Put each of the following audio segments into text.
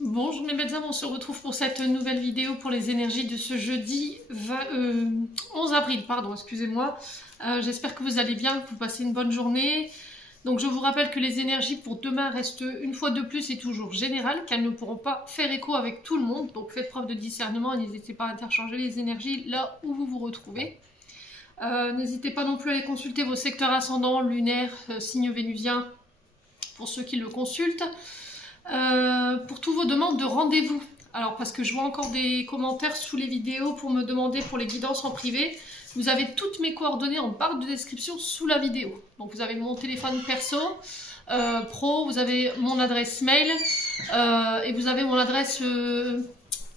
Bonjour mes belles âmes, on se retrouve pour cette nouvelle vidéo pour les énergies de ce jeudi 11 avril, pardon, excusez-moi. J'espère que vous allez bien, que vous passez une bonne journée. Donc je vous rappelle que les énergies pour demain restent une fois de plus et toujours générales, qu'elles ne pourront pas faire écho avec tout le monde. Donc faites preuve de discernement et n'hésitez pas à interchanger les énergies là où vous vous retrouvez. N'hésitez pas non plus à aller consulter vos secteurs ascendants, lunaires, signes vénusiens, pour ceux qui le consultent. Pour tous vos demandes de rendez-vous. Alors parce que je vois encore des commentaires sous les vidéos pour me demander pour les guidances en privé. Vous avez toutes mes coordonnées en barre de description sous la vidéo. Donc vous avez mon téléphone perso, pro, vous avez mon adresse mail et vous avez mon adresse,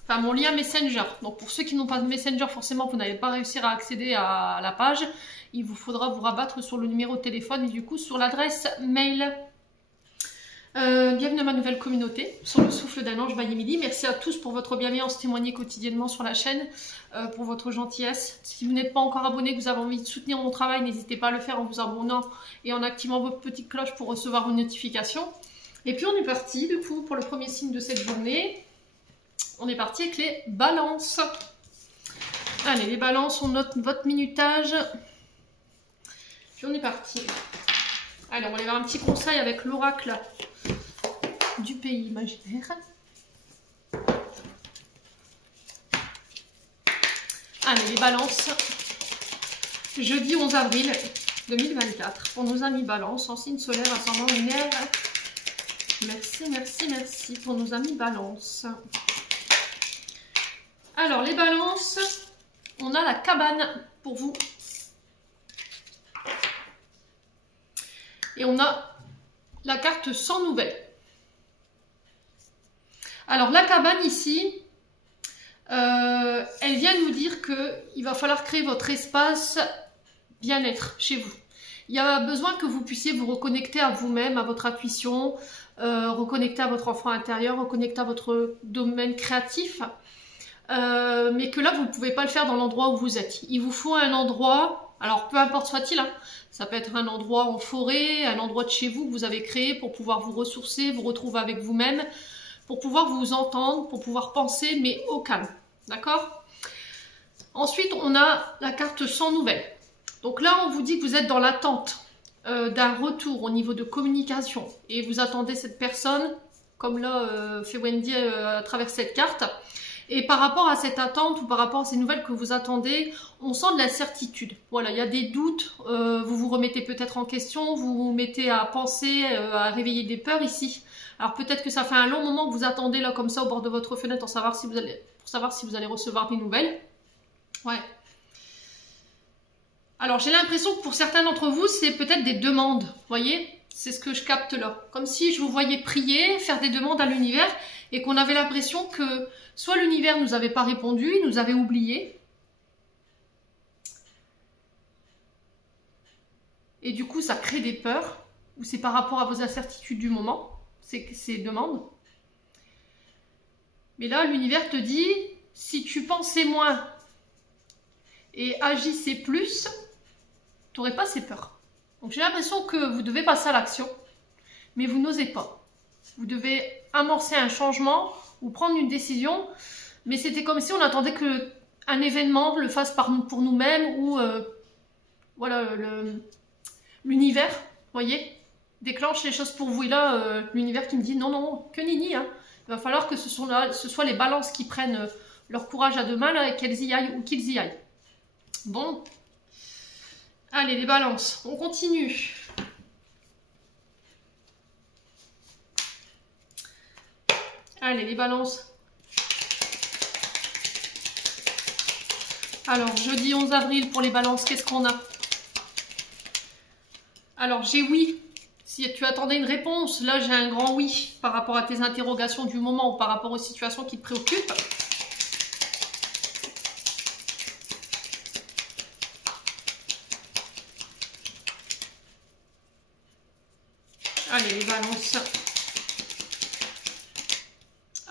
enfin mon lien Messenger. Donc pour ceux qui n'ont pas de Messenger, forcément vous n'allez pas réussir à accéder à la page. Il vous faudra vous rabattre sur le numéro de téléphone et du coup sur l'adresse mail. Bienvenue à ma nouvelle communauté sur le souffle d'un ange by Emily. Merci à tous pour votre bienveillance témoignée quotidiennement sur la chaîne, pour votre gentillesse. Si vous n'êtes pas encore abonné, que vous avez envie de soutenir mon travail, n'hésitez pas à le faire en vous abonnant et en activant votre petite cloche pour recevoir une notification. Et puis on est parti du coup pour le premier signe de cette journée. On est parti avec les balances. Allez, les balances, on note votre minutage. Puis on est parti. Allez, on va aller voir un petit conseil avec l'oracle du pays imaginaire. Allez, les balances. Jeudi 11 avril 2024. Pour nos amis balance, en signe solaire, ascendant lunaire. Merci, merci, merci pour nos amis balance. Alors, les balances, on a la cabane pour vous. Et on a la carte sans nouvelles. Alors la cabane ici, elle vient nous dire qu'il va falloir créer votre espace bien-être chez vous. Il y a besoin que vous puissiez vous reconnecter à vous-même, à votre intuition, reconnecter à votre enfant intérieur, reconnecter à votre domaine créatif. Mais que là, vous ne pouvez pas le faire dans l'endroit où vous êtes. Il vous faut un endroit, alors peu importe soit-il, hein, ça peut être un endroit en forêt, un endroit de chez vous que vous avez créé pour pouvoir vous ressourcer, vous retrouver avec vous-même, pour pouvoir vous entendre, pour pouvoir penser, mais au calme. D'accord? Ensuite, on a la carte sans nouvelles. Donc là, on vous dit que vous êtes dans l'attente d'un retour au niveau de communication et vous attendez cette personne, comme là fait Wendy à travers cette carte. Et par rapport à cette attente ou par rapport à ces nouvelles que vous attendez, on sent de l'incertitude. Voilà, il y a des doutes, vous vous remettez peut-être en question, vous vous mettez à penser, à réveiller des peurs ici. Alors peut-être que ça fait un long moment que vous attendez là comme ça au bord de votre fenêtre pour savoir si vous allez recevoir des nouvelles. Ouais. Alors j'ai l'impression que pour certains d'entre vous, c'est peut-être des demandes, vous voyez? C'est ce que je capte là. Comme si je vous voyais prier, faire des demandes à l'univers et qu'on avait l'impression que soit l'univers ne nous avait pas répondu, il nous avait oubliés. Et du coup, ça crée des peurs, ou c'est par rapport à vos incertitudes du moment, ces demandes. Mais là, l'univers te dit, si tu pensais moins et agissais plus, tu n'aurais pas ces peurs. Donc j'ai l'impression que vous devez passer à l'action, mais vous n'osez pas. Vous devez amorcer un changement ou prendre une décision, mais c'était comme si on attendait qu'un événement le fasse pour nous-mêmes ou voilà, l'univers, voyez, déclenche les choses pour vous. Et là, l'univers qui me dit non, non, que nini, hein. Il va falloir que ce soit les balances qui prennent leur courage à deux mains là, et qu'elles y aillent ou qu'ils y aillent. Bon. Allez, les balances, on continue. Allez, les balances. Alors, jeudi 11 avril pour les balances, qu'est-ce qu'on a? Alors, j'ai oui. Si tu attendais une réponse, là, j'ai un grand oui par rapport à tes interrogations du moment ou par rapport aux situations qui te préoccupent. Allez, les balances.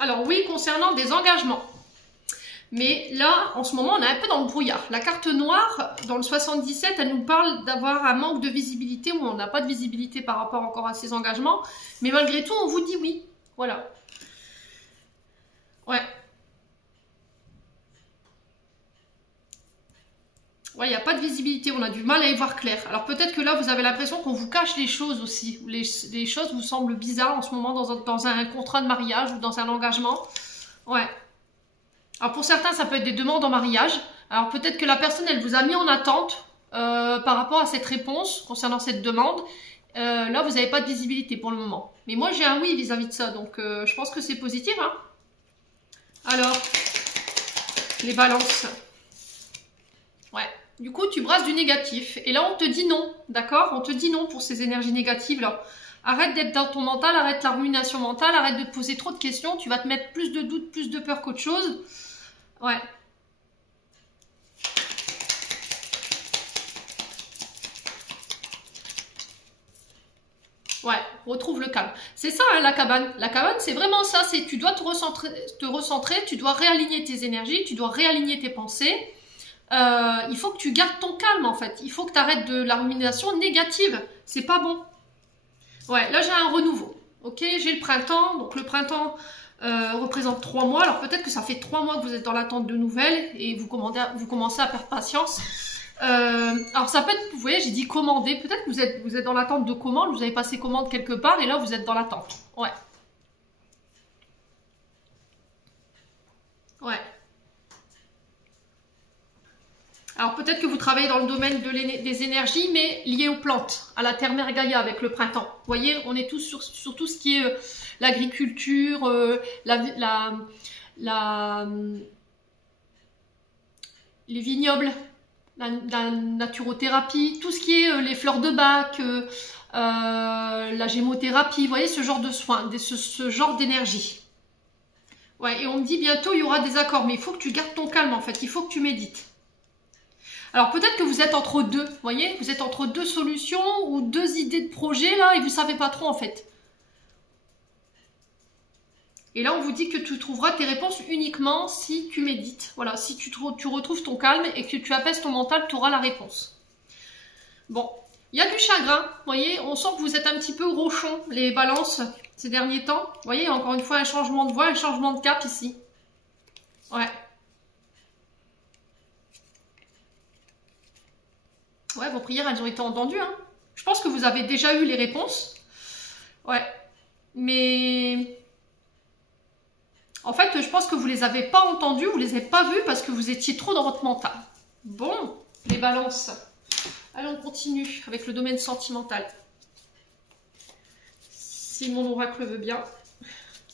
Alors oui, concernant des engagements. Mais là, en ce moment, on est un peu dans le brouillard. La carte noire, dans le 77, elle nous parle d'avoir un manque de visibilité, où on n'a pas de visibilité par rapport encore à ces engagements. Mais malgré tout, on vous dit oui. Voilà. Ouais. Ouais, il n'y a pas de visibilité, on a du mal à y voir clair. Alors peut-être que là, vous avez l'impression qu'on vous cache les choses aussi. Les choses vous semblent bizarres en ce moment dans un contrat de mariage ou dans un engagement. Ouais. Alors pour certains, ça peut être des demandes en mariage. Alors peut-être que la personne, elle vous a mis en attente par rapport à cette réponse concernant cette demande. Là, vous n'avez pas de visibilité pour le moment. Mais moi, j'ai un oui vis-à-vis de ça. Donc je pense que c'est positif. Hein. Alors, les balances. Ouais. Du coup, tu brasses du négatif. Et là, on te dit non, d'accord? On te dit non pour ces énergies négatives-là. Arrête d'être dans ton mental, arrête la rumination mentale, arrête de te poser trop de questions. Tu vas te mettre plus de doutes, plus de peur qu'autre chose. Ouais. Ouais, retrouve le calme. C'est ça, hein, la cabane. La cabane, c'est vraiment ça. C'est tu dois te recentrer, tu dois réaligner tes énergies, tu dois réaligner tes pensées. Il faut que tu gardes ton calme en fait. Il faut que tu arrêtes de la rumination négative. C'est pas bon. Ouais, là j'ai un renouveau. Ok, j'ai le printemps. Donc le printemps représente 3 mois. Alors peut-être que ça fait 3 mois que vous êtes dans l'attente de nouvelles et vous commencez à perdre patience. Alors ça peut être, vous voyez, j'ai dit commander. Peut-être que vous êtes dans l'attente de commande. Vous avez passé commande quelque part et là vous êtes dans l'attente. Ouais. Ouais. Alors peut-être que vous travaillez dans le domaine des énergies, mais lié aux plantes, à la terre-mère Gaïa avec le printemps. Vous voyez, on est tous sur tout ce qui est l'agriculture, les vignobles, la naturothérapie, tout ce qui est les fleurs de bac, la gémothérapie, vous voyez, ce genre de soins, ce genre d'énergie. Ouais, et on me dit bientôt il y aura des accords, mais il faut que tu gardes ton calme en fait, il faut que tu médites. Alors peut-être que vous êtes entre deux, vous voyez, vous êtes entre deux solutions ou deux idées de projet là et vous ne savez pas trop en fait. Et là on vous dit que tu trouveras tes réponses uniquement si tu médites. Voilà, si tu retrouves ton calme et que tu apaises ton mental, tu auras la réponse. Bon, il y a du chagrin, vous voyez, on sent que vous êtes un petit peu rochon, les balances, ces derniers temps. Vous voyez, encore une fois, un changement de voix, un changement de cap ici. Ouais. Ouais, vos prières, elles ont été entendues. Hein. Je pense que vous avez déjà eu les réponses. Ouais. Mais... En fait, je pense que vous ne les avez pas entendues, vous ne les avez pas vues parce que vous étiez trop dans votre mental. Bon, les balances. Allez, on continue avec le domaine sentimental. Si mon oracle veut bien.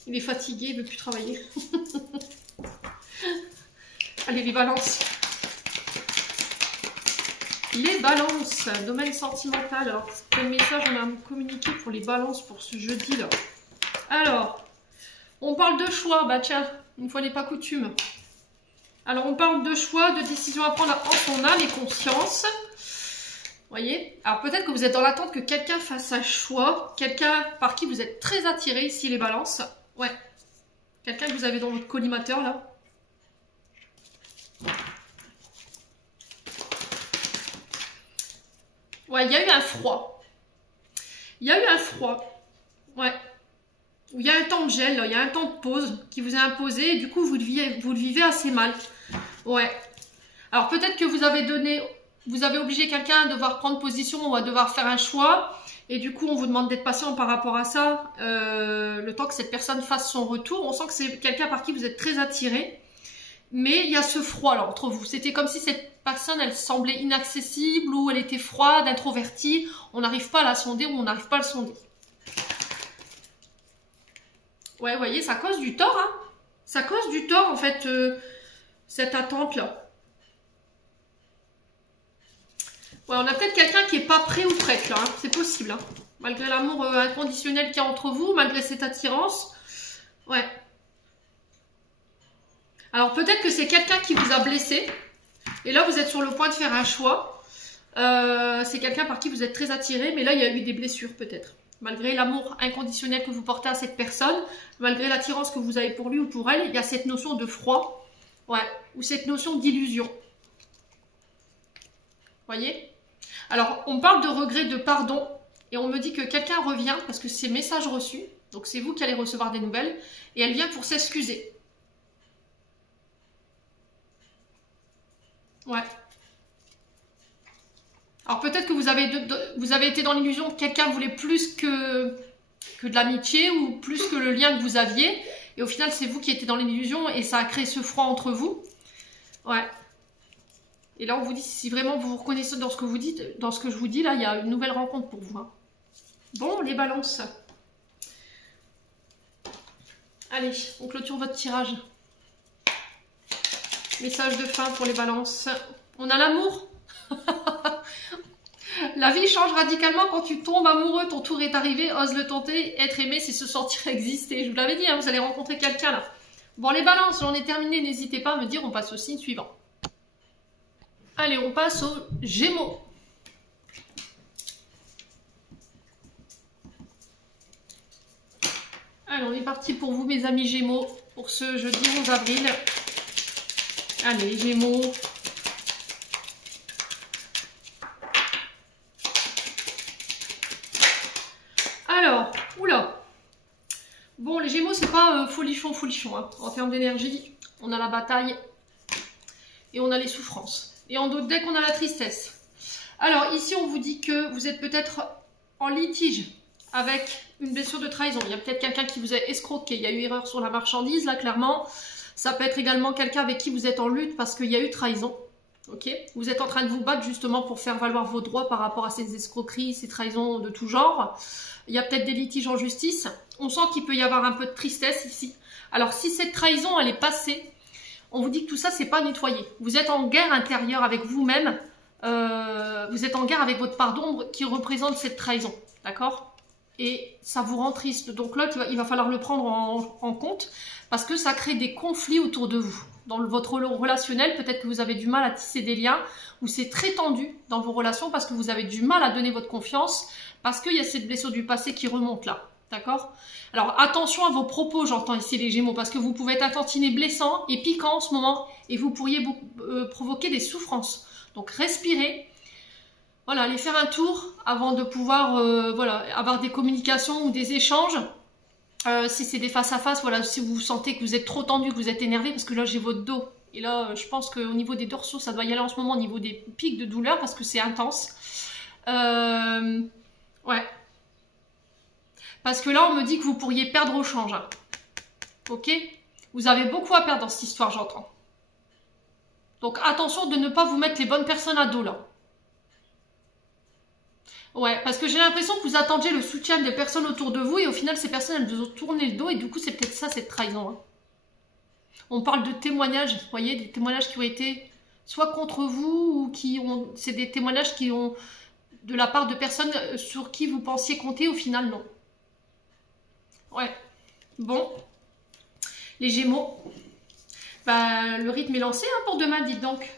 Il est fatigué, il ne veut plus travailler. Allez, les balances. Les balances, domaine sentimental. Alors, quel message on a à me communiquer pour les balances pour ce jeudi-là? Alors, on parle de choix. Bah tiens, une fois n'est pas coutume. Alors, on parle de choix, de décision à prendre en son âme et conscience. Voyez? Alors, peut-être que vous êtes dans l'attente que quelqu'un fasse un choix. Quelqu'un par qui vous êtes très attiré, ici, les balances. Ouais. Quelqu'un que vous avez dans votre collimateur, là. Ouais, il y a eu un froid. Il y a eu un froid. Ouais. Il y a un temps de gel, là. Il y a un temps de pause qui vous est imposé et du coup, vous le vivez assez mal. Ouais. Alors, peut-être que vous avez obligé quelqu'un à devoir prendre position ou à devoir faire un choix. Et du coup, on vous demande d'être patient par rapport à ça. Le temps que cette personne fasse son retour. On sent que c'est quelqu'un par qui vous êtes très attiré. Mais il y a ce froid là entre vous. C'était comme si cette personne, elle semblait inaccessible ou elle était froide, introvertie. On n'arrive pas à la sonder ou on n'arrive pas à le sonder. Ouais, vous voyez, ça cause du tort. Hein. Ça cause du tort, en fait, cette attente-là. Ouais, on a peut-être quelqu'un qui n'est pas prêt ou prête, là. Hein. C'est possible. Hein. Malgré l'amour inconditionnel qu'il y a entre vous, malgré cette attirance. Ouais. Alors peut-être que c'est quelqu'un qui vous a blessé. Et là, vous êtes sur le point de faire un choix. C'est quelqu'un par qui vous êtes très attiré. Mais là, il y a eu des blessures peut-être. Malgré l'amour inconditionnel que vous portez à cette personne. Malgré l'attirance que vous avez pour lui ou pour elle. Il y a cette notion de froid. Ouais. Ou cette notion d'illusion. Voyez? Alors, on parle de regret, de pardon. Et on me dit que quelqu'un revient parce que c'est message reçu. Donc, c'est vous qui allez recevoir des nouvelles. Et elle vient pour s'excuser. Ouais. Alors peut-être que vous avez été dans l'illusion que quelqu'un voulait plus que de l'amitié ou plus que le lien que vous aviez. Et au final, c'est vous qui étiez dans l'illusion et ça a créé ce froid entre vous. Ouais. Et là, on vous dit, si vraiment vous vous reconnaissez dans ce que vous dites, dans ce que je vous dis, là, il y a une nouvelle rencontre pour vous. Hein. Bon, les balances. Allez, on clôture votre tirage. Message de fin pour les balances. On a l'amour. La vie change radicalement quand tu tombes amoureux, ton tour est arrivé, ose le tenter, être aimé, c'est se sentir exister. Je vous l'avais dit, hein, vous allez rencontrer quelqu'un là. Bon, les balances, j'en ai terminé, n'hésitez pas à me dire, on passe au signe suivant. Allez, on passe aux Gémeaux. Allez, on est parti pour vous, mes amis Gémeaux, pour ce jeudi 11 avril. Allez, Gémeaux. Alors, oula. Bon, les Gémeaux, c'est pas folichon, hein. En termes d'énergie, on a la bataille et on a les souffrances. Et en d'autres decks, on a la tristesse. Alors, ici, on vous dit que vous êtes peut-être en litige avec une blessure de trahison. Il y a peut-être quelqu'un qui vous a escroqué. Il y a eu erreur sur la marchandise, là, clairement. Ça peut être également quelqu'un avec qui vous êtes en lutte parce qu'il y a eu trahison. Ok, vous êtes en train de vous battre justement pour faire valoir vos droits par rapport à ces escroqueries, ces trahisons de tout genre. Il y a peut-être des litiges en justice. On sent qu'il peut y avoir un peu de tristesse ici. Alors, si cette trahison, elle est passée, on vous dit que tout ça, c'est pas nettoyé. Vous êtes en guerre intérieure avec vous-même. Vous êtes en guerre avec votre part d'ombre qui représente cette trahison. D'accord? Et ça vous rend triste. Donc là, il va falloir le prendre en compte parce que ça crée des conflits autour de vous. Dans votre relationnel, peut-être que vous avez du mal à tisser des liens ou c'est très tendu dans vos relations parce que vous avez du mal à donner votre confiance parce qu'il y a cette blessure du passé qui remonte là. D'accord? Alors attention à vos propos, j'entends ici les Gémeaux, parce que vous pouvez être un tantinet blessant et piquant en ce moment et vous pourriez provoquer des souffrances. Donc respirez. Voilà, allez faire un tour avant de pouvoir voilà, avoir des communications ou des échanges. Si c'est des face-à-face, voilà, si vous sentez que vous êtes trop tendu, que vous êtes énervé, parce que là j'ai votre dos. Et là, je pense qu'au niveau des dorsaux, ça doit y aller en ce moment au niveau des pics de douleur, parce que c'est intense. Ouais. Parce que là, on me dit que vous pourriez perdre au change. Hein. Ok? Vous avez beaucoup à perdre dans cette histoire, j'entends. Donc attention de ne pas vous mettre les bonnes personnes à dos, là. Ouais, parce que j'ai l'impression que vous attendiez le soutien des personnes autour de vous et au final, ces personnes, elles vous ont tourné le dos et du coup, c'est peut-être ça, cette trahison. Hein. On parle de témoignages, vous voyez, des témoignages qui ont été soit contre vous ou qui ont... C'est des témoignages qui ont de la part de personnes sur qui vous pensiez compter, au final, non. Ouais, bon. Les Gémeaux, bah, le rythme est lancé hein, pour demain, dites donc.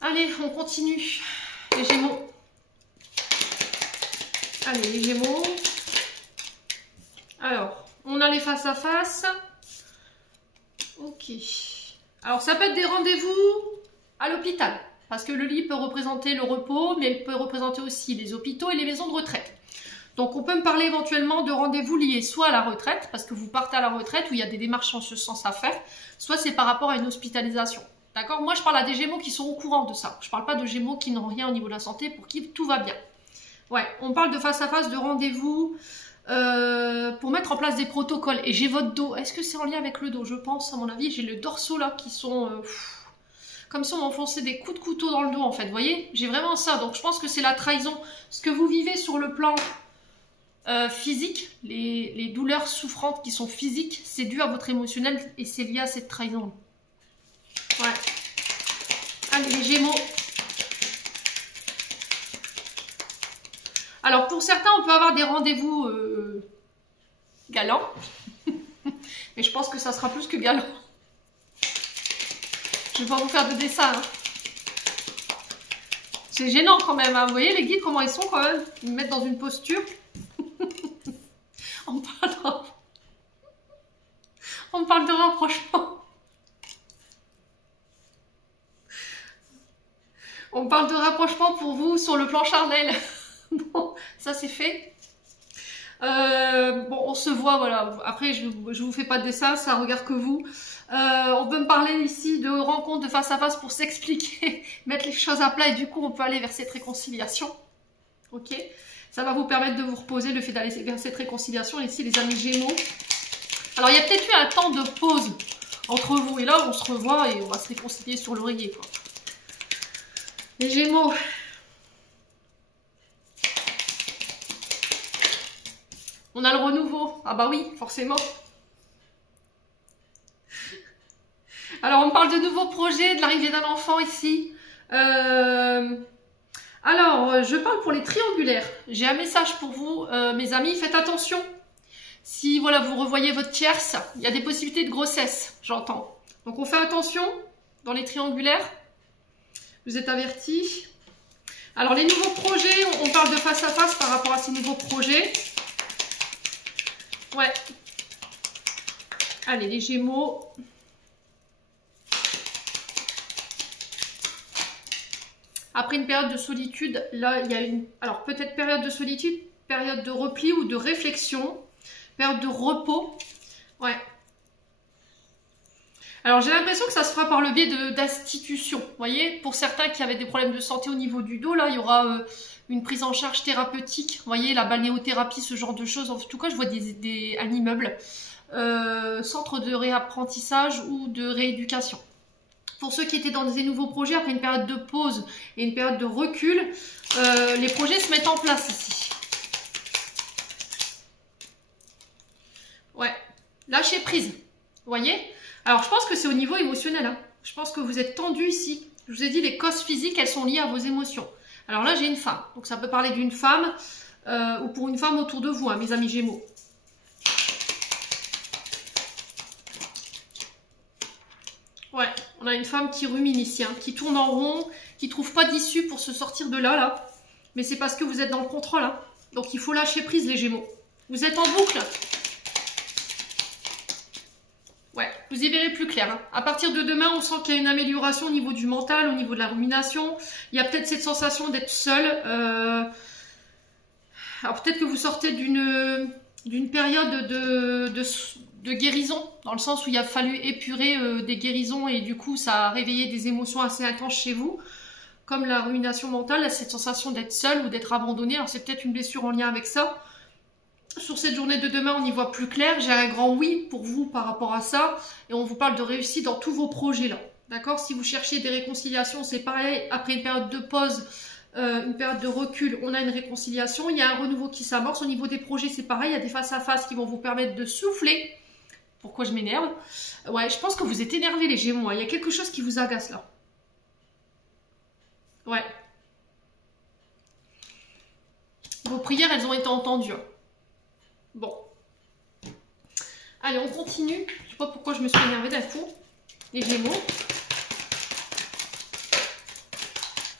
Allez, on continue. Les Gémeaux. Allez, les Gémeaux. Alors, on a les face-à-face. Ok. Alors, ça peut être des rendez-vous à l'hôpital. Parce que le lit peut représenter le repos, mais il peut représenter aussi les hôpitaux et les maisons de retraite. Donc, on peut me parler éventuellement de rendez-vous liés soit à la retraite, parce que vous partez à la retraite, où il y a des démarches en ce sens à faire, soit c'est par rapport à une hospitalisation. D'accord? Moi, je parle à des Gémeaux qui sont au courant de ça. Je ne parle pas de Gémeaux qui n'ont rien au niveau de la santé, pour qui tout va bien. Ouais, on parle de face-à-face, de rendez-vous, pour mettre en place des protocoles. Et j'ai votre dos. Est-ce que c'est en lien avec le dos? Je pense, à mon avis, j'ai le dorsaux là qui sont... comme si on m'enfonçait des coups de couteau dans le dos, en fait. Vous voyez? J'ai vraiment ça. Donc, je pense que c'est la trahison. Ce que vous vivez sur le plan physique, les douleurs souffrantes qui sont physiques, c'est dû à votre émotionnel et c'est lié à cette trahison. Ouais. Allez, les Gémeaux. Alors, pour certains, on peut avoir des rendez-vous galants. Mais je pense que ça sera plus que galant. Je ne vais pas vous faire de dessin. Hein. C'est gênant quand même. Hein. Vous voyez les guides, comment ils sont quand même? Ils me mettent dans une posture. On parle de rapprochement. On parle de rapprochement pour vous sur le plan charnel. Bon, ça c'est fait. Bon, on se voit, voilà. Après, je vous fais pas de dessin, ça regarde que vous. On peut me parler ici de rencontres de face à face pour s'expliquer, mettre les choses à plat et du coup, on peut aller vers cette réconciliation. Ok? Ça va vous permettre de vous reposer, le fait d'aller vers cette réconciliation. Et ici, les amis Gémeaux. Alors, il y a peut-être eu un temps de pause entre vous. Et là, on se revoit et on va se réconcilier sur l'oreiller, quoi. Les Gémeaux. On a le renouveau. Ah bah oui, forcément. Alors, on parle de nouveaux projets, de l'arrivée d'un enfant ici. Alors, je parle pour les triangulaires. J'ai un message pour vous, mes amis. Faites attention. Si voilà, vous revoyez votre tierce, il y a des possibilités de grossesse, j'entends. Donc, on fait attention dans les triangulaires. Vous êtes avertis. Alors, les nouveaux projets, on parle de face à face par rapport à ces nouveaux projets. Ouais. Allez, les Gémeaux. Après une période de solitude, là, il y a une... Alors, peut-être période de solitude, période de repli ou de réflexion, période de repos. Ouais. Alors, j'ai l'impression que ça se fera par le biais d'institutions. Vous voyez, pour certains qui avaient des problèmes de santé au niveau du dos, là, il y aura une prise en charge thérapeutique. Vous voyez, la balnéothérapie, ce genre de choses. En tout cas, je vois un immeuble, centre de réapprentissage ou de rééducation. Pour ceux qui étaient dans des nouveaux projets, après une période de pause et une période de recul, les projets se mettent en place ici. Ouais, lâcher prise, vous voyez? Alors, je pense que c'est au niveau émotionnel. Hein. Je pense que vous êtes tendu ici. Je vous ai dit, les causes physiques, elles sont liées à vos émotions. Alors là, j'ai une femme. Donc, ça peut parler d'une femme ou pour une femme autour de vous, hein, mes amis Gémeaux. Ouais, on a une femme qui rumine ici, hein, qui tourne en rond, qui ne trouve pas d'issue pour se sortir de là, là. Mais c'est parce que vous êtes dans le contrôle. Hein. Donc, il faut lâcher prise, les Gémeaux. Vous êtes en boucle. Ouais, vous y verrez plus clair. Hein. À partir de demain, on sent qu'il y a une amélioration au niveau du mental, au niveau de la rumination. Il y a peut-être cette sensation d'être seul. Alors, peut-être que vous sortez d'une période de guérison, dans le sens où il a fallu épurer des guérisons et du coup ça a réveillé des émotions assez intenses chez vous, comme la rumination mentale, cette sensation d'être seul ou d'être abandonné. Alors c'est peut-être une blessure en lien avec ça. Sur cette journée de demain, on y voit plus clair. J'ai un grand oui pour vous par rapport à ça et on vous parle de réussite dans tous vos projets là. D'accord? Si vous cherchez des réconciliations, c'est pareil, après une période de pause, une période de recul, on a une réconciliation, il y a un renouveau qui s'amorce. Au niveau des projets, c'est pareil, il y a des face-à-face qui vont vous permettre de souffler. Pourquoi je m'énerve? Ouais, je pense que vous êtes énervés les Gémeaux, hein. Il y a quelque chose qui vous agace là. Ouais. Vos prières, elles ont été entendues. Hein. Bon. Allez, on continue. Je sais pas pourquoi je me suis énervée d'un coup. Les Gémeaux.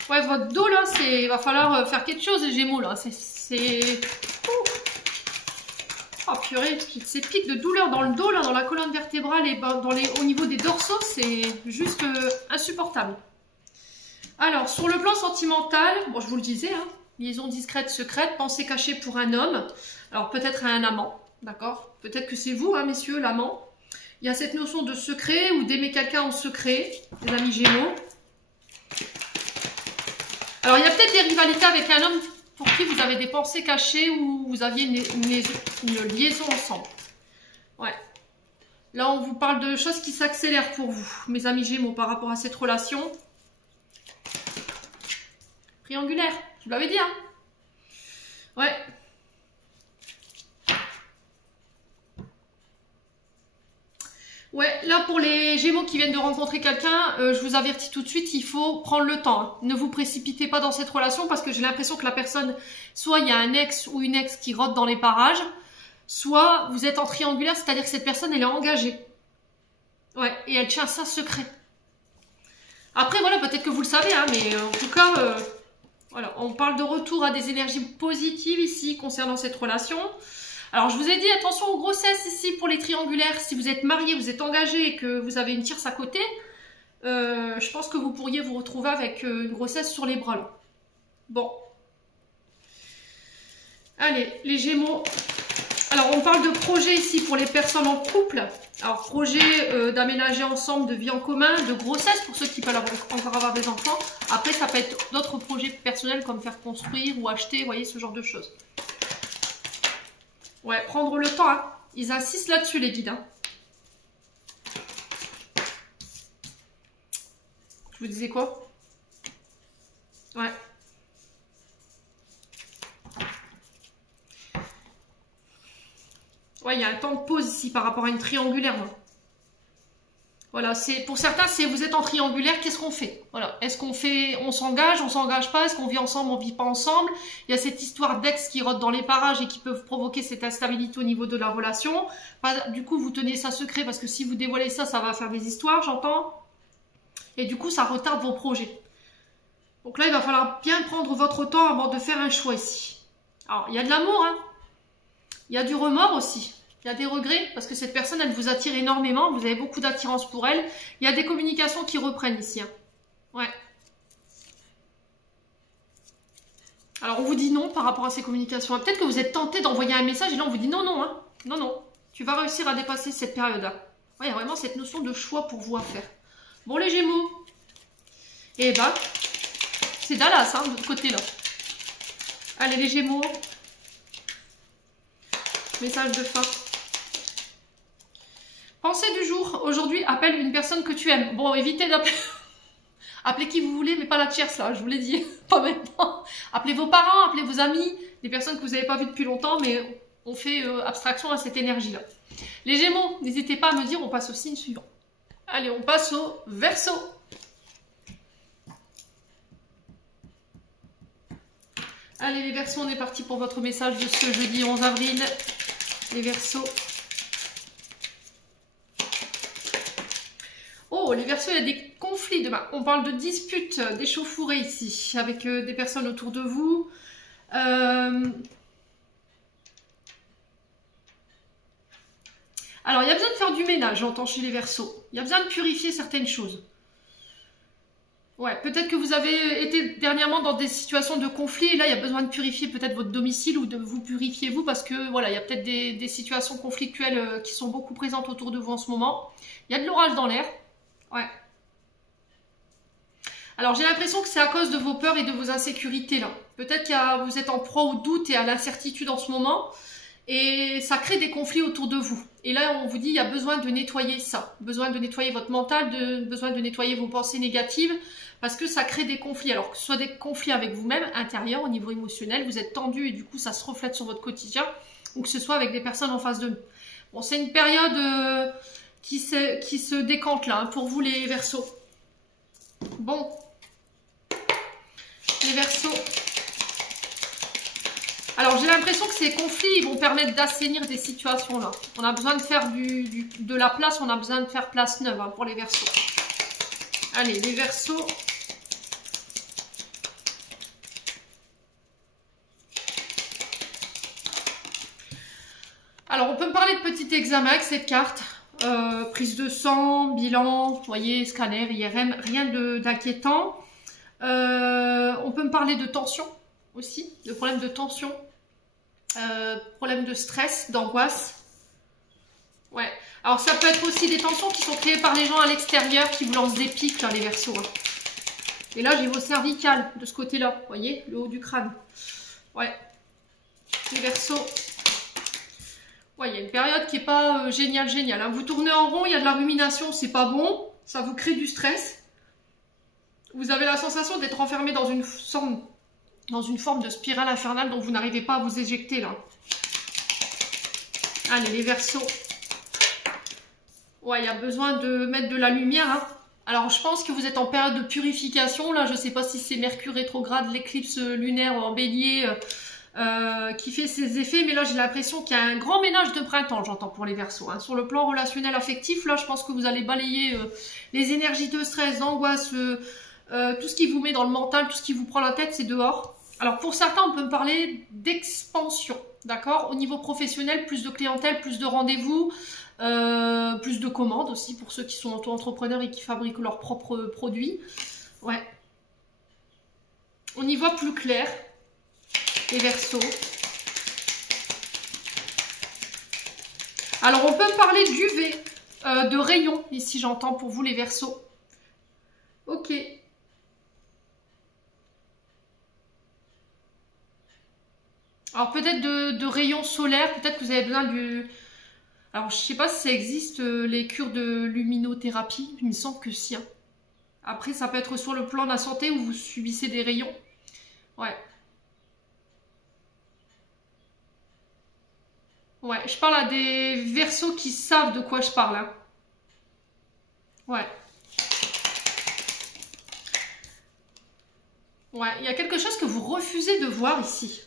Ouais, votre dos là, il va falloir faire quelque chose les Gémeaux là. C'est... Oh purée, ces pics de douleur dans le dos, là, dans la colonne vertébrale et au niveau des dorsaux, c'est juste insupportable. Alors, sur le plan sentimental, bon, je vous le disais, hein, liaison discrète, secrète, pensée cachée pour un homme. Alors, peut-être un amant, d'accord? Peut-être que c'est vous, hein, messieurs, l'amant. Il y a cette notion de secret ou d'aimer quelqu'un en secret, les amis Gémeaux. Alors, il y a peut-être des rivalités avec un homme pour qui vous avez des pensées cachées ou vous aviez une liaison ensemble. Ouais. Là, on vous parle de choses qui s'accélèrent pour vous, mes amis Gémeaux, par rapport à cette relation. Triangulaire, je vous l'avais dit, hein. Ouais. Ouais, là pour les Gémeaux qui viennent de rencontrer quelqu'un, je vous avertis tout de suite, il faut prendre le temps. Hein. Ne vous précipitez pas dans cette relation parce que j'ai l'impression que la personne, soit il y a un ex ou une ex qui rôde dans les parages, soit vous êtes en triangulaire, c'est-à-dire que cette personne, elle est engagée. Ouais, et elle tient ça secret. Après, voilà, peut-être que vous le savez, hein, mais en tout cas, voilà, on parle de retour à des énergies positives ici concernant cette relation. Alors, je vous ai dit, attention aux grossesses ici pour les triangulaires. Si vous êtes marié, vous êtes engagé et que vous avez une tierce à côté, je pense que vous pourriez vous retrouver avec une grossesse sur les bras. Là. Bon. Allez, les Gémeaux. Alors, on parle de projet ici pour les personnes en couple. Alors, projet d'aménager ensemble, de vie en commun, de grossesse pour ceux qui peuvent encore avoir des enfants. Après, ça peut être d'autres projets personnels comme faire construire ou acheter, vous voyez, ce genre de choses. Ouais, prendre le temps, hein. Ils insistent là-dessus, les guides. Hein. Je vous disais quoi? Ouais. Ouais, il y a un temps de pause ici par rapport à une triangulaire. Moi. Voilà, pour certains, c'est vous êtes en triangulaire, qu'est-ce qu'on fait? Voilà, est-ce qu'on fait, on s'engage pas, est-ce qu'on vit ensemble, on vit pas ensemble? Il y a cette histoire d'ex qui rôde dans les parages et qui peuvent provoquer cette instabilité au niveau de la relation. Du coup, vous tenez ça secret parce que si vous dévoilez ça, ça va faire des histoires, j'entends. Et du coup, ça retarde vos projets. Donc là, il va falloir bien prendre votre temps avant de faire un choix ici. Alors, il y a de l'amour, hein. Il y a du remords aussi. Il y a des regrets parce que cette personne, elle vous attire énormément. Vous avez beaucoup d'attirance pour elle. Il y a des communications qui reprennent ici. Hein. Ouais. Alors, on vous dit non par rapport à ces communications. Peut-être que vous êtes tenté d'envoyer un message et là, on vous dit non, non. Hein. Non, non. Tu vas réussir à dépasser cette période-là. Ouais, il y a vraiment cette notion de choix pour vous à faire. Bon, les Gémeaux. Eh ben, c'est Dallas, hein, de l'autre côté, là. Allez, les Gémeaux. Message de fin. Pensée du jour. Aujourd'hui, appelle une personne que tu aimes. Bon, évitez d'appeler... Appelez qui vous voulez, mais pas la tierce, là, je vous l'ai dit. Pas maintenant. Appelez vos parents, appelez vos amis, des personnes que vous n'avez pas vues depuis longtemps, mais on fait abstraction à cette énergie-là. Les Gémeaux, n'hésitez pas à me dire, on passe au signe suivant. Allez, on passe au Verseau. Allez, les Verseaux, on est parti pour votre message de ce jeudi 11 avril. Les Verseaux. Oh, les Verseaux, il y a des conflits demain. On parle de disputes, d'échauffourées ici, avec des personnes autour de vous. Alors, il y a besoin de faire du ménage, j'entends chez les Verseaux. Il y a besoin de purifier certaines choses. Ouais, peut-être que vous avez été dernièrement dans des situations de conflit et là, il y a besoin de purifier peut-être votre domicile ou de vous purifier vous parce que voilà, il y a peut-être des situations conflictuelles qui sont beaucoup présentes autour de vous en ce moment. Il y a de l'orage dans l'air. Ouais. Alors, j'ai l'impression que c'est à cause de vos peurs et de vos insécurités là. Peut-être que vous êtes en proie au doute et à l'incertitude en ce moment. Et ça crée des conflits autour de vous. Et là, on vous dit, il y a besoin de nettoyer ça. Besoin de nettoyer votre mental, besoin de nettoyer vos pensées négatives, parce que ça crée des conflits. Alors que ce soit des conflits avec vous-même, intérieurs, au niveau émotionnel, vous êtes tendu et du coup, ça se reflète sur votre quotidien, ou que ce soit avec des personnes en face de nous. Bon, c'est une période qui se décante là, hein, pour vous les Verseaux. Bon, les Verseaux... Alors, j'ai l'impression que ces conflits ils vont permettre d'assainir des situations là. On a besoin de faire de la place, on a besoin de faire place neuve hein, pour les Verseaux. Allez, les Verseaux. Alors, on peut me parler de petit examen avec cette carte. Prise de sang, bilan, vous voyez, scanner, IRM, rien d'inquiétant. On peut me parler de tension aussi, de problèmes de tension, problèmes de stress, d'angoisse. Ouais. Alors ça peut être aussi des tensions qui sont créées par les gens à l'extérieur qui vous lancent des pics, là, les Verseaux. Hein. Et là, j'ai vos cervicales de ce côté-là, vous voyez, le haut du crâne. Ouais. Les Verseaux. Ouais, il y a une période qui n'est pas géniale. Hein. Vous tournez en rond, il y a de la rumination, c'est pas bon. Ça vous crée du stress. Vous avez la sensation d'être enfermé dans une forme de spirale infernale dont vous n'arrivez pas à vous éjecter là. Allez, les Verseaux. Ouais, il y a besoin de mettre de la lumière. Hein. Alors, je pense que vous êtes en période de purification. Là, je ne sais pas si c'est Mercure rétrograde, l'éclipse lunaire en bélier qui fait ses effets. Mais là, j'ai l'impression qu'il y a un grand ménage de printemps, j'entends, pour les Verseaux. Hein. Sur le plan relationnel affectif, là, je pense que vous allez balayer les énergies de stress, d'angoisse, tout ce qui vous met dans le mental, tout ce qui vous prend la tête, c'est dehors. Alors pour certains, on peut me parler d'expansion, d'accord? Au niveau professionnel, plus de clientèle, plus de rendez-vous, plus de commandes aussi pour ceux qui sont auto-entrepreneurs et qui fabriquent leurs propres produits. Ouais. On y voit plus clair, les Verseaux. Alors, on peut me parler d'UV, de rayons, ici j'entends pour vous les Verseaux. Ok. Alors, peut-être de rayons solaires, peut-être que vous avez besoin du... Alors, je sais pas si ça existe, les cures de luminothérapie. Il me semble que si. Hein. Après, ça peut être sur le plan de la santé où vous subissez des rayons. Ouais. Ouais, je parle à des Verseaux qui savent de quoi je parle. Hein. Ouais. Ouais, il y a quelque chose que vous refusez de voir ici.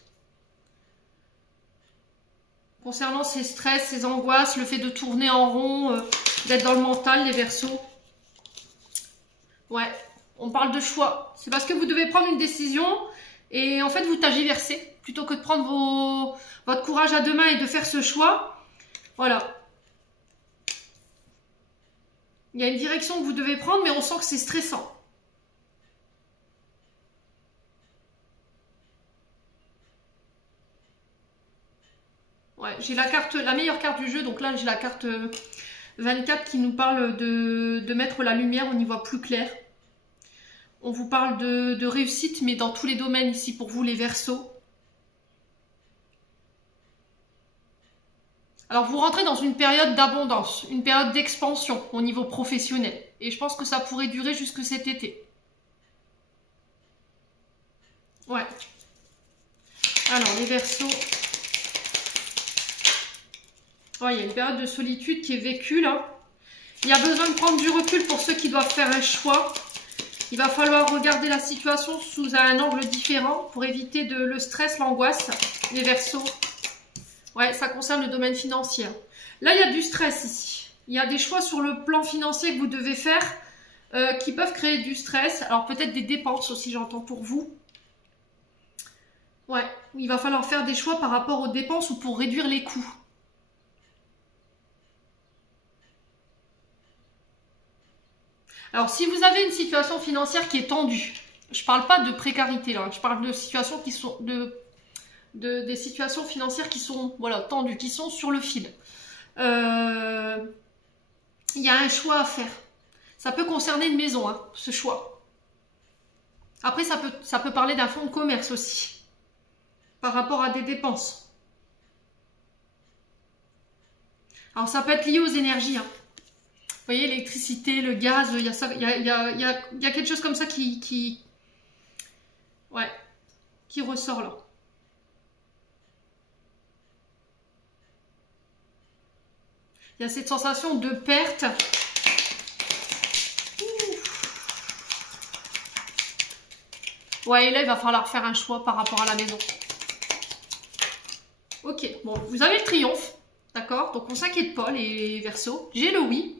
Concernant ces stress, ces angoisses, le fait de tourner en rond, d'être dans le mental, les Verseaux. Ouais, on parle de choix. C'est parce que vous devez prendre une décision et en fait vous tergiversez. Plutôt que de prendre votre courage à deux mains et de faire ce choix. Voilà. Il y a une direction que vous devez prendre, mais on sent que c'est stressant. Ouais, j'ai la carte, la meilleure carte du jeu. Donc là, j'ai la carte 24 qui nous parle de mettre la lumière, on y voit plus clair. On vous parle de réussite, mais dans tous les domaines ici pour vous, les Verseaux. Alors, vous rentrez dans une période d'abondance, une période d'expansion au niveau professionnel. Et je pense que ça pourrait durer jusque cet été. Ouais. Alors, les Verseaux... Ouais, il y a une période de solitude qui est vécue là. Il y a besoin de prendre du recul pour ceux qui doivent faire un choix. Il va falloir regarder la situation sous un angle différent pour éviter le stress, l'angoisse. Les Verseaux. Ouais, ça concerne le domaine financier. Là, il y a du stress ici. Il y a des choix sur le plan financier que vous devez faire qui peuvent créer du stress. Alors peut-être des dépenses aussi, j'entends pour vous. Ouais, il va falloir faire des choix par rapport aux dépenses ou pour réduire les coûts. Alors, si vous avez une situation financière qui est tendue, je ne parle pas de précarité là, je parle de situations qui sont des situations financières qui sont voilà, tendues, qui sont sur le fil. Il y a un choix à faire. Ça peut concerner une maison, hein, ce choix. Après, ça peut parler d'un fonds de commerce aussi, par rapport à des dépenses. Alors, ça peut être lié aux énergies, hein. Vous voyez, l'électricité, le gaz, il y a quelque chose comme ça qui ressort là. Il y a cette sensation de perte. Ouais, et là, il va falloir faire un choix par rapport à la maison. Ok, bon, vous avez le triomphe, d'accord? Donc, on ne s'inquiète pas, les Verseaux. J'ai le oui.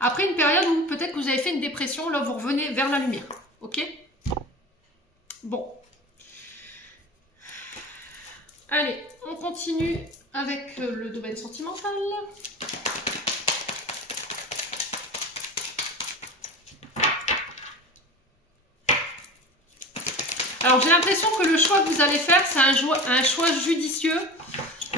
Après une période où peut-être que vous avez fait une dépression, là vous revenez vers la lumière. Ok? Bon. Allez, on continue avec le domaine sentimental. Alors j'ai l'impression que le choix que vous allez faire, c'est un choix judicieux.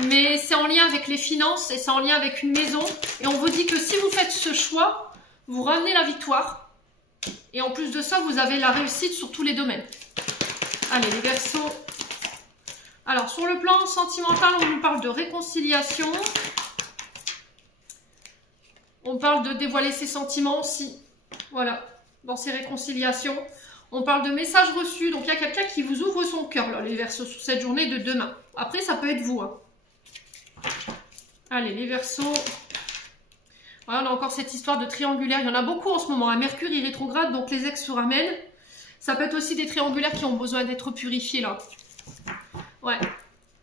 Mais c'est en lien avec les finances et c'est en lien avec une maison. Et on vous dit que si vous faites ce choix, vous ramenez la victoire. Et en plus de ça, vous avez la réussite sur tous les domaines. Allez, les Verseaux. Alors, sur le plan sentimental, on nous parle de réconciliation. On parle de dévoiler ses sentiments aussi. Voilà, dans ces réconciliations. On parle de messages reçus. Donc, il y a quelqu'un qui vous ouvre son cœur, là, les Verseaux, sur cette journée de demain. Après, ça peut être vous, hein. Allez, les Verseaux. Voilà, on a encore cette histoire de triangulaire. Il y en a beaucoup en ce moment. Un Mercure il rétrograde, donc les ex se ramènent. Ça peut être aussi des triangulaires qui ont besoin d'être purifiés, là. Ouais.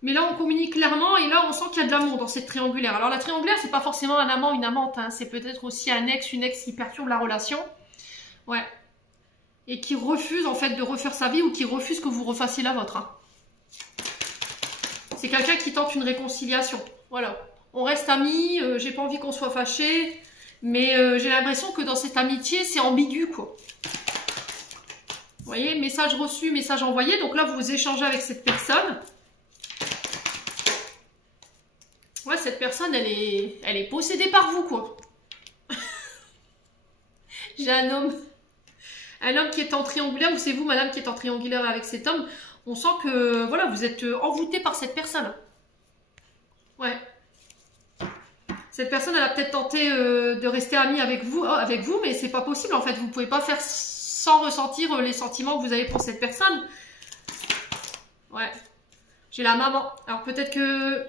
Mais là, on communique clairement et là, on sent qu'il y a de l'amour dans cette triangulaire. Alors, la triangulaire, c'est pas forcément un amant, une amante. Hein. C'est peut-être aussi un ex, une ex qui perturbe la relation. Ouais. Et qui refuse, en fait, de refaire sa vie ou qui refuse que vous refassiez la vôtre. Hein. C'est quelqu'un qui tente une réconciliation. Voilà. On reste amis, j'ai pas envie qu'on soit fâchés, mais j'ai l'impression que dans cette amitié, c'est ambigu, quoi. Vous voyez, message reçu, message envoyé. Donc là, vous échangez avec cette personne. Ouais, cette personne, elle est possédée par vous, quoi. J'ai un homme qui est en triangulaire, ou c'est vous, madame, qui est en triangulaire avec cet homme. On sent que, voilà, vous êtes envoûté par cette personne. Ouais. Cette personne, elle a peut-être tenté de rester amie avec vous, mais c'est pas possible, en fait. Vous pouvez pas faire sans ressentir les sentiments que vous avez pour cette personne. Ouais. J'ai la maman. Alors, peut-être que...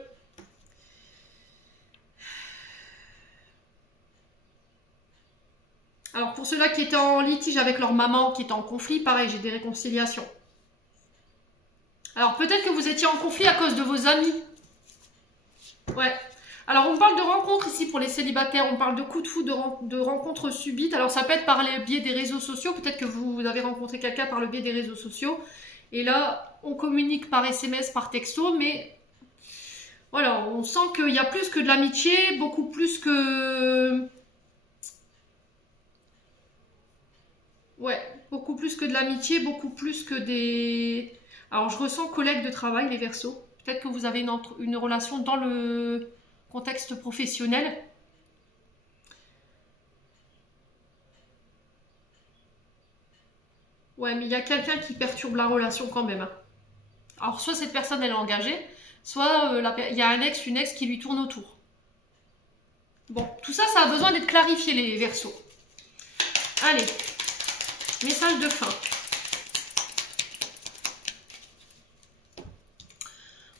Alors, pour ceux-là qui étaient en litige avec leur maman, qui étaient en conflit, pareil, j'ai des réconciliations. Alors, peut-être que vous étiez en conflit à cause de vos amis. Ouais. Alors, on parle de rencontres ici pour les célibataires. On parle de coups de foudre, de rencontres subites. Alors, ça peut être par le biais des réseaux sociaux. Peut-être que vous avez rencontré quelqu'un par le biais des réseaux sociaux. Et là, on communique par SMS, par texto. Mais voilà, on sent qu'il y a plus que de l'amitié, beaucoup plus que... Ouais, beaucoup plus que de l'amitié, beaucoup plus que des... Alors, je ressens collègues de travail, les Verseaux. Peut-être que vous avez une relation dans le contexte professionnel. Ouais, mais il y a quelqu'un qui perturbe la relation quand même. Alors, soit cette personne, elle est engagée, soit il y a un ex, une ex qui lui tourne autour. Bon, tout ça, ça a besoin d'être clarifié, les Verseaux. Allez, message de fin.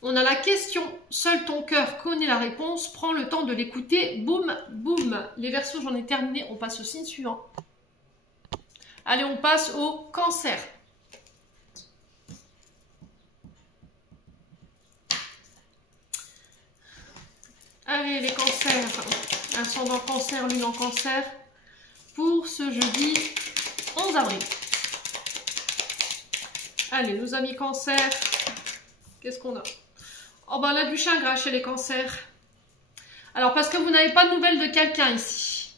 On a la question, seul ton cœur connaît la réponse, prends le temps de l'écouter, boum, boum. Les Verseaux, j'en ai terminé, on passe au signe suivant. Allez, on passe au Cancer. Allez, les Cancers, ascendant Cancer, lune en Cancer, pour ce jeudi 11 avril. Allez, nos amis Cancer, qu'est-ce qu'on a? Oh ben, on a du chagrin chez les Cancers. Alors, parce que vous n'avez pas de nouvelles de quelqu'un ici.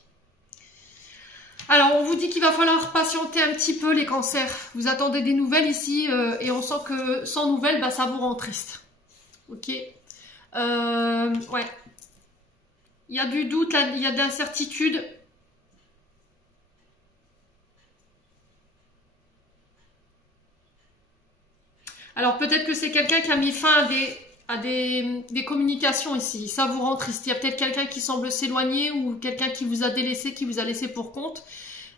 Alors, on vous dit qu'il va falloir patienter un petit peu, les Cancers. Vous attendez des nouvelles ici, et on sent que sans nouvelles, bah, ça vous rend triste. Ok. Ouais. Il y a du doute, là, il y a de l'incertitude. Alors, peut-être que c'est quelqu'un qui a mis fin à des communications ici. Ça vous rend triste. Il y a peut-être quelqu'un qui semble s'éloigner ou quelqu'un qui vous a délaissé, qui vous a laissé pour compte.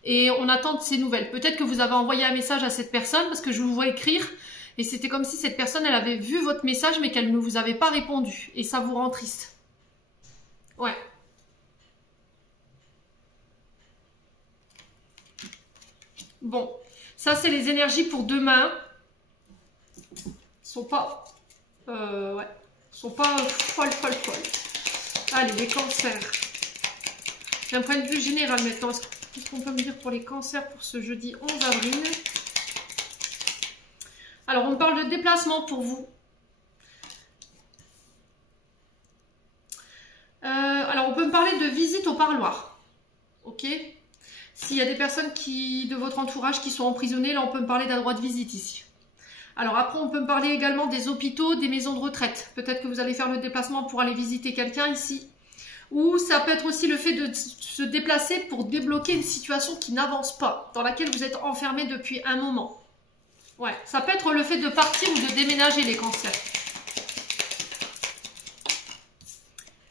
Et on attend de ces nouvelles. Peut-être que vous avez envoyé un message à cette personne parce que je vous vois écrire. Et c'était comme si cette personne, elle avait vu votre message mais qu'elle ne vous avait pas répondu. Et ça vous rend triste. Ouais. Bon. Ça, c'est les énergies pour demain. Sont pas... ouais. Sont pas folles. Allez, les Cancers. J'ai un point de vue général maintenant. Qu'est-ce qu'on peut me dire pour les Cancers pour ce jeudi 11 avril? Alors, on parle de déplacement pour vous. Alors, on peut me parler de visite au parloir. Ok? S'il y a des personnes de votre entourage qui sont emprisonnées, là, on peut me parler d'un droit de visite ici. Alors après, on peut me parler également des hôpitaux, des maisons de retraite. Peut-être que vous allez faire le déplacement pour aller visiter quelqu'un ici. Ou ça peut être aussi le fait de se déplacer pour débloquer une situation qui n'avance pas, dans laquelle vous êtes enfermé depuis un moment. Ouais, ça peut être le fait de partir ou de déménager, les Cancers.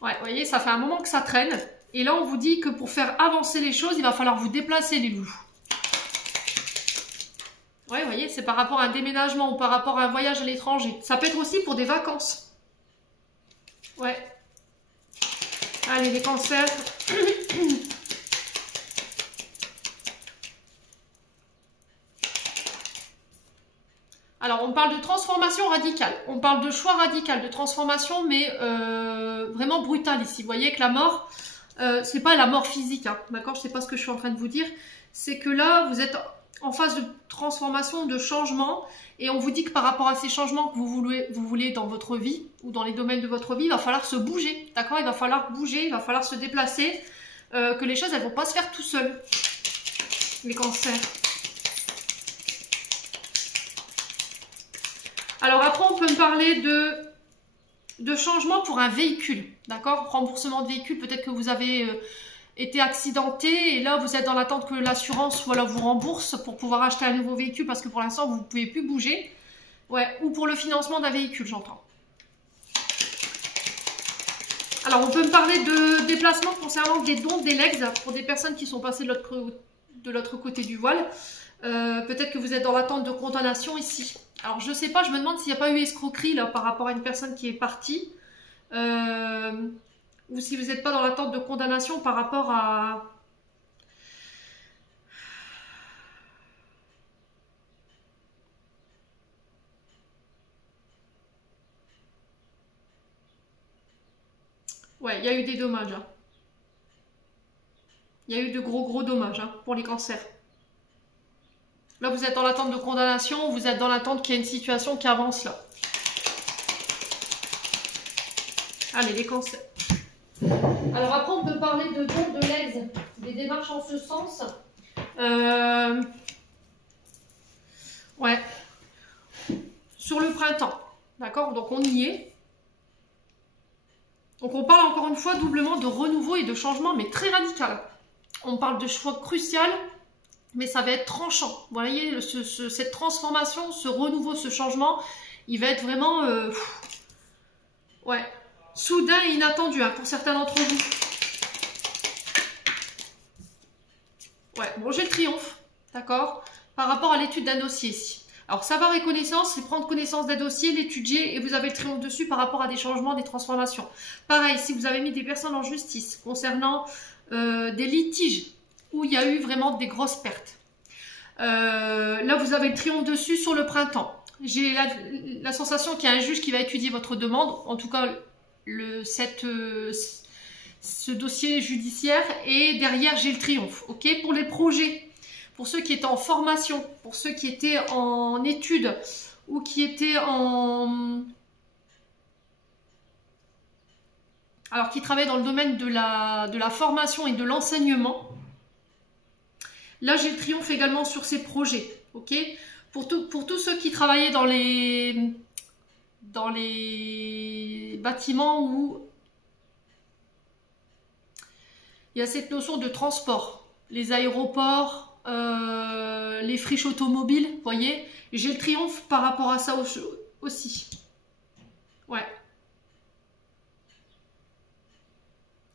Ouais, vous voyez, ça fait un moment que ça traîne. Et là, on vous dit que pour faire avancer les choses, il va falloir vous déplacer, les loups. Ouais, vous voyez, c'est par rapport à un déménagement ou par rapport à un voyage à l'étranger. Ça peut être aussi pour des vacances. Ouais. Allez, les Cancers. Alors, on parle de transformation radicale. On parle de choix radical, de transformation, mais vraiment brutale ici. Vous voyez que la mort, c'est pas la mort physique, hein, d'accord? Je sais pas ce que je suis en train de vous dire. C'est que là, vous êtes en phase de transformation, de changement, et on vous dit que par rapport à ces changements que vous voulez dans votre vie, ou dans les domaines de votre vie, il va falloir se bouger, d'accord? Il va falloir bouger, il va falloir se déplacer, que les choses, elles vont pas se faire tout seules, les Cancers. Alors après, on peut me parler de changement pour un véhicule, d'accord? Remboursement de véhicule, peut-être que vous avez été accidenté et là vous êtes dans l'attente que l'assurance voilà, vous rembourse pour pouvoir acheter un nouveau véhicule parce que pour l'instant vous ne pouvez plus bouger. Ouais, ou pour le financement d'un véhicule, j'entends. Alors, on peut me parler de déplacement concernant des dons, des legs, pour des personnes qui sont passées de l'autre côté du voile. Peut-être que vous êtes dans l'attente de condamnation ici. Alors, je ne sais pas, je me demande s'il n'y a pas eu escroquerie là, par rapport à une personne qui est partie. Ou si vous n'êtes pas dans l'attente de condamnation par rapport à... Ouais, il y a eu des dommages. Hein. Il y a eu de gros dommages hein, pour les cancers. Là, vous êtes dans l'attente de condamnation, vous êtes dans l'attente qu'il y ait une situation qui avance là. Allez, les cancers. Alors après, on peut parler de dons, de legs, des démarches en ce sens. Ouais. Sur le printemps, d'accord? Donc on y est. Donc on parle encore une fois doublement de renouveau et de changement, mais très radical. On parle de choix crucial, mais ça va être tranchant. Vous voyez, cette transformation, ce renouveau, ce changement, il va être vraiment ouais, soudain et inattendu hein, pour certains d'entre vous. Ouais, bon, j'ai le triomphe, d'accord, par rapport à l'étude d'un dossier ici. Alors, savoir et connaissance, c'est prendre connaissance d'un dossier, l'étudier et vous avez le triomphe dessus par rapport à des changements, des transformations. Pareil, si vous avez mis des personnes en justice concernant des litiges où il y a eu vraiment des grosses pertes. Là, vous avez le triomphe dessus sur le printemps. J'ai la sensation qu'il y a un juge qui va étudier votre demande, en tout cas ce dossier judiciaire et derrière, j'ai le triomphe. Ok, pour les projets. Pour ceux qui étaient en formation, pour ceux qui étaient en études ou qui étaient alors qui travaillaient dans le domaine de la formation et de l'enseignement. Là, j'ai le triomphe également sur ces projets. Ok, pour tous ceux qui travaillaient dans les bâtiments où il y a cette notion de transport, les aéroports, les friches automobiles, vous voyez, j'ai le triomphe par rapport à ça aussi. Ouais.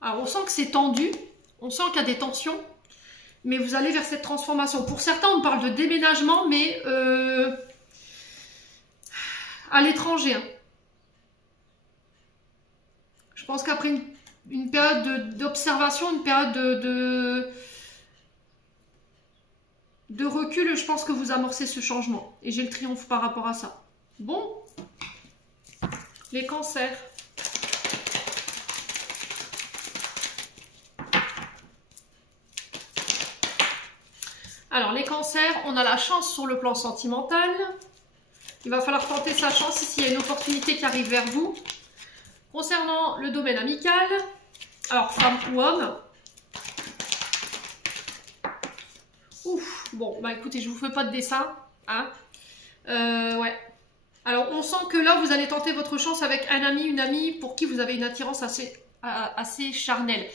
Alors, on sent que c'est tendu, on sent qu'il y a des tensions, mais vous allez vers cette transformation. Pour certains, on parle de déménagement, mais à l'étranger. Hein. Je pense qu'après une période d'observation, une période de recul, je pense que vous amorcez ce changement. Et j'ai le triomphe par rapport à ça. Bon. Les cancers. Alors, les cancers, on a la chance sur le plan sentimental. Il va falloir tenter sa chance s'il y a une opportunité qui arrive vers vous. Concernant le domaine amical, alors femme ou homme. Ouf, bon, bah écoutez, je vous fais pas de dessin. Hein. Ouais. Alors, on sent que là, vous allez tenter votre chance avec un ami, une amie pour qui vous avez une attirance assez charnelle.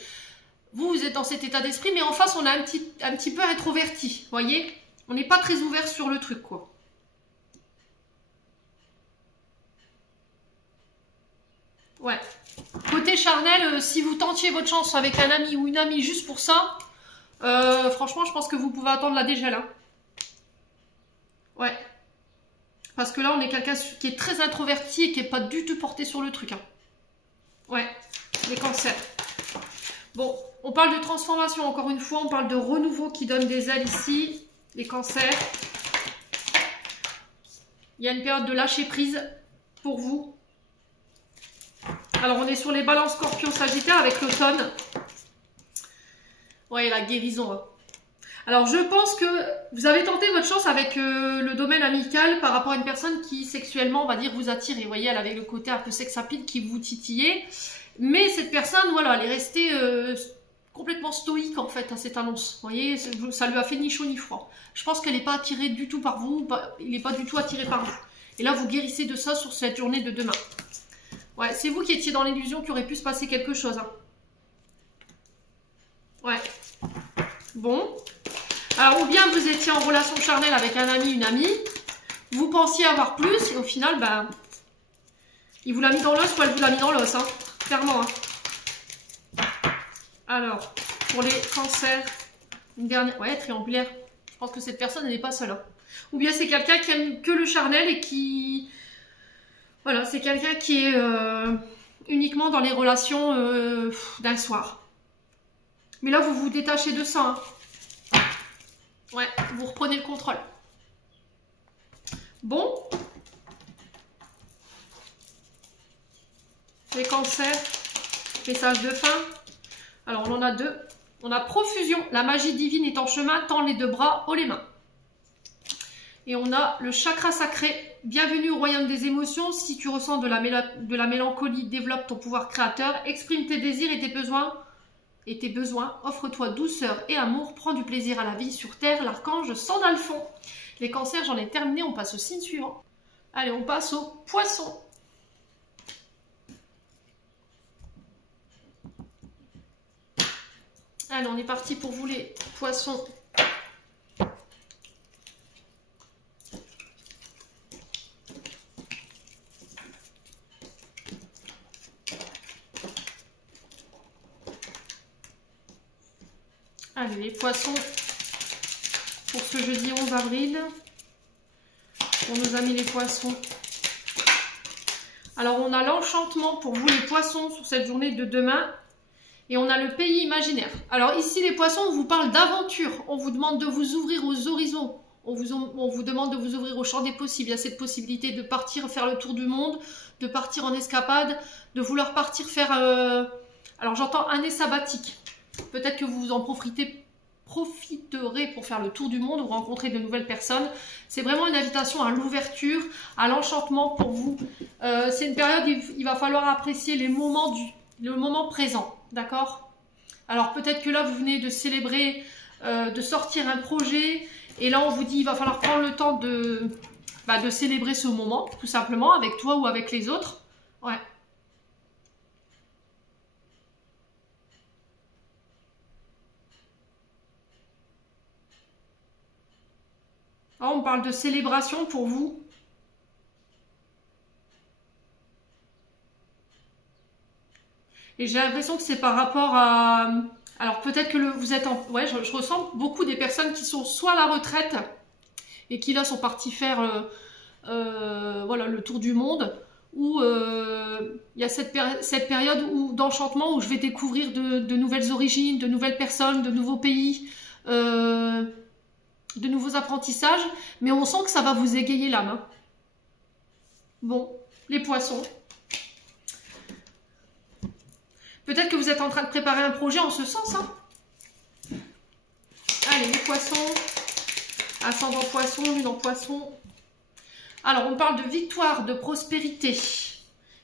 Vous êtes dans cet état d'esprit, mais en face, on a un petit peu introverti, voyez. On n'est pas très ouvert sur le truc, quoi. Ouais. Côté charnel, si vous tentiez votre chance avec un ami ou une amie juste pour ça, franchement, je pense que vous pouvez attendre la dégel. Hein. Ouais. Parce que là, on est quelqu'un qui est très introverti et qui n'est pas du tout porté sur le truc. Hein. Ouais. Les cancers. Bon, on parle de transformation, encore une fois, on parle de renouveau qui donne des ailes ici, les cancers. Il y a une période de lâcher prise pour vous. Alors, on est sur les balances scorpion sagittaire avec l'automne. Ouais, la guérison. Hein. Alors, je pense que vous avez tenté votre chance avec le domaine amical par rapport à une personne qui, sexuellement, on va dire, vous attire. Et vous voyez, elle avait le côté un peu sex appeal qui vous titillait. Mais cette personne, voilà, elle est restée complètement stoïque, en fait, à cette annonce. Vous voyez, ça lui a fait ni chaud ni froid. Je pense qu'elle n'est pas attirée du tout par vous. Il n'est pas du tout attiré par vous. Et là, vous guérissez de ça sur cette journée de demain. Ouais, c'est vous qui étiez dans l'illusion qu'il aurait pu se passer quelque chose. Hein. Ouais. Bon. Alors, ou bien vous étiez en relation charnelle avec un ami, une amie. Vous pensiez avoir plus et au final, ben, il vous l'a mis dans l'os ou elle vous l'a mis dans l'os. Hein. Clairement. Hein. Alors, pour les cancers, une dernière... Ouais, triangulaire. Je pense que cette personne, elle n'est pas seule. Hein. Ou bien c'est quelqu'un qui aime que le charnel et qui... Voilà, c'est quelqu'un qui est uniquement dans les relations d'un soir. Mais là, vous vous détachez de ça. Hein. Ouais, vous reprenez le contrôle. Bon. Les cancers, message de fin. Alors, on en a deux. On a profusion. La magie divine est en chemin, tends les deux bras, haut les mains. Et on a le chakra sacré. Bienvenue au royaume des émotions. Si tu ressens de la mélancolie, développe ton pouvoir créateur. Exprime tes désirs et tes besoins. Offre-toi douceur et amour. Prends du plaisir à la vie sur terre. L'archange Sandalphon. Les cancers, j'en ai terminé. On passe au signe suivant. Allez, on passe aux poissons. Allez, on est parti pour vous les poissons. Allez, les poissons pour ce jeudi 11 avril. On nous a mis les poissons. Alors, on a l'enchantement pour vous les poissons sur cette journée de demain. Et on a le pays imaginaire. Alors ici, les poissons, on vous parle d'aventure. On vous demande de vous ouvrir aux horizons. On vous demande de vous ouvrir au champ des possibles. Il y a cette possibilité de partir faire le tour du monde, de partir en escapade, de vouloir partir faire... Alors j'entends année sabbatique. Peut-être que vous en profiterez pour faire le tour du monde ou rencontrer de nouvelles personnes. C'est vraiment une invitation à l'ouverture, à l'enchantement pour vous. C'est une période où il va falloir apprécier le moment présent. D'accord? Alors peut-être que là, vous venez de célébrer, de sortir un projet. Et là, on vous dit, il va falloir prendre le temps de célébrer ce moment, tout simplement, avec toi ou avec les autres. Ouais. Alors, on parle de célébration pour vous. Et j'ai l'impression que c'est par rapport à... Alors peut-être que vous êtes en... Ouais, je ressens beaucoup des personnes qui sont soit à la retraite et qui là sont partis faire voilà, le tour du monde, ou il y a cette période d'enchantement où je vais découvrir de nouvelles origines, de nouvelles personnes, de nouveaux pays, de nouveaux apprentissages, mais on sent que ça va vous égayer l'âme. Hein. Bon, les poissons. Peut-être que vous êtes en train de préparer un projet en ce sens. Hein. Allez, les poissons. Ascendant poisson, lune en poisson. Alors, on parle de victoire, de prospérité.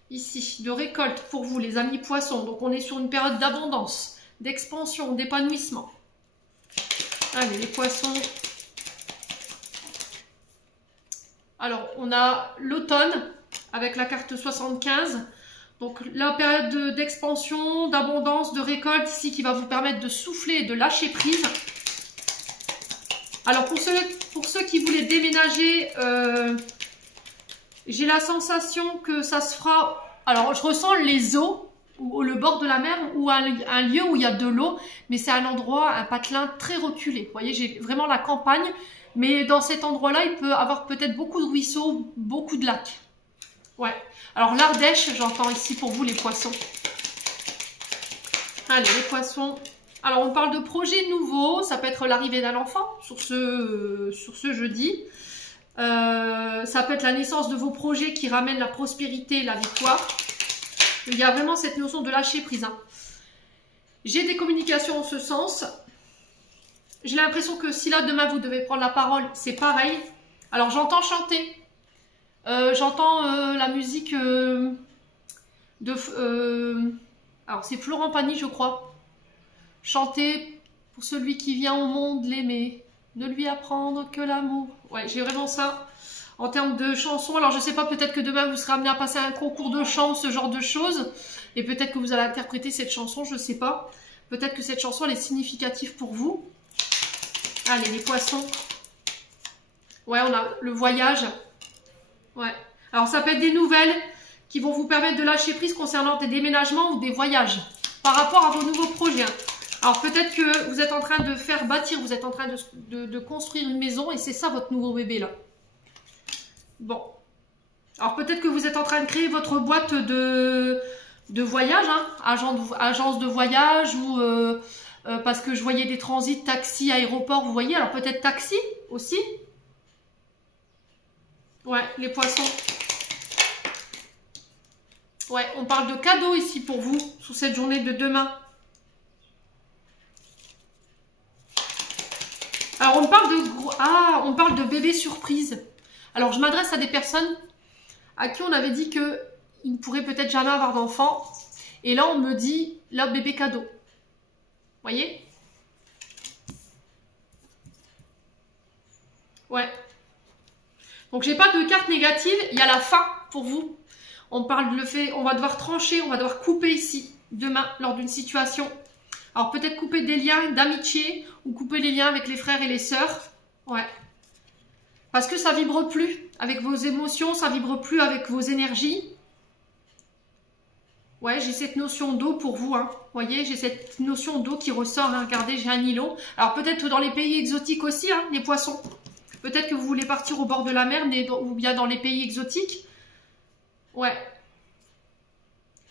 Ici, de récolte pour vous, les amis poissons. Donc, on est sur une période d'abondance, d'expansion, d'épanouissement. Allez, les poissons. Alors, on a l'automne avec la carte 75. Donc la période d'expansion, d'abondance, de récolte ici qui va vous permettre de souffler et de lâcher prise. Alors pour ceux qui voulaient déménager, j'ai la sensation que ça se fera... Alors je ressens les eaux, ou le bord de la mer, ou un lieu où il y a de l'eau, mais c'est un endroit, un patelin très reculé. Vous voyez, j'ai vraiment la campagne, mais dans cet endroit-là, il peut avoir peut-être beaucoup de ruisseaux, beaucoup de lacs. Ouais. Alors l'Ardèche, j'entends ici pour vous les poissons. Allez, les poissons. Alors on parle de projets nouveaux. Ça peut être l'arrivée d'un enfant sur ce jeudi. Ça peut être la naissance de vos projets qui ramènent la prospérité et la victoire. Il y a vraiment cette notion de lâcher prise. Hein. J'ai des communications en ce sens. J'ai l'impression que si là demain vous devez prendre la parole, c'est pareil. Alors j'entends chanter. J'entends la musique alors c'est Florent Pagny, je crois. Chanter pour celui qui vient au monde l'aimer, ne lui apprendre que l'amour. Ouais, j'ai vraiment ça. En termes de chansons, alors je sais pas, peut-être que demain vous serez amené à passer un concours de chant, ce genre de choses. Et peut-être que vous allez interpréter cette chanson, je sais pas. Peut-être que cette chanson, elle est significative pour vous. Allez, les poissons. Ouais, on a le voyage. Ouais. Alors ça peut être des nouvelles qui vont vous permettre de lâcher prise concernant des déménagements ou des voyages. Par rapport à vos nouveaux projets. Alors peut-être que vous êtes en train de faire bâtir, vous êtes en train de construire une maison et c'est ça votre nouveau bébé là. Bon. Alors peut-être que vous êtes en train de créer votre boîte de voyage, hein, agence de voyage ou parce que je voyais des transits, taxi, aéroport, vous voyez. Alors peut-être taxi aussi. Ouais, les poissons. Ouais, on parle de cadeaux ici pour vous, sur cette journée de demain. Alors, on parle de bébé surprise. Alors, je m'adresse à des personnes à qui on avait dit qu'ils ne pourraient peut-être jamais avoir d'enfant. Et là, on me dit, là, bébé cadeau. Vous voyez? Ouais. Donc, j'ai pas de carte négative. Il y a la fin pour vous. On parle de le fait, on va devoir trancher, on va devoir couper ici, demain, lors d'une situation. Alors peut-être couper des liens d'amitié ou couper les liens avec les frères et les sœurs. Ouais. Parce que ça vibre plus avec vos émotions, ça vibre plus avec vos énergies. Ouais, j'ai cette notion d'eau pour vous. Hein. Vous voyez, j'ai cette notion d'eau qui ressort. Hein. Regardez, j'ai un îlot. Alors peut-être dans les pays exotiques aussi, hein, les poissons. Peut-être que vous voulez partir au bord de la mer ou bien dans les pays exotiques. Ouais.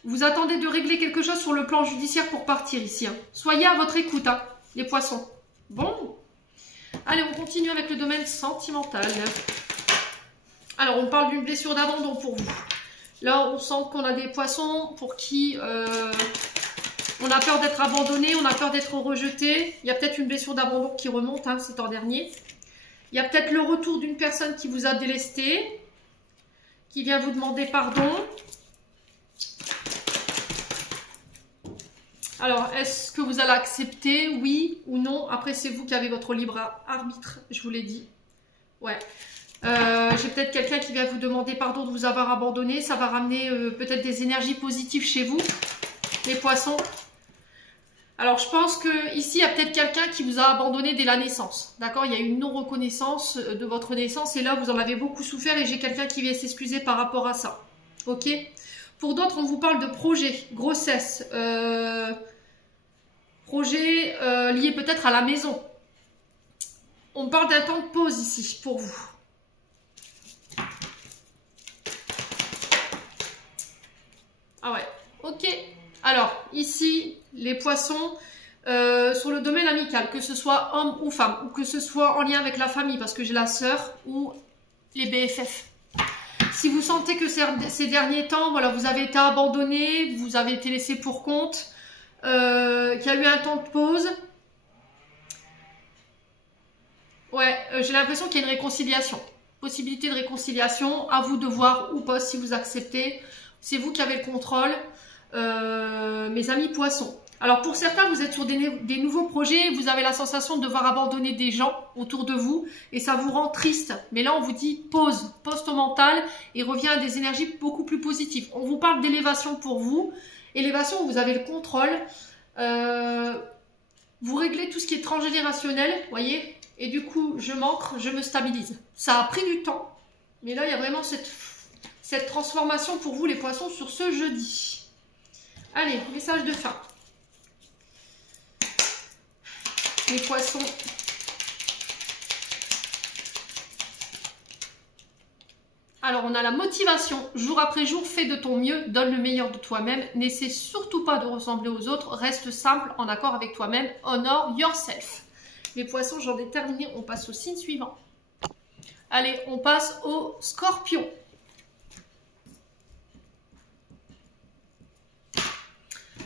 Vous attendez de régler quelque chose sur le plan judiciaire pour partir ici. Hein. Soyez à votre écoute, hein, les poissons. Bon. Allez, on continue avec le domaine sentimental. Alors, on parle d'une blessure d'abandon pour vous. Là, on sent qu'on a des poissons pour qui on a peur d'être abandonné, on a peur d'être rejeté. Il y a peut-être une blessure d'abandon qui remonte, hein, c'est en dernier. Il y a peut-être le retour d'une personne qui vous a délesté, qui vient vous demander pardon. Alors, est-ce que vous allez accepter, oui ou non? Après, c'est vous qui avez votre libre arbitre, je vous l'ai dit. Ouais. J'ai peut-être quelqu'un qui vient vous demander pardon de vous avoir abandonné. Ça va ramener peut-être des énergies positives chez vous, les poissons. Alors, je pense que ici, il y a peut-être quelqu'un qui vous a abandonné dès la naissance. D'accord? Il y a une non-reconnaissance de votre naissance et là, vous en avez beaucoup souffert et j'ai quelqu'un qui vient s'excuser par rapport à ça. Ok? Pour d'autres, on vous parle de projet, grossesse, projet lié peut-être à la maison. On parle d'un temps de pause ici pour vous. Ah ouais, ok. Alors, ici, les poissons, sur le domaine amical, que ce soit homme ou femme, ou que ce soit en lien avec la famille, parce que j'ai la sœur, ou les BFF. Si vous sentez que ces derniers temps, voilà, vous avez été abandonné, vous avez été laissé pour compte, qu'il y a eu un temps de pause, ouais, j'ai l'impression qu'il y a une réconciliation. Possibilité de réconciliation, à vous de voir ou pas si vous acceptez. C'est vous qui avez le contrôle, mes amis poissons. Alors pour certains, vous êtes sur des nouveaux projets, vous avez la sensation de devoir abandonner des gens autour de vous et ça vous rend triste. Mais là, on vous dit pause, pause au mental et revient à des énergies beaucoup plus positives. On vous parle d'élévation pour vous. Élévation, vous avez le contrôle. Vous réglez tout ce qui est transgénérationnel, voyez. Et du coup, je m'ancre, je me stabilise. Ça a pris du temps, mais là, il y a vraiment cette transformation pour vous, les poissons, sur ce jeudi. Allez, message de fin. Les poissons. Alors, on a la motivation. Jour après jour, fais de ton mieux, donne le meilleur de toi-même. N'essaie surtout pas de ressembler aux autres. Reste simple, en accord avec toi-même. Honor yourself. Les poissons, j'en ai terminé. On passe au signe suivant. Allez, on passe au scorpion.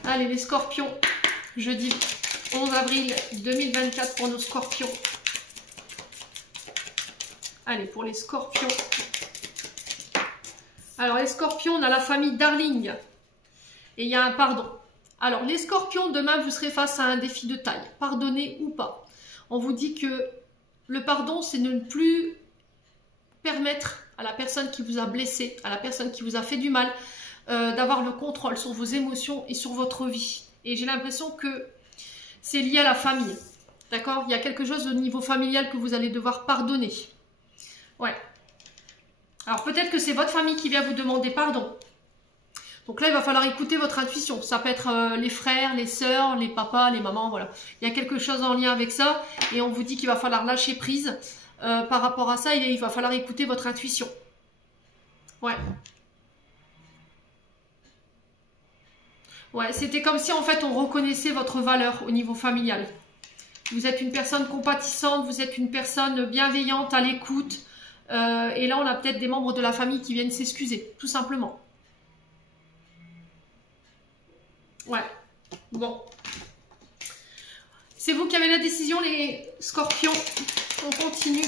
Allez, les scorpions. Jeudi 11 avril 2024 pour nos scorpions. Allez, pour les scorpions. Alors, les scorpions, on a la famille Darling. Et il y a un pardon. Alors, les scorpions, demain, vous serez face à un défi de taille. Pardonnez ou pas. On vous dit que le pardon, c'est ne plus permettre à la personne qui vous a blessé, à la personne qui vous a fait du mal, d'avoir le contrôle sur vos émotions et sur votre vie. Et j'ai l'impression que c'est lié à la famille. D'accord? Il y a quelque chose au niveau familial que vous allez devoir pardonner. Ouais. Alors peut-être que c'est votre famille qui vient vous demander pardon. Donc là, il va falloir écouter votre intuition. Ça peut être les frères, les sœurs, les papas, les mamans, voilà. Il y a quelque chose en lien avec ça. Et on vous dit qu'il va falloir lâcher prise. Par rapport à ça, il va falloir écouter votre intuition. Ouais. Ouais, c'était comme si en fait on reconnaissait votre valeur au niveau familial. Vous êtes une personne compatissante, vous êtes une personne bienveillante, à l'écoute. Et là, on a peut-être des membres de la famille qui viennent s'excuser, tout simplement. Ouais, bon. C'est vous qui avez la décision, les scorpions. On continue.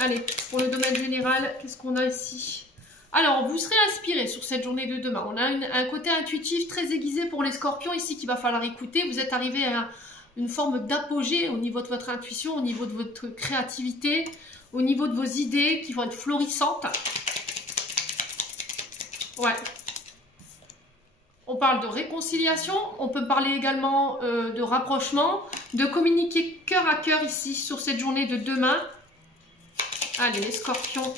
Allez, pour le domaine général, qu'est-ce qu'on a ici? Alors, vous serez inspiré sur cette journée de demain. On a un côté intuitif très aiguisé pour les scorpions ici qu'il va falloir écouter. Vous êtes arrivé à une forme d'apogée au niveau de votre intuition, au niveau de votre créativité, au niveau de vos idées qui vont être florissantes. Ouais. On parle de réconciliation, on peut parler également de rapprochement, de communiquer cœur à cœur ici sur cette journée de demain. Allez, les scorpions.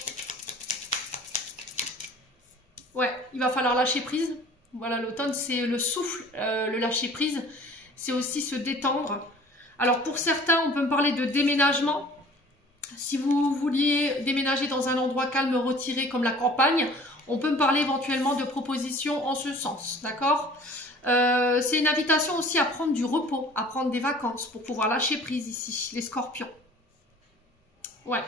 Ouais, il va falloir lâcher prise. Voilà, l'automne, c'est le souffle, le lâcher prise. C'est aussi se détendre. Alors, pour certains, on peut me parler de déménagement. Si vous vouliez déménager dans un endroit calme, retiré comme la campagne, on peut me parler éventuellement de propositions en ce sens, d'accord? C'est une invitation aussi à prendre du repos, à prendre des vacances pour pouvoir lâcher prise ici, les scorpions. Ouais.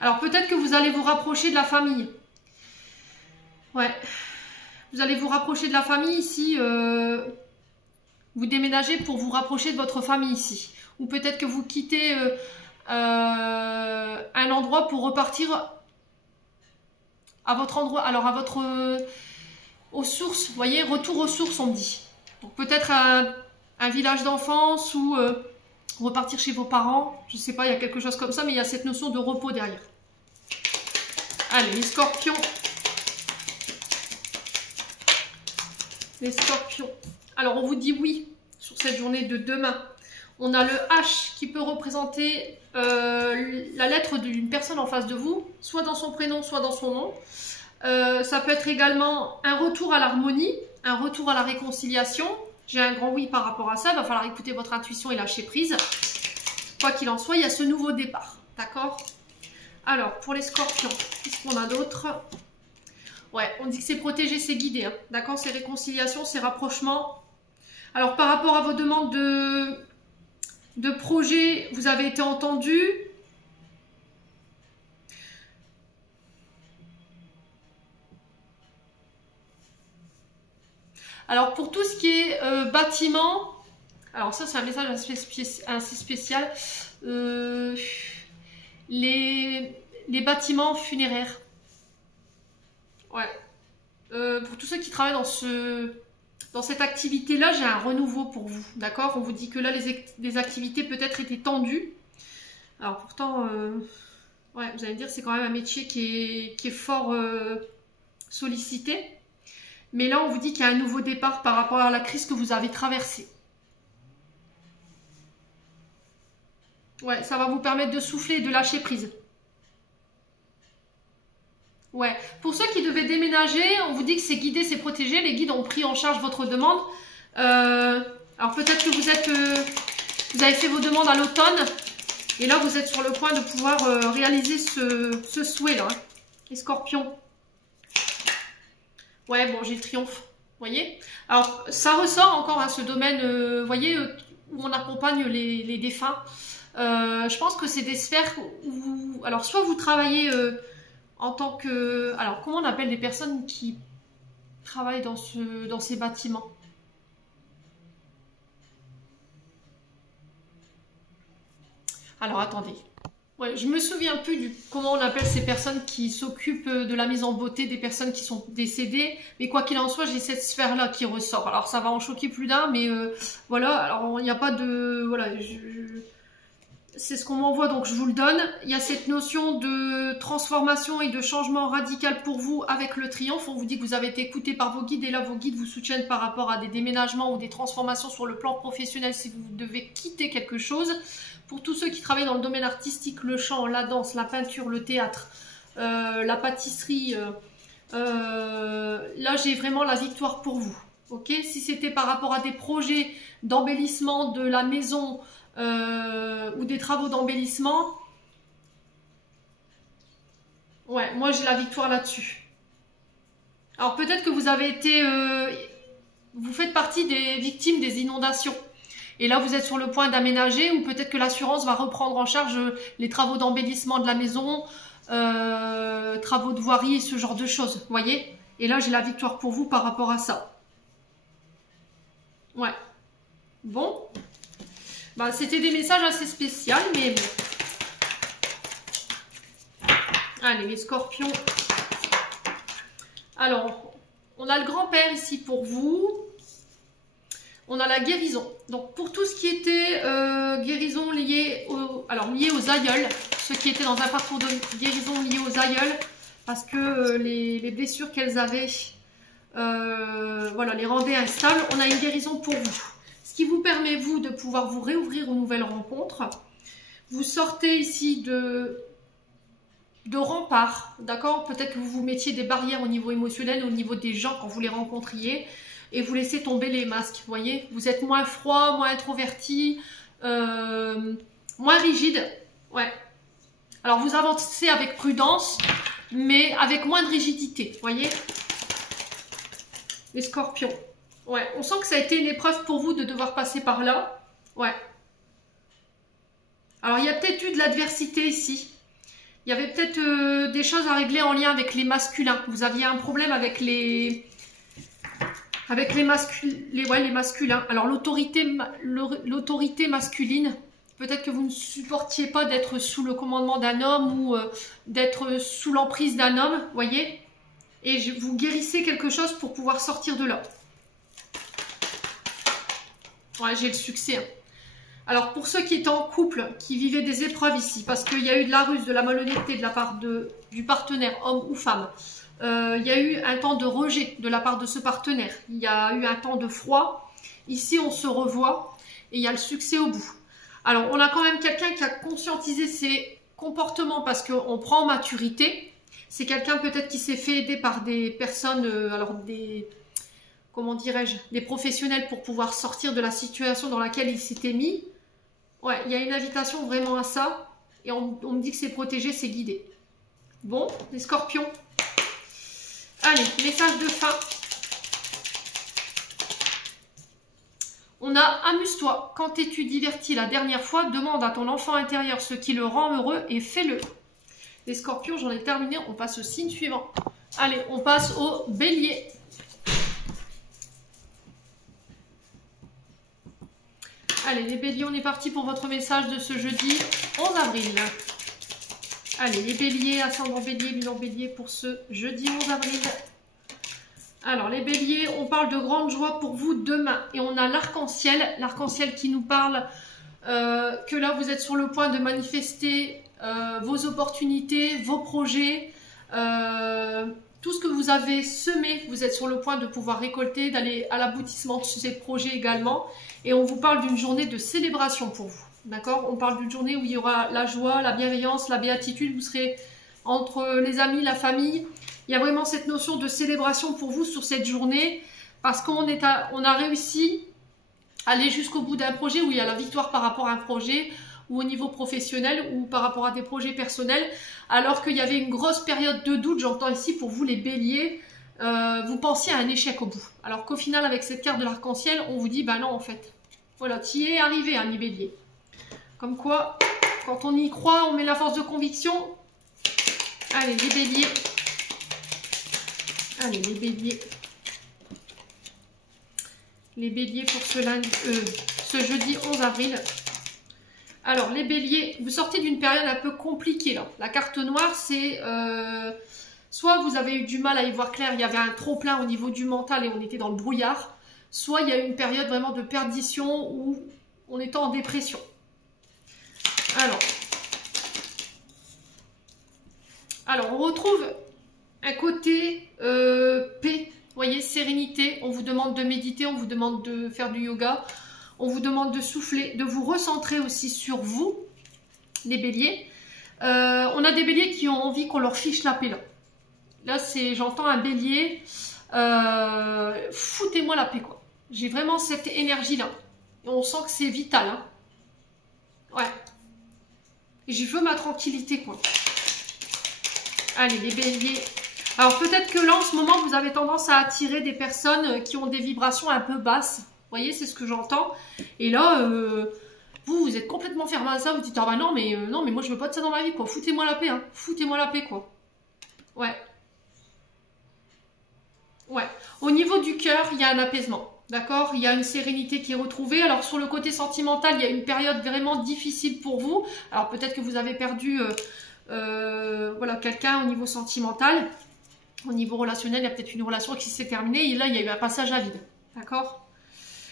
Alors peut-être que vous allez vous rapprocher de la famille. Ouais. Vous allez vous rapprocher de la famille ici. Vous déménagez pour vous rapprocher de votre famille ici. Ou peut-être que vous quittez un endroit pour repartir à votre endroit. Alors à votre... aux sources, vous voyez, retour aux sources on me dit. Donc peut-être un village d'enfance ou... repartir chez vos parents, je sais pas, il y a quelque chose comme ça, mais il y a cette notion de repos derrière. Allez, les scorpions. Les scorpions. Alors, on vous dit oui sur cette journée de demain. On a le H qui peut représenter la lettre d'une personne en face de vous, soit dans son prénom, soit dans son nom. Ça peut être également un retour à l'harmonie, un retour à la réconciliation. J'ai un grand oui par rapport à ça. Il va falloir écouter votre intuition et lâcher prise. Quoi qu'il en soit, il y a ce nouveau départ. D'accord? Alors, pour les scorpions, qu'est-ce qu'on a d'autre? Ouais, on dit que c'est protégé, c'est guidé. Hein. D'accord? C'est réconciliation, c'est rapprochement. Alors, par rapport à vos demandes de projet, vous avez été entendu. Alors, pour tout ce qui est bâtiment, alors ça, c'est un message assez spécial. Les bâtiments funéraires. Ouais. Pour tous ceux qui travaillent dans cette activité-là, j'ai un renouveau pour vous. D'accord? On vous dit que là, les activités peut-être étaient tendues. Alors, pourtant, ouais, vous allez me dire, c'est quand même un métier qui est fort sollicité. Mais là, on vous dit qu'il y a un nouveau départ par rapport à la crise que vous avez traversée. Ouais, ça va vous permettre de souffler et de lâcher prise. Ouais, pour ceux qui devaient déménager, on vous dit que c'est guidé, c'est protégé. Les guides ont pris en charge votre demande. Alors peut-être que vous avez fait vos demandes à l'automne. Et là, vous êtes sur le point de pouvoir réaliser ce souhait-là. Hein. Les scorpions. Ouais, bon, j'ai le triomphe. Vous voyez? Alors, ça ressort encore à ce domaine, vous voyez, où on accompagne les défunts. Je pense que c'est des sphères où... Alors, soit vous travaillez en tant que... Alors, comment on appelle les personnes qui travaillent dans ces bâtiments? Alors, attendez. Ouais, je me souviens plus comment on appelle ces personnes qui s'occupent de la mise en beauté des personnes qui sont décédées. Mais quoi qu'il en soit, j'ai cette sphère-là qui ressort. Alors, ça va en choquer plus d'un, mais voilà. Alors, il n'y a pas de... Voilà, c'est ce qu'on m'envoie, donc je vous le donne. Il y a cette notion de transformation et de changement radical pour vous avec le triomphe. On vous dit que vous avez été écouté par vos guides et là, vos guides vous soutiennent par rapport à des déménagements ou des transformations sur le plan professionnel si vous devez quitter quelque chose. Pour tous ceux qui travaillent dans le domaine artistique, le chant, la danse, la peinture, le théâtre, la pâtisserie, là, j'ai vraiment la victoire pour vous. Ok, si c'était par rapport à des projets d'embellissement de la maison ou des travaux d'embellissement, ouais, moi j'ai la victoire là-dessus. Alors peut-être que vous avez été, vous faites partie des victimes des inondations. Et là vous êtes sur le point d'aménager ou peut-être que l'assurance va reprendre en charge les travaux d'embellissement de la maison, travaux de voirie et ce genre de choses, voyez. Et là j'ai la victoire pour vous par rapport à ça. Ouais. Bon. Bah, c'était des messages assez spéciaux, mais bon. Allez, les scorpions. Alors, on a le grand-père ici pour vous. On a la guérison. Donc, pour tout ce qui était guérison liée aux aïeuls, ceux qui étaient dans un parcours de guérison lié aux aïeuls, parce que les blessures qu'elles avaient, voilà, les rendaient instables, on a une guérison pour vous. Ce qui vous permet, vous, de pouvoir vous réouvrir aux nouvelles rencontres. Vous sortez ici de remparts, d'accord? Peut-être que vous vous mettiez des barrières au niveau émotionnel, au niveau des gens quand vous les rencontriez, et vous laissez tomber les masques, vous voyez? Vous êtes moins froid, moins introverti, moins rigide, ouais. Alors, vous avancez avec prudence, mais avec moins de rigidité, vous voyez? Les scorpions. Ouais, on sent que ça a été une épreuve pour vous de devoir passer par là. Ouais. Alors, il y a peut-être eu de l'adversité ici. Il y avait peut-être des choses à régler en lien avec les masculins. Vous aviez un problème avec les masculins. Alors, l'autorité masculine, peut-être que vous ne supportiez pas d'être sous le commandement d'un homme ou d'être sous l'emprise d'un homme, voyez. Et vous guérissez quelque chose pour pouvoir sortir de là. Ouais, j'ai le succès. Hein. Alors, pour ceux qui étaient en couple, qui vivaient des épreuves ici, parce qu'il y a eu de la ruse, de la malhonnêteté de la part du partenaire, homme ou femme, il y a eu un temps de rejet de la part de ce partenaire, il y a eu un temps de froid. Ici, on se revoit et il y a le succès au bout. Alors, on a quand même quelqu'un qui a conscientisé ses comportements parce qu'on prend en maturité. C'est quelqu'un peut-être qui s'est fait aider par des personnes, comment dirais-je, des professionnels pour pouvoir sortir de la situation dans laquelle il s'était mis. Ouais, il y a une invitation vraiment à ça. Et on me dit que c'est protégé, c'est guidé. Bon, les scorpions. Allez, message de fin. On a amuse-toi. Quand t'es-tu diverti la dernière fois, demande à ton enfant intérieur ce qui le rend heureux et fais-le. Les scorpions, j'en ai terminé. On passe au signe suivant. Allez, on passe au bélier. Allez, les béliers, on est parti pour votre message de ce jeudi 11 avril. Allez, les béliers, ascendant bélier, lunan bélier pour ce jeudi 11 avril. Alors, les béliers, on parle de grande joie pour vous demain. Et on a l'arc-en-ciel qui nous parle que là, vous êtes sur le point de manifester vos opportunités, vos projets, tout ce que vous avez semé, vous êtes sur le point de pouvoir récolter, d'aller à l'aboutissement de ces projets également. Et on vous parle d'une journée de célébration pour vous. D'accord? On parle d'une journée où il y aura la joie, la bienveillance, la béatitude. Vous serez entre les amis, la famille. Il y a vraiment cette notion de célébration pour vous sur cette journée. Parce qu'on a réussi à aller jusqu'au bout d'un projet où il y a la victoire par rapport à un projet, ou au niveau professionnel, ou par rapport à des projets personnels. Alors qu'il y avait une grosse période de doute, j'entends ici pour vous les béliers, vous pensiez à un échec au bout. Alors qu'au final, avec cette carte de l'arc-en-ciel, on vous dit, bah non en fait. Voilà, tu y es arrivé, hein, les béliers. Comme quoi, quand on y croit, on met la force de conviction. Allez, les béliers. Allez, les béliers. Les béliers pour ce jeudi 11 avril. Alors, les béliers, vous sortez d'une période un peu compliquée, là. La carte noire, c'est... soit vous avez eu du mal à y voir clair, il y avait un trop-plein au niveau du mental et on était dans le brouillard. Soit il y a eu une période vraiment de perdition où on était en dépression. Alors, on retrouve un côté paix, vous voyez, sérénité. On vous demande de méditer, on vous demande de faire du yoga, on vous demande de souffler, de vous recentrer aussi sur vous, les béliers. On a des béliers qui ont envie qu'on leur fiche la paix là. Là, j'entends un bélier, foutez-moi la paix quoi. J'ai vraiment cette énergie là. Et on sent que c'est vital. Hein. Ouais. Et je veux ma tranquillité quoi. Allez, les béliers. Alors, peut-être que là, en ce moment, vous avez tendance à attirer des personnes qui ont des vibrations un peu basses. Vous voyez, c'est ce que j'entends. Et là, vous êtes complètement fermé à ça. Vous dites, ah bah non, mais moi, je veux pas de ça dans ma vie, quoi. Foutez-moi la paix, hein. Foutez-moi la paix, quoi. Ouais. Ouais. Au niveau du cœur, il y a un apaisement. D'accord? Il y a une sérénité qui est retrouvée. Alors, sur le côté sentimental, il y a une période vraiment difficile pour vous. Alors, peut-être que vous avez perdu... voilà, quelqu'un au niveau sentimental, au niveau relationnel, il y a peut-être une relation qui s'est terminée et là il y a eu un passage à vide, d'accord?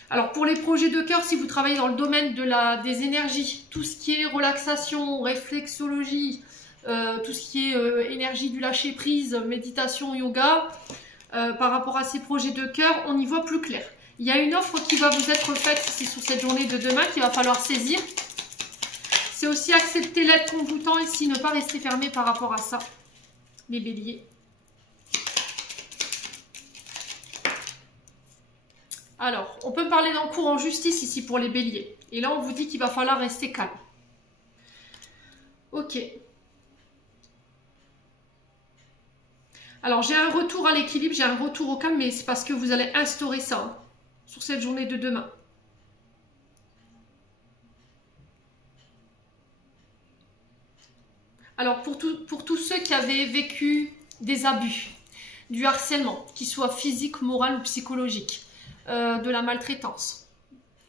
Alors pour les projets de cœur, si vous travaillez dans le domaine des énergies, tout ce qui est relaxation, réflexologie, tout ce qui est énergie du lâcher prise, méditation, yoga, par rapport à ces projets de cœur, on y voit plus clair. Il y a une offre qui va vous être faite ici sur cette journée de demain qu'il va falloir saisir. C'est aussi accepter l'aide qu'on vous tend ici, ne pas rester fermé par rapport à ça, les béliers. Alors, on peut parler d'encours en justice ici pour les béliers. Et là, on vous dit qu'il va falloir rester calme. Ok. Alors, j'ai un retour à l'équilibre, j'ai un retour au calme, mais c'est parce que vous allez instaurer ça hein, sur cette journée de demain. Alors, pour tous ceux qui avaient vécu des abus, du harcèlement, qu'il soit physique, moral ou psychologique, de la maltraitance,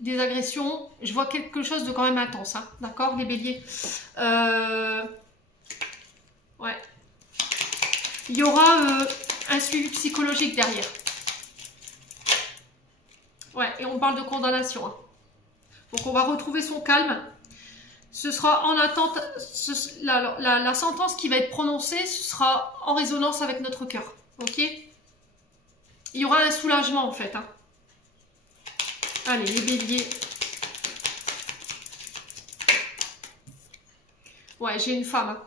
des agressions, je vois quelque chose de quand même intense, hein, d'accord, les béliers. Ouais. Il y aura un suivi psychologique derrière. Ouais, et on parle de condamnation. Hein. Donc, on va retrouver son calme. Ce sera en attente, la sentence qui va être prononcée, ce sera en résonance avec notre cœur. Ok? Il y aura un soulagement en fait. Hein. Allez, les béliers. Ouais, j'ai une femme. Hein.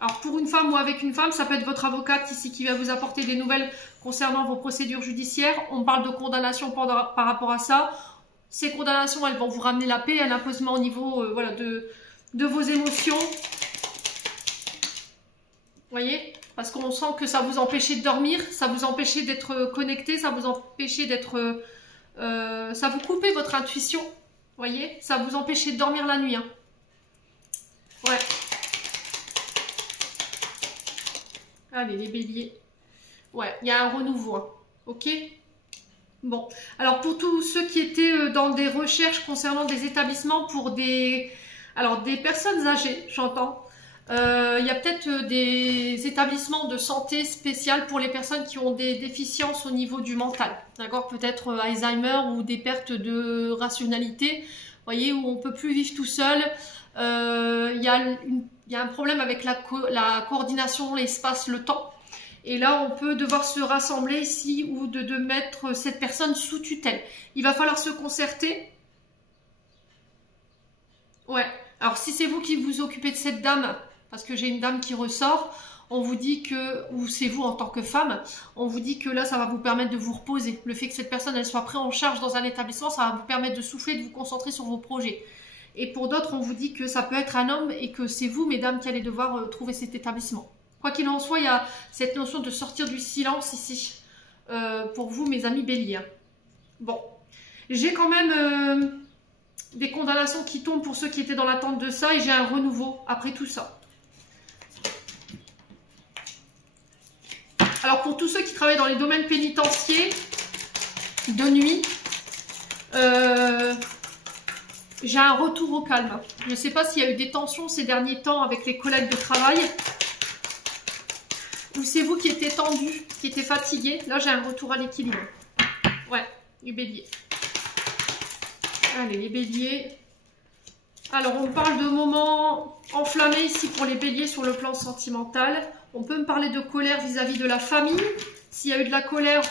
Alors, pour une femme ou avec une femme, ça peut être votre avocate ici qui va vous apporter des nouvelles concernant vos procédures judiciaires. On parle de condamnation par rapport à ça. Ces condamnations, elles vont vous ramener la paix, un apaisement au niveau voilà, de vos émotions. Vous voyez? Parce qu'on sent que ça vous empêchait de dormir, ça vous empêchait d'être connecté, ça vous empêchait d'être... ça vous coupait votre intuition. Vous voyez? Ça vous empêchait de dormir la nuit. Hein. Ouais. Allez, les béliers. Ouais, il y a un renouveau. Hein. Ok? Bon. Alors, pour tous ceux qui étaient dans des recherches concernant des établissements pour des... Alors, des personnes âgées, j'entends. Il y a peut-être des établissements de santé spéciales pour les personnes qui ont des déficiences au niveau du mental. D'accord? Peut-être Alzheimer ou des pertes de rationalité. Vous voyez, où on ne peut plus vivre tout seul. Il y a un problème avec la coordination, l'espace, le temps. Et là, on peut devoir se rassembler ici ou de mettre cette personne sous tutelle. Il va falloir se concerter. Ouais. Alors, si c'est vous qui vous occupez de cette dame, parce que j'ai une dame qui ressort, on vous dit que, ou c'est vous en tant que femme, on vous dit que là, ça va vous permettre de vous reposer. Le fait que cette personne, elle soit prise en charge dans un établissement, ça va vous permettre de souffler, de vous concentrer sur vos projets. Et pour d'autres, on vous dit que ça peut être un homme et que c'est vous, mesdames, qui allez devoir trouver cet établissement. Quoi qu'il en soit, il y a cette notion de sortir du silence ici, pour vous, mes amis béliers. Bon, j'ai quand même des condamnations qui tombent pour ceux qui étaient dans l'attente de ça, et j'ai un renouveau après tout ça. Alors, pour tous ceux qui travaillent dans les domaines pénitentiaires, de nuit, j'ai un retour au calme. Je ne sais pas s'il y a eu des tensions ces derniers temps avec les collègues de travail. Ou c'est vous qui étiez tendu, qui étiez fatigué. Là, j'ai un retour à l'équilibre. Ouais, les béliers. Allez, les béliers. Alors, on parle de moments enflammés ici pour les béliers sur le plan sentimental. On peut me parler de colère vis-à-vis de la famille. S'il y a eu de la colère,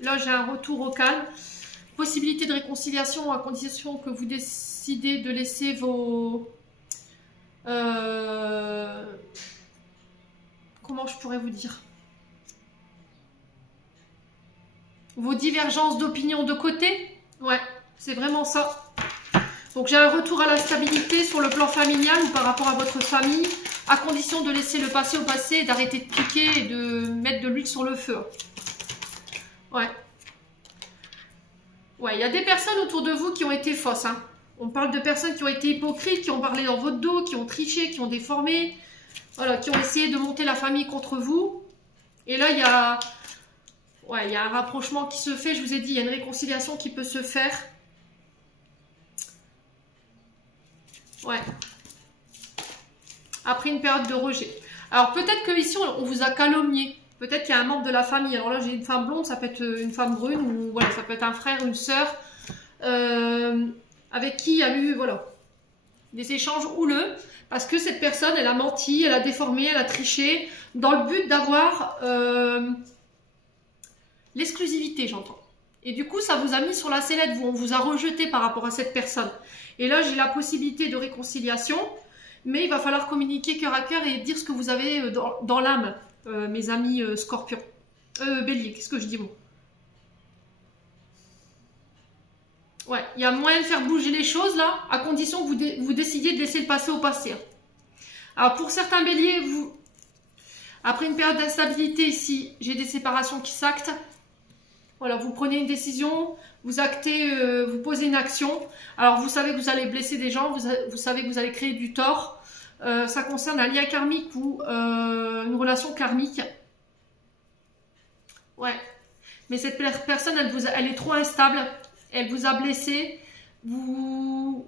là, j'ai un retour au calme. Possibilité de réconciliation à condition que vous décidez de laisser vos... comment je pourrais vous dire? Vos divergences d'opinion de côté. Ouais, c'est vraiment ça. Donc j'ai un retour à la stabilité sur le plan familial ou par rapport à votre famille, à condition de laisser le passé au passé et d'arrêter de piquer et de mettre de l'huile sur le feu. Ouais. Ouais, il y a des personnes autour de vous qui ont été fausses. Hein. On parle de personnes qui ont été hypocrites, qui ont parlé dans votre dos, qui ont triché, qui ont déformé, voilà, qui ont essayé de monter la famille contre vous. Et là, il y a, ouais, il y a un rapprochement qui se fait. Je vous ai dit, il y a une réconciliation qui peut se faire. Ouais. Après une période de rejet. Alors peut-être que ici on vous a calomnié. Peut-être qu'il y a un membre de la famille. Alors là j'ai une femme blonde, ça peut être une femme brune ou voilà, ça peut être un frère, une sœur avec qui il y a eu voilà des échanges houleux parce que cette personne elle a menti, elle a déformé, elle a triché dans le but d'avoir l'exclusivité, j'entends. Et du coup, ça vous a mis sur la sellette, on vous a rejeté par rapport à cette personne. Et là, j'ai la possibilité de réconciliation, mais il va falloir communiquer cœur à cœur et dire ce que vous avez dans l'âme, mes amis scorpions. Bélier, qu'est-ce que je dis, bon? Ouais, il y a moyen de faire bouger les choses, là, à condition que vous décidiez de laisser le passé au passé. Alors, pour certains béliers, après une période d'instabilité ici, j'ai des séparations qui s'actent. Voilà, vous prenez une décision, vous actez, vous posez une action. Alors, vous savez que vous allez blesser des gens, vous savez que vous allez créer du tort. Ça concerne un lien karmique ou une relation karmique. Ouais. Mais cette personne, elle est trop instable. Elle vous a blessé. Vous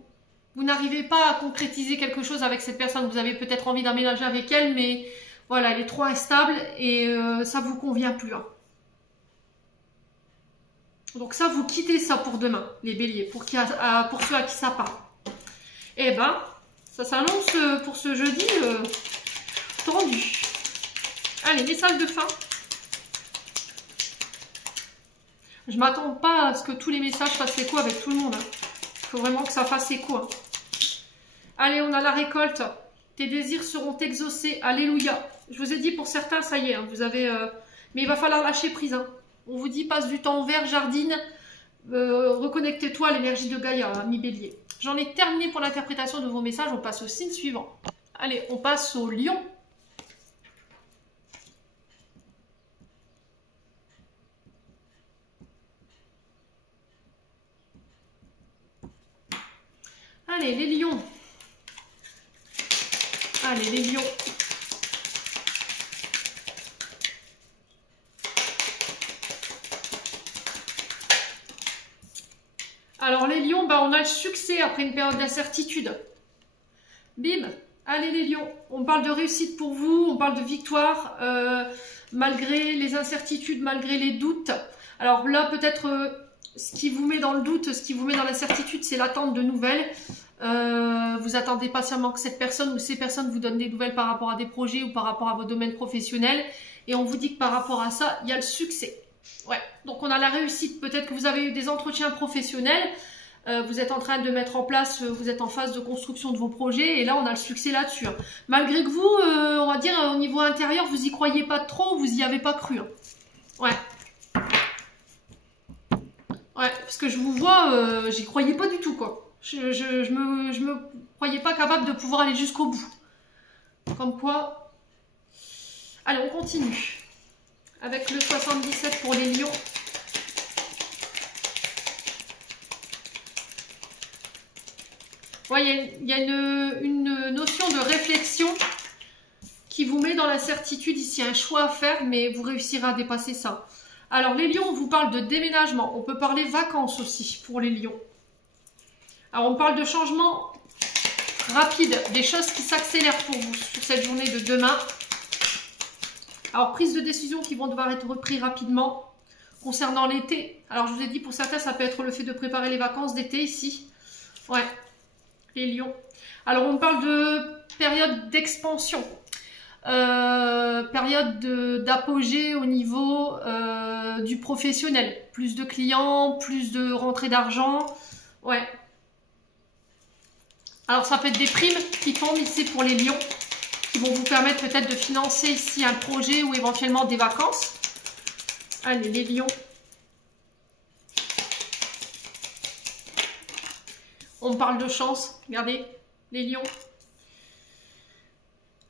n'arrivez pas à concrétiser quelque chose avec cette personne. Vous avez peut-être envie d'aménager avec elle, mais voilà, elle est trop instable et ça ne vous convient plus. Hein. Donc ça, vous quittez ça pour demain, les béliers, pour ceux à qui ça parle. Eh ben, ça s'annonce pour ce jeudi tendu. Allez, message de fin. Je m'attends pas à ce que tous les messages fassent écho avec tout le monde. Il faut vraiment que ça fasse écho. Hein. Allez, on a la récolte. Tes désirs seront exaucés. Alléluia. Je vous ai dit, pour certains, ça y est, hein, vous avez... mais il va falloir lâcher prise. Hein. On vous dit, passe du temps au vert, jardine, reconnectez-toi à l'énergie de Gaïa, ami bélier. J'en ai terminé pour l'interprétation de vos messages, on passe au signe suivant. Allez, on passe au lion. Allez, les lions. Allez, les lions. Alors les lions, bah, on a le succès après une période d'incertitude. Bim, allez les lions, on parle de réussite pour vous, on parle de victoire, malgré les incertitudes, malgré les doutes. Alors là, peut-être ce qui vous met dans le doute, ce qui vous met dans l'incertitude, c'est l'attente de nouvelles. Vous attendez patiemment que cette personne ou ces personnes vous donnent des nouvelles par rapport à des projets ou par rapport à vos domaines professionnels. Et on vous dit que par rapport à ça, il y a le succès. Ouais, donc on a la réussite. Peut-être que vous avez eu des entretiens professionnels, vous êtes en train de mettre en place, vous êtes en phase de construction de vos projets et là on a le succès là-dessus. Hein. Malgré que vous, on va dire au niveau intérieur, vous y croyez pas trop, vous y avez pas cru. Hein. Ouais. Ouais, parce que je vous vois, j'y croyais pas du tout quoi. Je me croyais pas capable de pouvoir aller jusqu'au bout. Comme quoi. Allez, on continue. Avec le 77 pour les lions. Ouais, il y a une notion de réflexion qui vous met dans l'incertitude ici. Un choix à faire, mais vous réussirez à dépasser ça. Alors, les lions, on vous parle de déménagement. On peut parler vacances aussi pour les lions. Alors, on parle de changement rapide, des choses qui s'accélèrent pour vous sur cette journée de demain. Alors, prise de décision qui vont devoir être prises rapidement concernant l'été. Alors, je vous ai dit, pour certains, ça peut être le fait de préparer les vacances d'été ici. Ouais. les lions. Alors, on parle de période d'expansion. Période d'apogée au niveau du professionnel. Plus de clients, plus de rentrée d'argent. Ouais. Alors, ça peut être des primes qui tombent ici pour les lions, qui vont vous permettre peut-être de financer ici un projet ou éventuellement des vacances. Allez, les lions. On parle de chance. Regardez, les lions.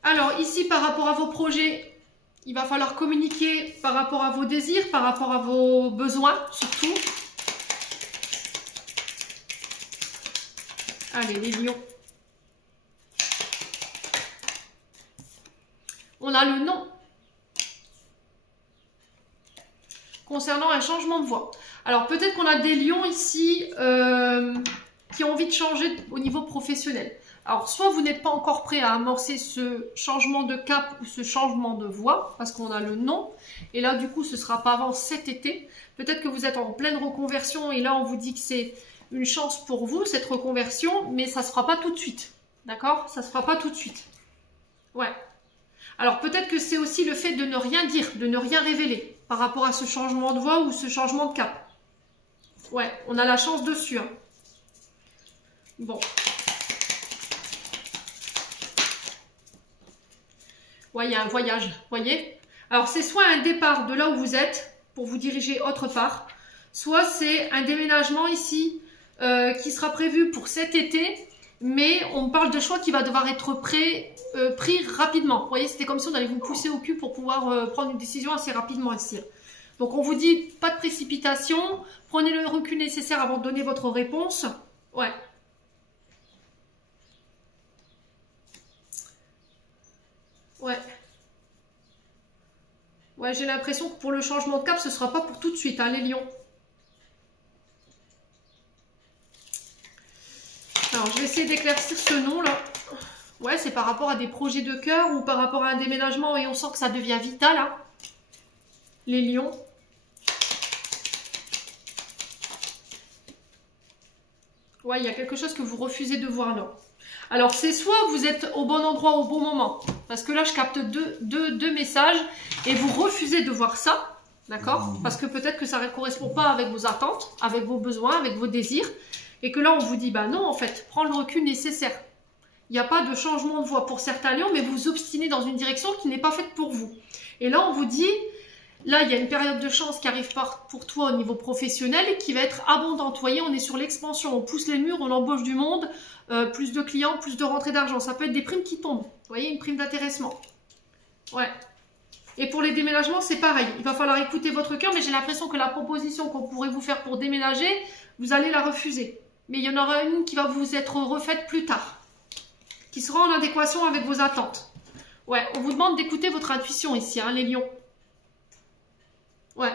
Alors, ici, par rapport à vos projets, il va falloir communiquer par rapport à vos désirs, par rapport à vos besoins, surtout. Allez, les lions. On a le non. Concernant un changement de voie. Alors, peut-être qu'on a des lions ici qui ont envie de changer au niveau professionnel. Alors, soit vous n'êtes pas encore prêt à amorcer ce changement de cap ou ce changement de voie, parce qu'on a le non. Et là, du coup, ce ne sera pas avant cet été. Peut-être que vous êtes en pleine reconversion et là, on vous dit que c'est une chance pour vous, cette reconversion, mais ça ne se fera pas tout de suite. D'accord? Ça ne se fera pas tout de suite. Ouais. Alors, peut-être que c'est aussi le fait de ne rien dire, de ne rien révéler par rapport à ce changement de voie ou ce changement de cap. Ouais, on a la chance dessus. Hein. Bon. Ouais, il y a un voyage, voyez. Alors, c'est soit un départ de là où vous êtes pour vous diriger autre part, soit c'est un déménagement ici qui sera prévu pour cet été, mais on parle de choix qui va devoir être pris rapidement. Vous voyez, c'était comme si on allait vous pousser au cul pour pouvoir prendre une décision assez rapidement ici. Donc, on vous dit pas de précipitation, prenez le recul nécessaire avant de donner votre réponse. Ouais. Ouais. Ouais, j'ai l'impression que pour le changement de cap, ce ne sera pas pour tout de suite, hein, les lions. Alors, je vais essayer d'éclaircir ce nom-là. Ouais, c'est par rapport à des projets de cœur ou par rapport à un déménagement et on sent que ça devient vital, hein. Les lions. Ouais, il y a quelque chose que vous refusez de voir là. Alors, c'est soit vous êtes au bon endroit au bon moment, parce que là, je capte deux messages, et vous refusez de voir ça, d'accord? Parce que peut-être que ça ne correspond pas avec vos attentes, avec vos besoins, avec vos désirs, et que là, on vous dit, bah non, en fait, prends le recul nécessaire. Il n'y a pas de changement de voie pour certains lions, mais vous vous obstinez dans une direction qui n'est pas faite pour vous. Et là, on vous dit, là, il y a une période de chance qui arrive pour toi au niveau professionnel et qui va être abondante. Vous voyez, on est sur l'expansion, on pousse les murs, on embauche du monde, plus de clients, plus de rentrées d'argent. Ça peut être des primes qui tombent. Vous voyez, une prime d'intéressement. Ouais. Et pour les déménagements, c'est pareil. Il va falloir écouter votre cœur, mais j'ai l'impression que la proposition qu'on pourrait vous faire pour déménager, vous allez la refuser. Mais il y en aura une qui va vous être refaite plus tard, qui sera en adéquation avec vos attentes. Ouais, on vous demande d'écouter votre intuition ici, hein, les lions. Ouais.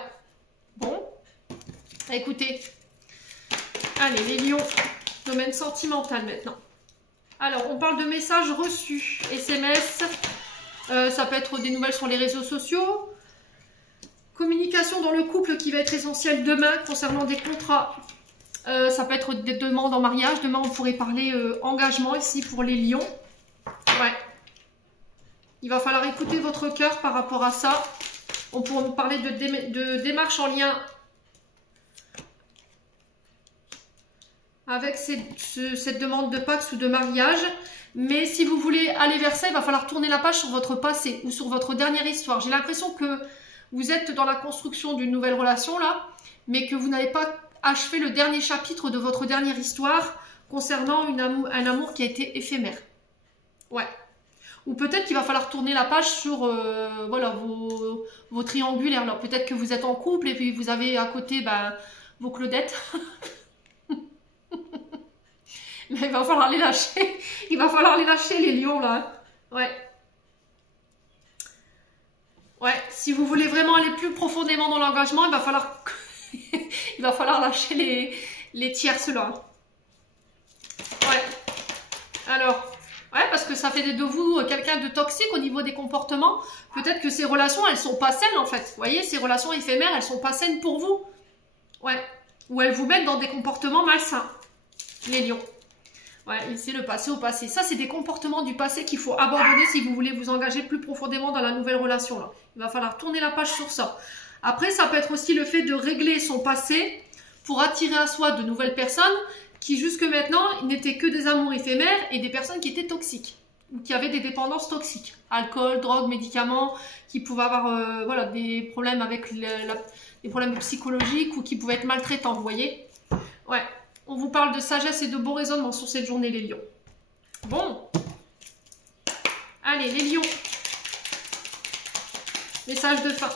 Bon. Écoutez. Allez, les lions. Domaine sentimental maintenant. Alors, on parle de messages reçus. SMS. Ça peut être des nouvelles sur les réseaux sociaux. Communication dans le couple qui va être essentielle demain concernant des contrats. Ça peut être des demandes en mariage. Demain, on pourrait parler engagement ici pour les lions. Ouais. Il va falloir écouter votre cœur par rapport à ça. On pourrait parler de démarches en lien avec cette demande de Pax ou de mariage. Mais si vous voulez aller vers ça, il va falloir tourner la page sur votre passé ou sur votre dernière histoire. J'ai l'impression que vous êtes dans la construction d'une nouvelle relation là, mais que vous n'avez pas achevé le dernier chapitre de votre dernière histoire concernant un amour qui a été éphémère. Ouais. Ou peut-être qu'il va falloir tourner la page sur voilà, vos triangulaires. Alors peut-être que vous êtes en couple et puis vous avez à côté vos Claudettes. Mais il va falloir les lâcher. Il va falloir les lâcher, les lions, là. Ouais. Ouais, si vous voulez vraiment aller plus profondément dans l'engagement, il va falloir lâcher les tierces, là. Ouais. Alors... Ouais, parce que ça fait de vous quelqu'un de toxique au niveau des comportements. Peut-être que ces relations, elles sont pas saines en fait. Vous voyez, ces relations éphémères, elles sont pas saines pour vous. Ouais. Ou elles vous mettent dans des comportements malsains. Les lions. Ouais, c'est le passé au passé. Ça, c'est des comportements du passé qu'il faut abandonner si vous voulez vous engager plus profondément dans la nouvelle relation. Là. Il va falloir tourner la page sur ça. Après, ça peut être aussi le fait de régler son passé pour attirer à soi de nouvelles personnes qui, jusque maintenant, n'étaient que des amours éphémères et des personnes qui étaient toxiques ou qui avaient des dépendances toxiques. Alcool, drogue, médicaments, qui pouvaient avoir voilà, des problèmes avec des problèmes psychologiques ou qui pouvaient être maltraitants, vous voyez. Ouais, on vous parle de sagesse et de beaux raisonnements sur cette journée, les lions. Bon. Allez, les lions. Message de fin.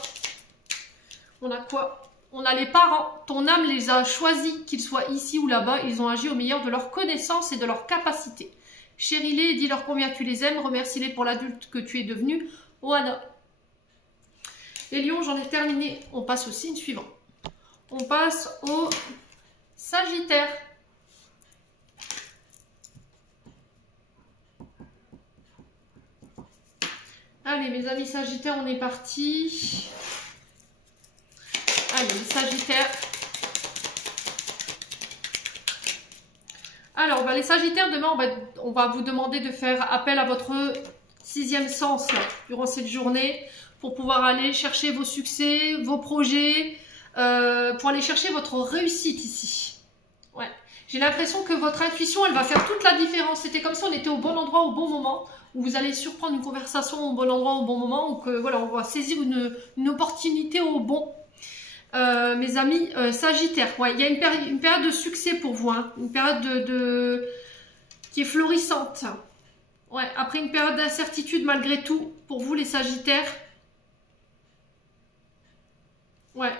On a quoi? On a les parents. Ton âme les a choisis, qu'ils soient ici ou là-bas. Ils ont agi au meilleur de leurs connaissances et de leurs capacités. Chéris-les et dis-leur combien tu les aimes. Remercie-les pour l'adulte que tu es devenu. Oana. Les lions, j'en ai terminé. On passe au signe suivant. On passe au Sagittaire. Allez, mes amis Sagittaires, on est parti. Allez, les Sagittaires. Alors, les Sagittaires, demain, on va vous demander de faire appel à votre 6e sens là, durant cette journée pour pouvoir aller chercher vos succès, vos projets, pour aller chercher votre réussite ici. Ouais. J'ai l'impression que votre intuition, elle va faire toute la différence. C'était comme si on était au bon endroit au bon moment, où vous allez surprendre une conversation au bon endroit au bon moment, ou que voilà, on va saisir une opportunité au bon. Mes amis Sagittaires, ouais, il y a une période de succès pour vous, hein, une période qui est florissante. Ouais, après une période d'incertitude malgré tout, pour vous les Sagittaires. Ouais.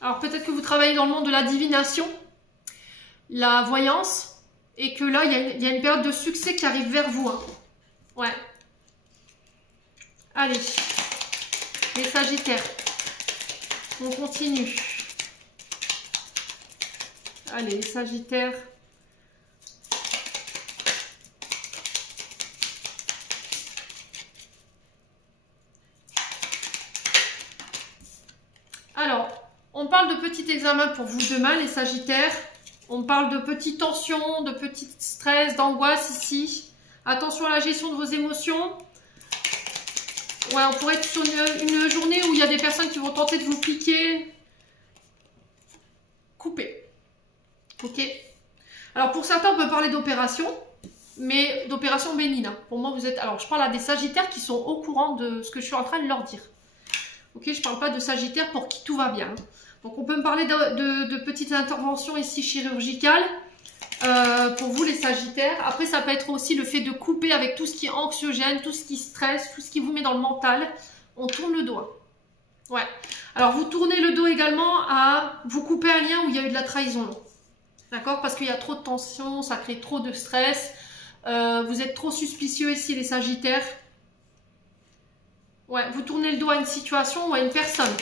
Alors peut-être que vous travaillez dans le monde de la divination, la voyance, et que là, il y a une période de succès qui arrive vers vous. Hein. Ouais. Allez, les Sagittaires, on continue. Allez, les Sagittaires. Alors, on parle de petits examens pour vous demain, les Sagittaires. On parle de petites tensions, de petits stress, d'angoisse ici. Attention à la gestion de vos émotions. Ouais, on pourrait être sur une journée où il y a des personnes qui vont tenter de vous piquer. Coupez. Ok. Alors, pour certains, on peut parler d'opération, mais d'opération bénigne. Pour moi, vous êtes... Alors, je parle à des Sagittaires qui sont au courant de ce que je suis en train de leur dire. Ok, je ne parle pas de Sagittaires pour qui tout va bien. Donc, on peut me parler de petites interventions ici chirurgicales pour vous, les Sagittaires. Après, ça peut être aussi le fait de couper avec tout ce qui est anxiogène, tout ce qui stresse, tout ce qui vous met dans le mental. On tourne le doigt. Ouais. Alors, vous tournez le dos également à vous couper un lien où il y a eu de la trahison. D'accord? Parce qu'il y a trop de tension, ça crée trop de stress. Vous êtes trop suspicieux ici, les Sagittaires. Ouais, vous tournez le dos à une situation ou à une personne.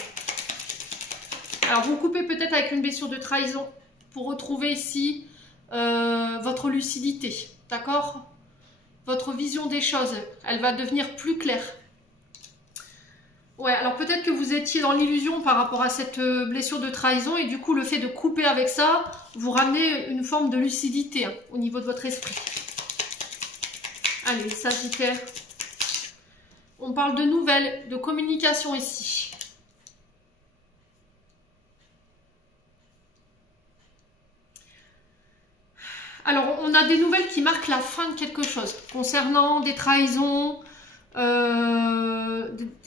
Alors, vous coupez peut-être avec une blessure de trahison pour retrouver ici votre lucidité. D'accord? Votre vision des choses, elle va devenir plus claire. Ouais, alors peut-être que vous étiez dans l'illusion par rapport à cette blessure de trahison et du coup, le fait de couper avec ça, vous ramenez une forme de lucidité hein, au niveau de votre esprit. Allez, Sagittaire. On parle de nouvelles, de communication ici. Alors, on a des nouvelles qui marquent la fin de quelque chose. Concernant des trahisons,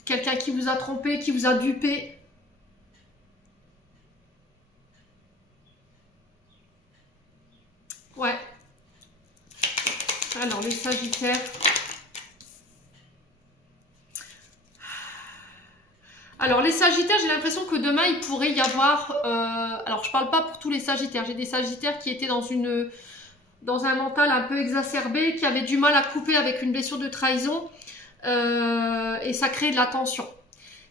quelqu'un qui vous a trompé, qui vous a dupé. Ouais. Alors, les Sagittaires... Alors, les Sagittaires, j'ai l'impression que demain, il pourrait y avoir... alors, je ne parle pas pour tous les Sagittaires. J'ai des Sagittaires qui étaient dans un mental un peu exacerbé, qui avaient du mal à couper avec une blessure de trahison. Et ça crée de la tension.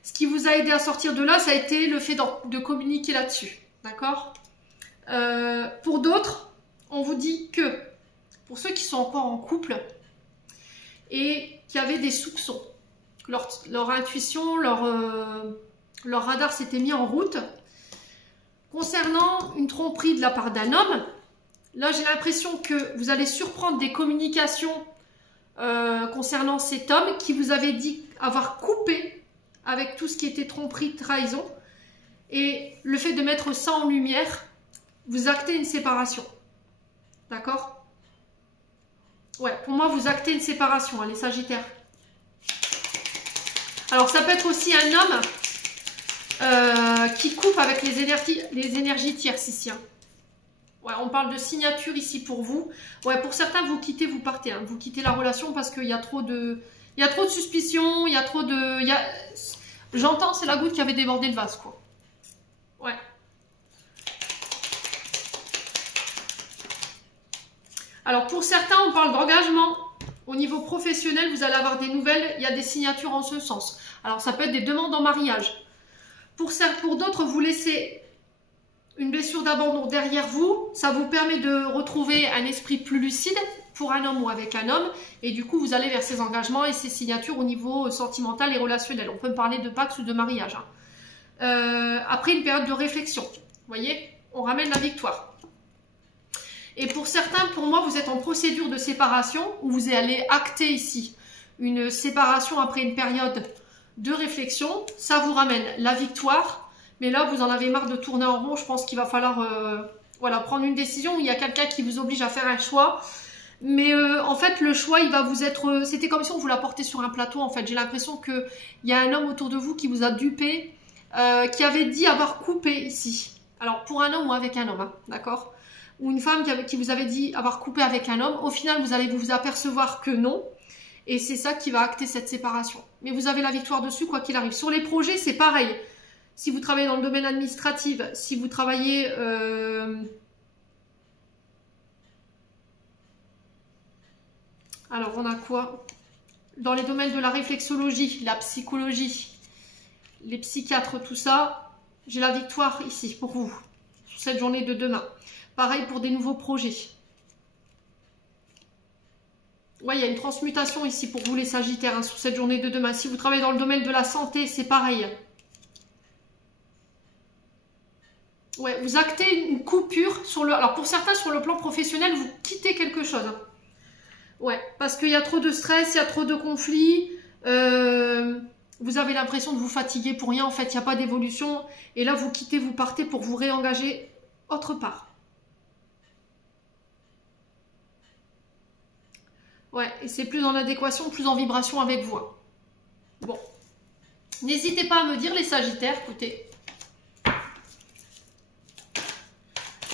Ce qui vous a aidé à sortir de là, ça a été le fait de communiquer là-dessus. D'accord? Pour d'autres, on vous dit que, pour ceux qui sont encore en couple et qui avaient des soupçons, leur intuition, leur radar s'était mis en route concernant une tromperie de la part d'un homme. Là, j'ai l'impression que vous allez surprendre des communications concernant cet homme qui vous avait dit avoir coupé avec tout ce qui était tromperie, trahison. Et le fait de mettre ça en lumière, vous actez une séparation. D'accord? Ouais, pour moi, vous actez une séparation, hein, les Sagittaires. Alors, ça peut être aussi un homme qui coupe avec les énergies tierces ici. Hein. Ouais, on parle de signature ici pour vous. Ouais, pour certains, vous quittez, vous partez. Hein. Vous quittez la relation parce qu'il y a trop de... Il y a trop de suspicions, il y a trop de... J'entends, c'est la goutte qui avait débordé le vase, quoi. Ouais. Alors, pour certains, on parle d'engagement. Au niveau professionnel, vous allez avoir des nouvelles. Il y a des signatures en ce sens. Alors, ça peut être des demandes en mariage. Pour d'autres, vous laissez une blessure d'abandon derrière vous. Ça vous permet de retrouver un esprit plus lucide pour un homme ou avec un homme. Et du coup, vous allez vers ces engagements et ces signatures au niveau sentimental et relationnel. On peut me parler de Pax ou de mariage. Hein. Après une période de réflexion. Vous voyez, on ramène la victoire. Et pour certains, pour moi, vous êtes en procédure de séparation où vous allez acter ici une séparation après une période de réflexion. Ça vous ramène la victoire. Mais là, vous en avez marre de tourner en rond. Je pense qu'il va falloir voilà, prendre une décision. Il y a quelqu'un qui vous oblige à faire un choix. Mais en fait, le choix, il va vous être... C'était comme si on vous l'a porté sur un plateau. En fait, j'ai l'impression qu'il y a un homme autour de vous qui vous a dupé, qui avait dit avoir coupé ici. Alors, pour un homme ou avec un homme, hein, d'accord? Ou une femme qui vous avait dit avoir coupé avec un homme. Au final, vous allez vous apercevoir que non. Et c'est ça qui va acter cette séparation. Mais vous avez la victoire dessus, quoi qu'il arrive. Sur les projets, c'est pareil. Si vous travaillez dans le domaine administratif, si vous travaillez... Alors, on a quoi? Dans les domaines de la réflexologie, la psychologie, les psychiatres, tout ça, j'ai la victoire ici pour vous, sur cette journée de demain. Pareil pour des nouveaux projets. Ouais, il y a une transmutation ici pour vous les Sagittaires, hein, sur cette journée de demain. Si vous travaillez dans le domaine de la santé, c'est pareil. Ouais, vous actez une coupure sur le... Alors, pour certains, sur le plan professionnel, vous quittez quelque chose. Ouais, parce qu'il y a trop de stress, il y a trop de conflits. Vous avez l'impression de vous fatiguer pour rien. En fait, il n'y a pas d'évolution. Et là, vous quittez, vous partez pour vous réengager autre part. Ouais, et c'est plus en adéquation, plus en vibration avec vous. Bon. N'hésitez pas à me dire, les Sagittaires, écoutez.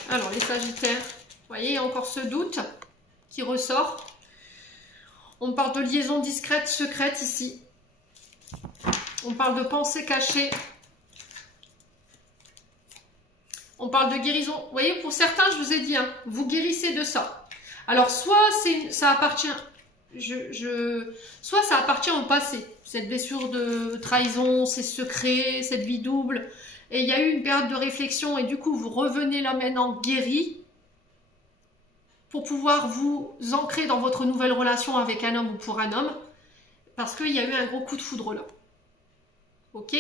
Alors, les Sagittaires, vous voyez, il y a encore ce doute qui ressort. On parle de liaison discrète, secrète ici. On parle de pensée cachée. On parle de guérison. Vous voyez, pour certains, je vous ai dit, hein, vous guérissez de ça. Alors, soit ça appartient... soit ça appartient au passé. Cette blessure de trahison, ces secrets, cette vie double. Et il y a eu une période de réflexion et du coup, vous revenez là maintenant guéri pour pouvoir vous ancrer dans votre nouvelle relation avec un homme ou pour un homme, parce qu'il y a eu un gros coup de foudre là. Ok?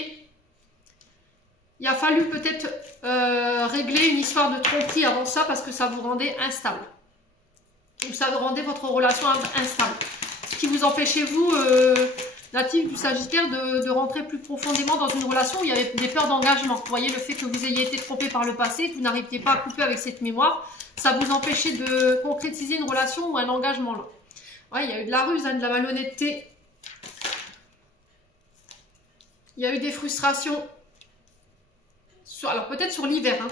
Il a fallu peut-être régler une histoire de tromperie avant ça, parce que ça vous rendait instable. Ou ça vous rendait votre relation instable. Ce qui vous empêchait, vous, natif du Sagittaire, de rentrer plus profondément dans une relation où il y avait des peurs d'engagement. Vous voyez, le fait que vous ayez été trompé par le passé, que vous n'arriviez pas à couper avec cette mémoire, ça vous empêchait de concrétiser une relation ou un engagement là. Ouais, il y a eu de la ruse, hein, de la malhonnêteté. Il y a eu des frustrations. Alors peut-être sur l'hiver. Hein.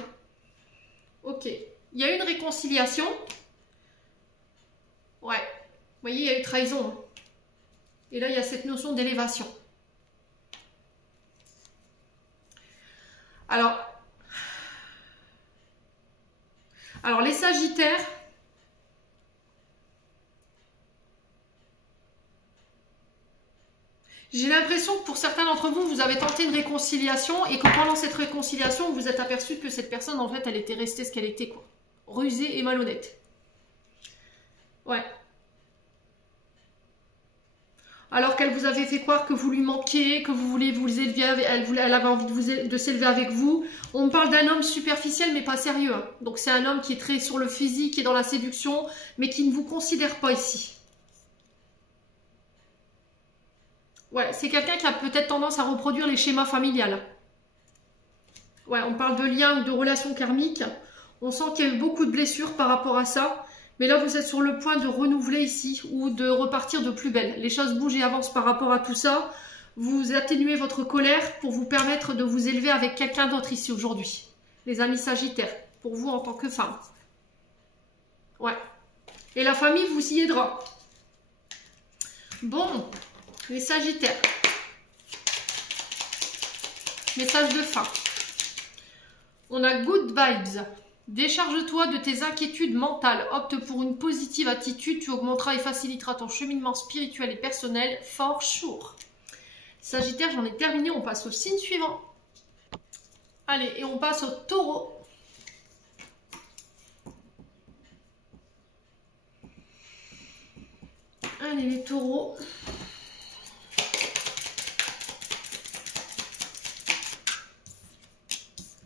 Ok. Il y a eu une réconciliation. Ouais. Vous voyez, il y a eu trahison. Hein. Et là, il y a cette notion d'élévation. Alors les Sagittaires, j'ai l'impression que pour certains d'entre vous, vous avez tenté une réconciliation et que pendant cette réconciliation, vous vous êtes aperçu que cette personne, en fait, elle était restée ce qu'elle était, quoi. Rusée et malhonnête. Ouais. alors qu'elle vous avait fait croire que vous lui manquiez, que vous voulez vous élever, elle avait envie de s'élever avec vous. On me parle d'un homme superficiel mais pas sérieux. Hein. Donc c'est un homme qui est très sur le physique, qui est dans la séduction, mais qui ne vous considère pas ici. Ouais, c'est quelqu'un qui a peut-être tendance à reproduire les schémas familiales. Ouais, on parle de liens ou de relations karmiques. On sent qu'il y a eu beaucoup de blessures par rapport à ça. Mais là, vous êtes sur le point de renouveler ici ou de repartir de plus belle. Les choses bougent et avancent par rapport à tout ça. Vous atténuez votre colère pour vous permettre de vous élever avec quelqu'un d'autre ici aujourd'hui. Les amis sagittaires, pour vous en tant que femme. Ouais. Et la famille vous y aidera. Bon, les sagittaires. Message de fin. On a good vibes. Décharge-toi de tes inquiétudes mentales. Opte pour une positive attitude. Tu augmenteras et faciliteras ton cheminement spirituel et personnel. For sure. Sagittaire, j'en ai terminé. On passe au signe suivant. Allez, et on passe au taureau. Allez, les taureaux.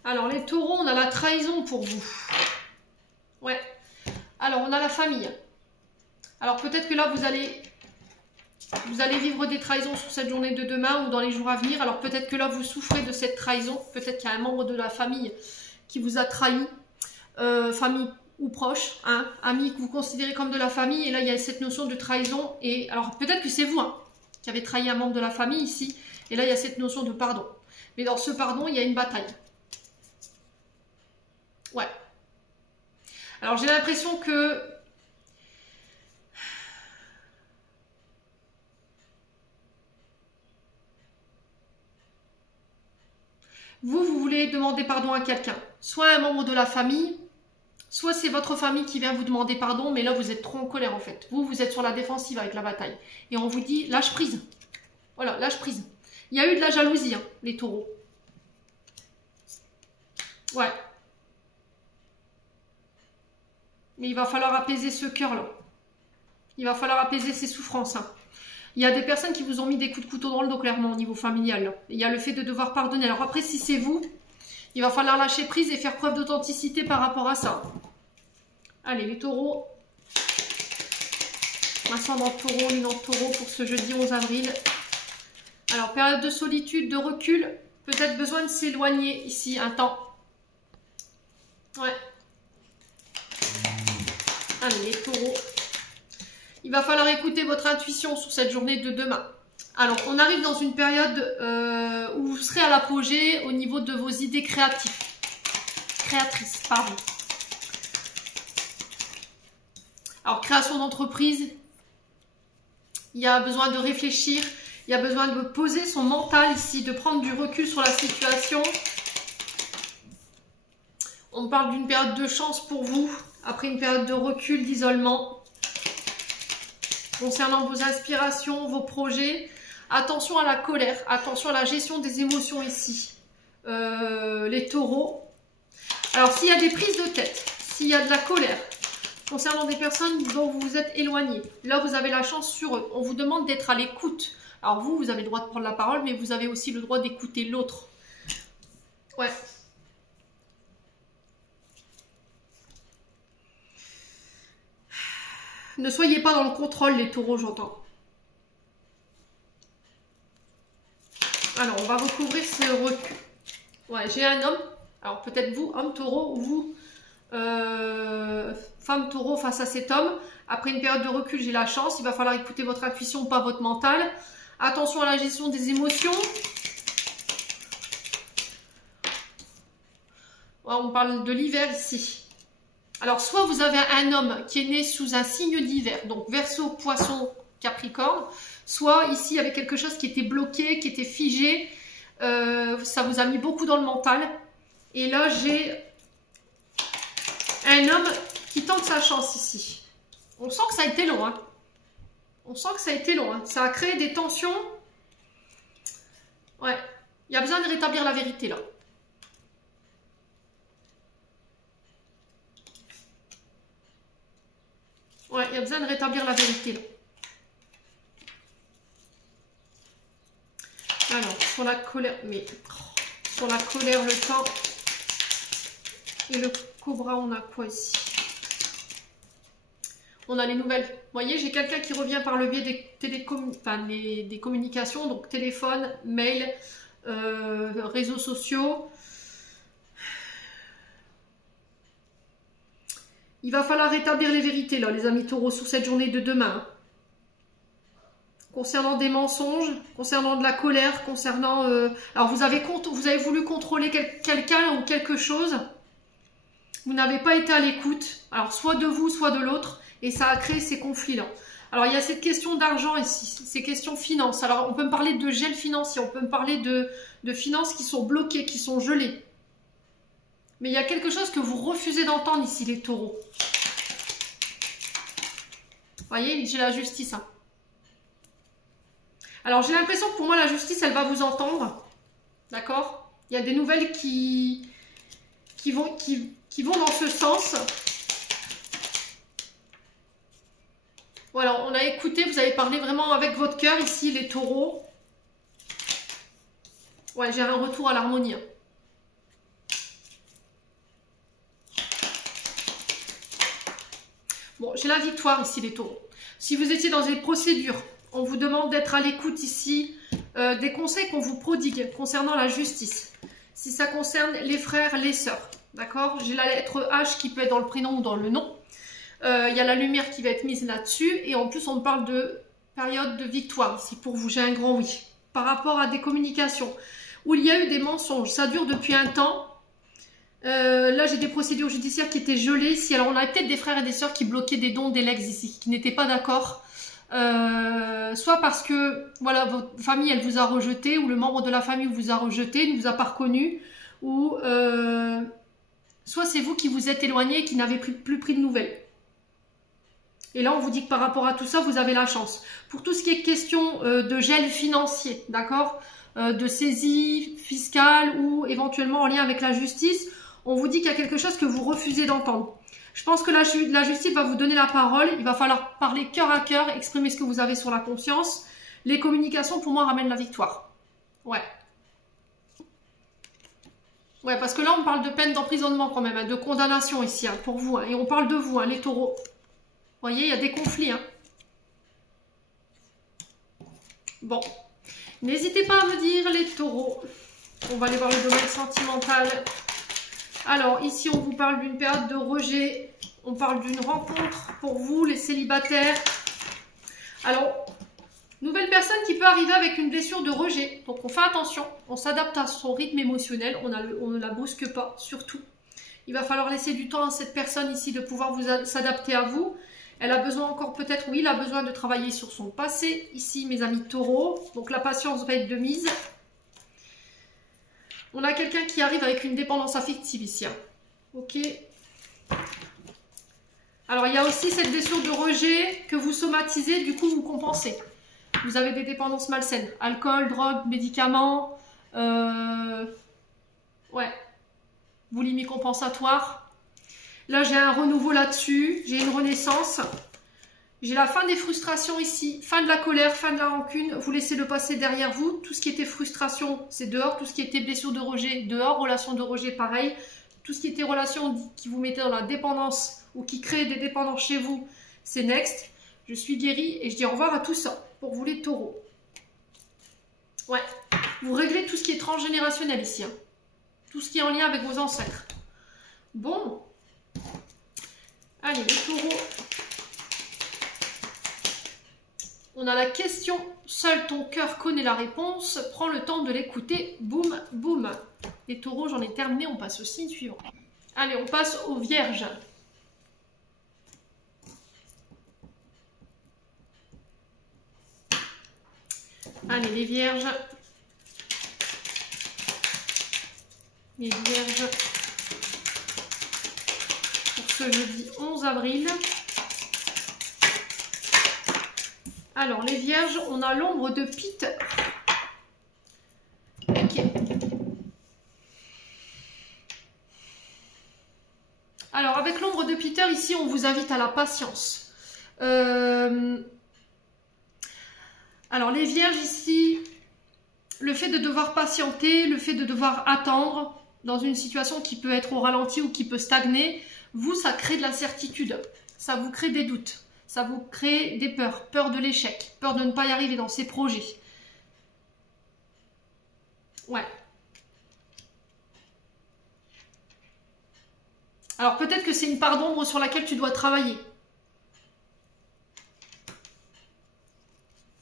Alors, les taureaux, on a la trahison pour vous. Ouais. Alors, on a la famille. Alors, peut-être que là, vous allez vivre des trahisons sur cette journée de demain ou dans les jours à venir. Alors, peut-être que là, vous souffrez de cette trahison. Peut-être qu'il y a un membre de la famille qui vous a trahi. Famille ou proche, hein, amis que vous considérez comme de la famille. Et là, il y a cette notion de trahison. Et alors, peut-être que c'est vous hein, qui avez trahi un membre de la famille ici. Et là, il y a cette notion de pardon. Mais dans ce pardon, il y a une bataille. Ouais. Alors, j'ai l'impression que vous voulez demander pardon à quelqu'un. Soit un membre de la famille, soit c'est votre famille qui vient vous demander pardon, mais là, vous êtes trop en colère, en fait. Vous êtes sur la défensive avec la bataille. Et on vous dit, lâche prise. Voilà, lâche prise. Il y a eu de la jalousie, hein, les taureaux. Ouais. Mais il va falloir apaiser ce cœur-là. Il va falloir apaiser ces souffrances. Hein. Il y a des personnes qui vous ont mis des coups de couteau dans le dos, clairement, au niveau familial. Là. Il y a le fait de devoir pardonner. Alors après, si c'est vous, il va falloir lâcher prise et faire preuve d'authenticité par rapport à ça. Allez, les taureaux. Ascendant taureau, lune en taureau pour ce jeudi 11 avril. Alors, période de solitude, de recul. Peut-être besoin de s'éloigner ici un temps. Ouais. Allez, les taureaux. Il va falloir écouter votre intuition sur cette journée de demain. Alors, on arrive dans une période où vous serez à l'apogée au niveau de vos idées créatives. Créatrices, pardon. Alors, création d'entreprise. Il y a besoin de réfléchir. Il y a besoin de poser son mental ici, de prendre du recul sur la situation. On parle d'une période de chance pour vous, après une période de recul, d'isolement. Concernant vos inspirations, vos projets, attention à la colère, attention à la gestion des émotions ici. Les taureaux. Alors, s'il y a des prises de tête, s'il y a de la colère, concernant des personnes dont vous vous êtes éloigné, là, vous avez la chance sur eux. On vous demande d'être à l'écoute. Alors, vous avez le droit de prendre la parole, mais vous avez aussi le droit d'écouter l'autre. Ouais. Ne soyez pas dans le contrôle, les taureaux, j'entends. Alors, on va recouvrir ce recul. Ouais, j'ai un homme. Alors, peut-être vous, homme taureau, ou vous, femme taureau face à cet homme. Après une période de recul, j'ai la chance. Il va falloir écouter votre intuition, pas votre mental. Attention à la gestion des émotions. Ouais, on parle de l'hiver ici. Alors, soit vous avez un homme qui est né sous un signe d'hiver, donc Verseau, Poisson, Capricorne, soit ici, il y avait quelque chose qui était bloqué, qui était figé, ça vous a mis beaucoup dans le mental. Et là, j'ai un homme qui tente sa chance ici. On sent que ça a été long, hein. On sent que ça a été long, hein. Ça a créé des tensions. Ouais, il y a besoin de rétablir la vérité, là. Ouais, il y a besoin de rétablir la vérité. Là. sur la colère, mais sur la colère, le temps et le cobra, on a quoi ici? On a les nouvelles. Vous voyez, j'ai quelqu'un qui revient par le biais des communications, donc téléphone, mail, réseaux sociaux. Il va falloir rétablir les vérités, là, les amis taureaux, sur cette journée de demain. Concernant des mensonges, concernant de la colère, concernant... alors, vous avez voulu contrôler quelqu'un ou quelque chose. Vous n'avez pas été à l'écoute. Alors, soit de vous, soit de l'autre. Et ça a créé ces conflits-là. Alors, il y a cette question d'argent ici. Ces questions finances. Alors, on peut me parler de gel financier. On peut me parler de finances qui sont bloquées, qui sont gelées. Mais il y a quelque chose que vous refusez d'entendre ici, les taureaux. Vous voyez, j'ai la justice. Hein. Alors, j'ai l'impression que pour moi, la justice, elle va vous entendre. D'accord? Il y a des nouvelles qui vont dans ce sens. Voilà, on a écouté, vous avez parlé vraiment avec votre cœur ici, les taureaux. Ouais, j'ai un retour à l'harmonie. Hein. Bon, j'ai la victoire ici, les taureaux. Si vous étiez dans des procédures, on vous demande d'être à l'écoute ici des conseils qu'on vous prodigue concernant la justice. Si ça concerne les frères, les sœurs, d'accord? J'ai la lettre H qui peut être dans le prénom ou dans le nom. Il y a la lumière qui va être mise là-dessus. Et en plus, on me parle de période de victoire ici pour vous. J'ai un grand oui. Par rapport à des communications où il y a eu des mensonges. Ça dure depuis un temps. Là, j'ai des procédures judiciaires qui étaient gelées ici. Alors, on a peut-être des frères et des sœurs qui bloquaient des dons des legs ici, qui n'étaient pas d'accord. Soit parce que voilà, votre famille, elle vous a rejeté, ou le membre de la famille vous a rejeté, ne vous a pas reconnu, ou soit c'est vous qui vous êtes éloigné et qui n'avez plus pris de nouvelles. Et là, on vous dit que par rapport à tout ça, vous avez la chance. Pour tout ce qui est question de gel financier, d'accord, de saisie fiscale ou éventuellement en lien avec la justice, on vous dit qu'il y a quelque chose que vous refusez d'entendre. Je pense que la justice va vous donner la parole. Il va falloir parler cœur à cœur, exprimer ce que vous avez sur la conscience. Les communications, pour moi, ramènent la victoire. Ouais. Ouais, parce que là, on parle de peine d'emprisonnement quand même, hein, de condamnation ici, hein, pour vous. Hein, et on parle de vous, hein, les taureaux. Vous voyez, il y a des conflits. Hein. Bon. N'hésitez pas à me dire, les taureaux. On va aller voir le domaine sentimental. Alors, ici, on vous parle d'une période de rejet. On parle d'une rencontre pour vous, les célibataires. Alors, nouvelle personne qui peut arriver avec une blessure de rejet. Donc, on fait attention. On s'adapte à son rythme émotionnel. On ne la brusque pas, surtout. Il va falloir laisser du temps à cette personne ici de pouvoir s'adapter à vous. Elle a besoin encore peut-être, oui, elle a besoin de travailler sur son passé. Ici, mes amis taureaux. Donc, la patience va être de mise. On a quelqu'un qui arrive avec une dépendance affective ici. Hein. Ok. Alors, il y a aussi cette blessure de rejet que vous somatisez, du coup, vous compensez. Vous avez des dépendances malsaines. Alcool, drogue, médicaments. Ouais. Boulimie compensatoire. Là, j'ai un renouveau là-dessus. J'ai une renaissance. J'ai la fin des frustrations ici, fin de la colère, fin de la rancune. Vous laissez le passé derrière vous. Tout ce qui était frustration, c'est dehors. Tout ce qui était blessure de rejet, dehors. Relation de rejet, pareil. Tout ce qui était relation qui vous mettait dans la dépendance ou qui crée des dépendances chez vous, c'est next. Je suis guérie et je dis au revoir à tout ça pour vous les taureaux. Ouais, vous réglez tout ce qui est transgénérationnel ici. Hein. Tout ce qui est en lien avec vos ancêtres. Bon. Allez, les taureaux. On a la question, seul ton cœur connaît la réponse, prends le temps de l'écouter, boum, boum. Les taureaux, j'en ai terminé, on passe au signe suivant. Allez, on passe aux vierges. Allez, les vierges. Les vierges. Pour ce jeudi 11 avril. Alors, les vierges, on a l'ombre de Peter. Ok. Alors, avec l'ombre de Peter, ici, on vous invite à la patience. Alors, les vierges, ici, le fait de devoir patienter, le fait de devoir attendre dans une situation qui peut être au ralenti ou qui peut stagner, vous, ça crée de l'incertitude, ça vous crée des doutes, ça vous crée des peurs, peur de l'échec, peur de ne pas y arriver dans ces projets. Ouais. Alors peut-être que c'est une part d'ombre sur laquelle tu dois travailler.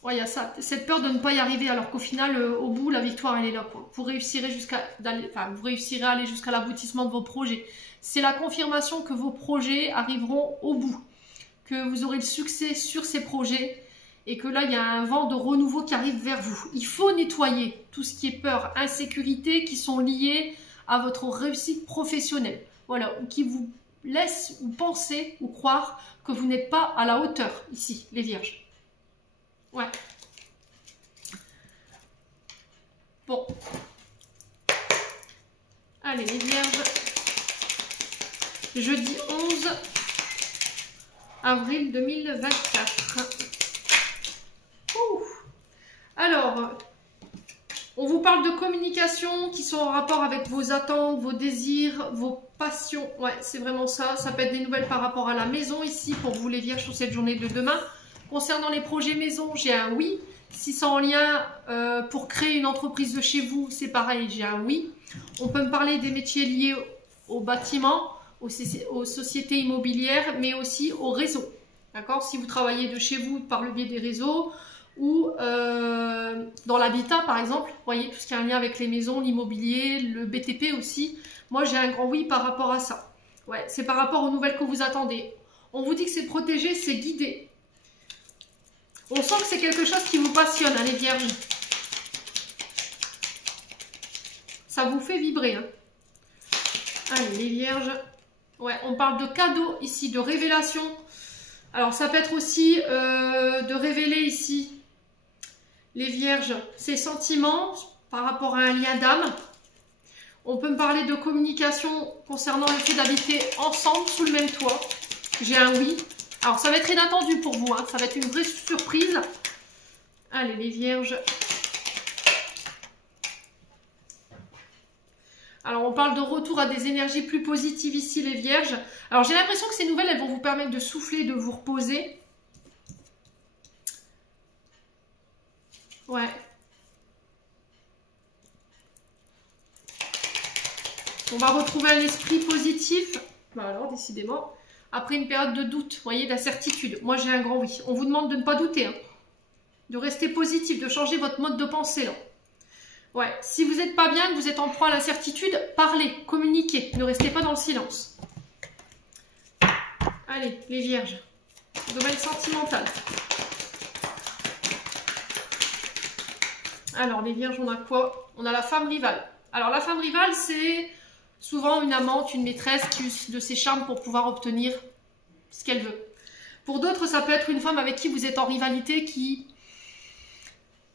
Ouais, il y a ça, cette peur de ne pas y arriver, alors qu'au final, au bout, la victoire, elle est là, quoi. Vous réussirez vous réussirez à aller jusqu'à l'aboutissement de vos projets. C'est la confirmation que vos projets arriveront au bout, que vous aurez le succès sur ces projets, et que là, il y a un vent de renouveau qui arrive vers vous. Il faut nettoyer tout ce qui est peur, insécurité, qui sont liées à votre réussite professionnelle. Voilà, ou qui vous laissent ou penser ou croire que vous n'êtes pas à la hauteur, ici, les vierges. Ouais. Bon. Allez, les vierges. Jeudi 11 avril 2024. Ouh. Alors, on vous parle de communication qui sont en rapport avec vos attentes, vos désirs, vos passions. Ouais, c'est vraiment ça. Ça peut être des nouvelles par rapport à la maison ici pour vous les vierges sur cette journée de demain. Concernant les projets maison, j'ai un oui. Si c'est en lien pour créer une entreprise de chez vous, c'est pareil, j'ai un oui. On peut me parler des métiers liés au bâtiment, aux sociétés immobilières, mais aussi au réseau. D'accord? Si vous travaillez de chez vous par le biais des réseaux ou dans l'habitat, par exemple, vous voyez, tout ce qui a un lien avec les maisons, l'immobilier, le BTP aussi. Moi, j'ai un grand oui par rapport à ça. Ouais, c'est par rapport aux nouvelles que vous attendez. On vous dit que c'est protégé, c'est guidé. On sent que c'est quelque chose qui vous passionne, hein, les vierges. Ça vous fait vibrer. Hein. Allez, les vierges. Ouais, on parle de cadeaux ici, de révélation. Alors, ça peut être aussi de révéler ici, les vierges, ses sentiments par rapport à un lien d'âme. On peut me parler de communication concernant le fait d'habiter ensemble sous le même toit. J'ai un oui. Alors, ça va être inattendu pour vous, hein. Ça va être une vraie surprise. Allez, les vierges. Alors, on parle de retour à des énergies plus positives ici, les vierges. Alors, j'ai l'impression que ces nouvelles, elles vont vous permettre de souffler, de vous reposer. Ouais. On va retrouver un esprit positif. Bah alors, décidément. Après une période de doute, vous voyez, d'incertitude. Moi, j'ai un grand oui. On vous demande de ne pas douter, hein. De rester positif, de changer votre mode de pensée, là. Ouais, si vous n'êtes pas bien, que vous êtes en proie à l'incertitude, parlez, communiquez. Ne restez pas dans le silence. Allez, les vierges. Domaine sentimental. Alors, les vierges, on a quoi? On a la femme rivale. Alors, la femme rivale, c'est souvent une amante, une maîtresse qui use de ses charmes pour pouvoir obtenir ce qu'elle veut. Pour d'autres, ça peut être une femme avec qui vous êtes en rivalité, qui...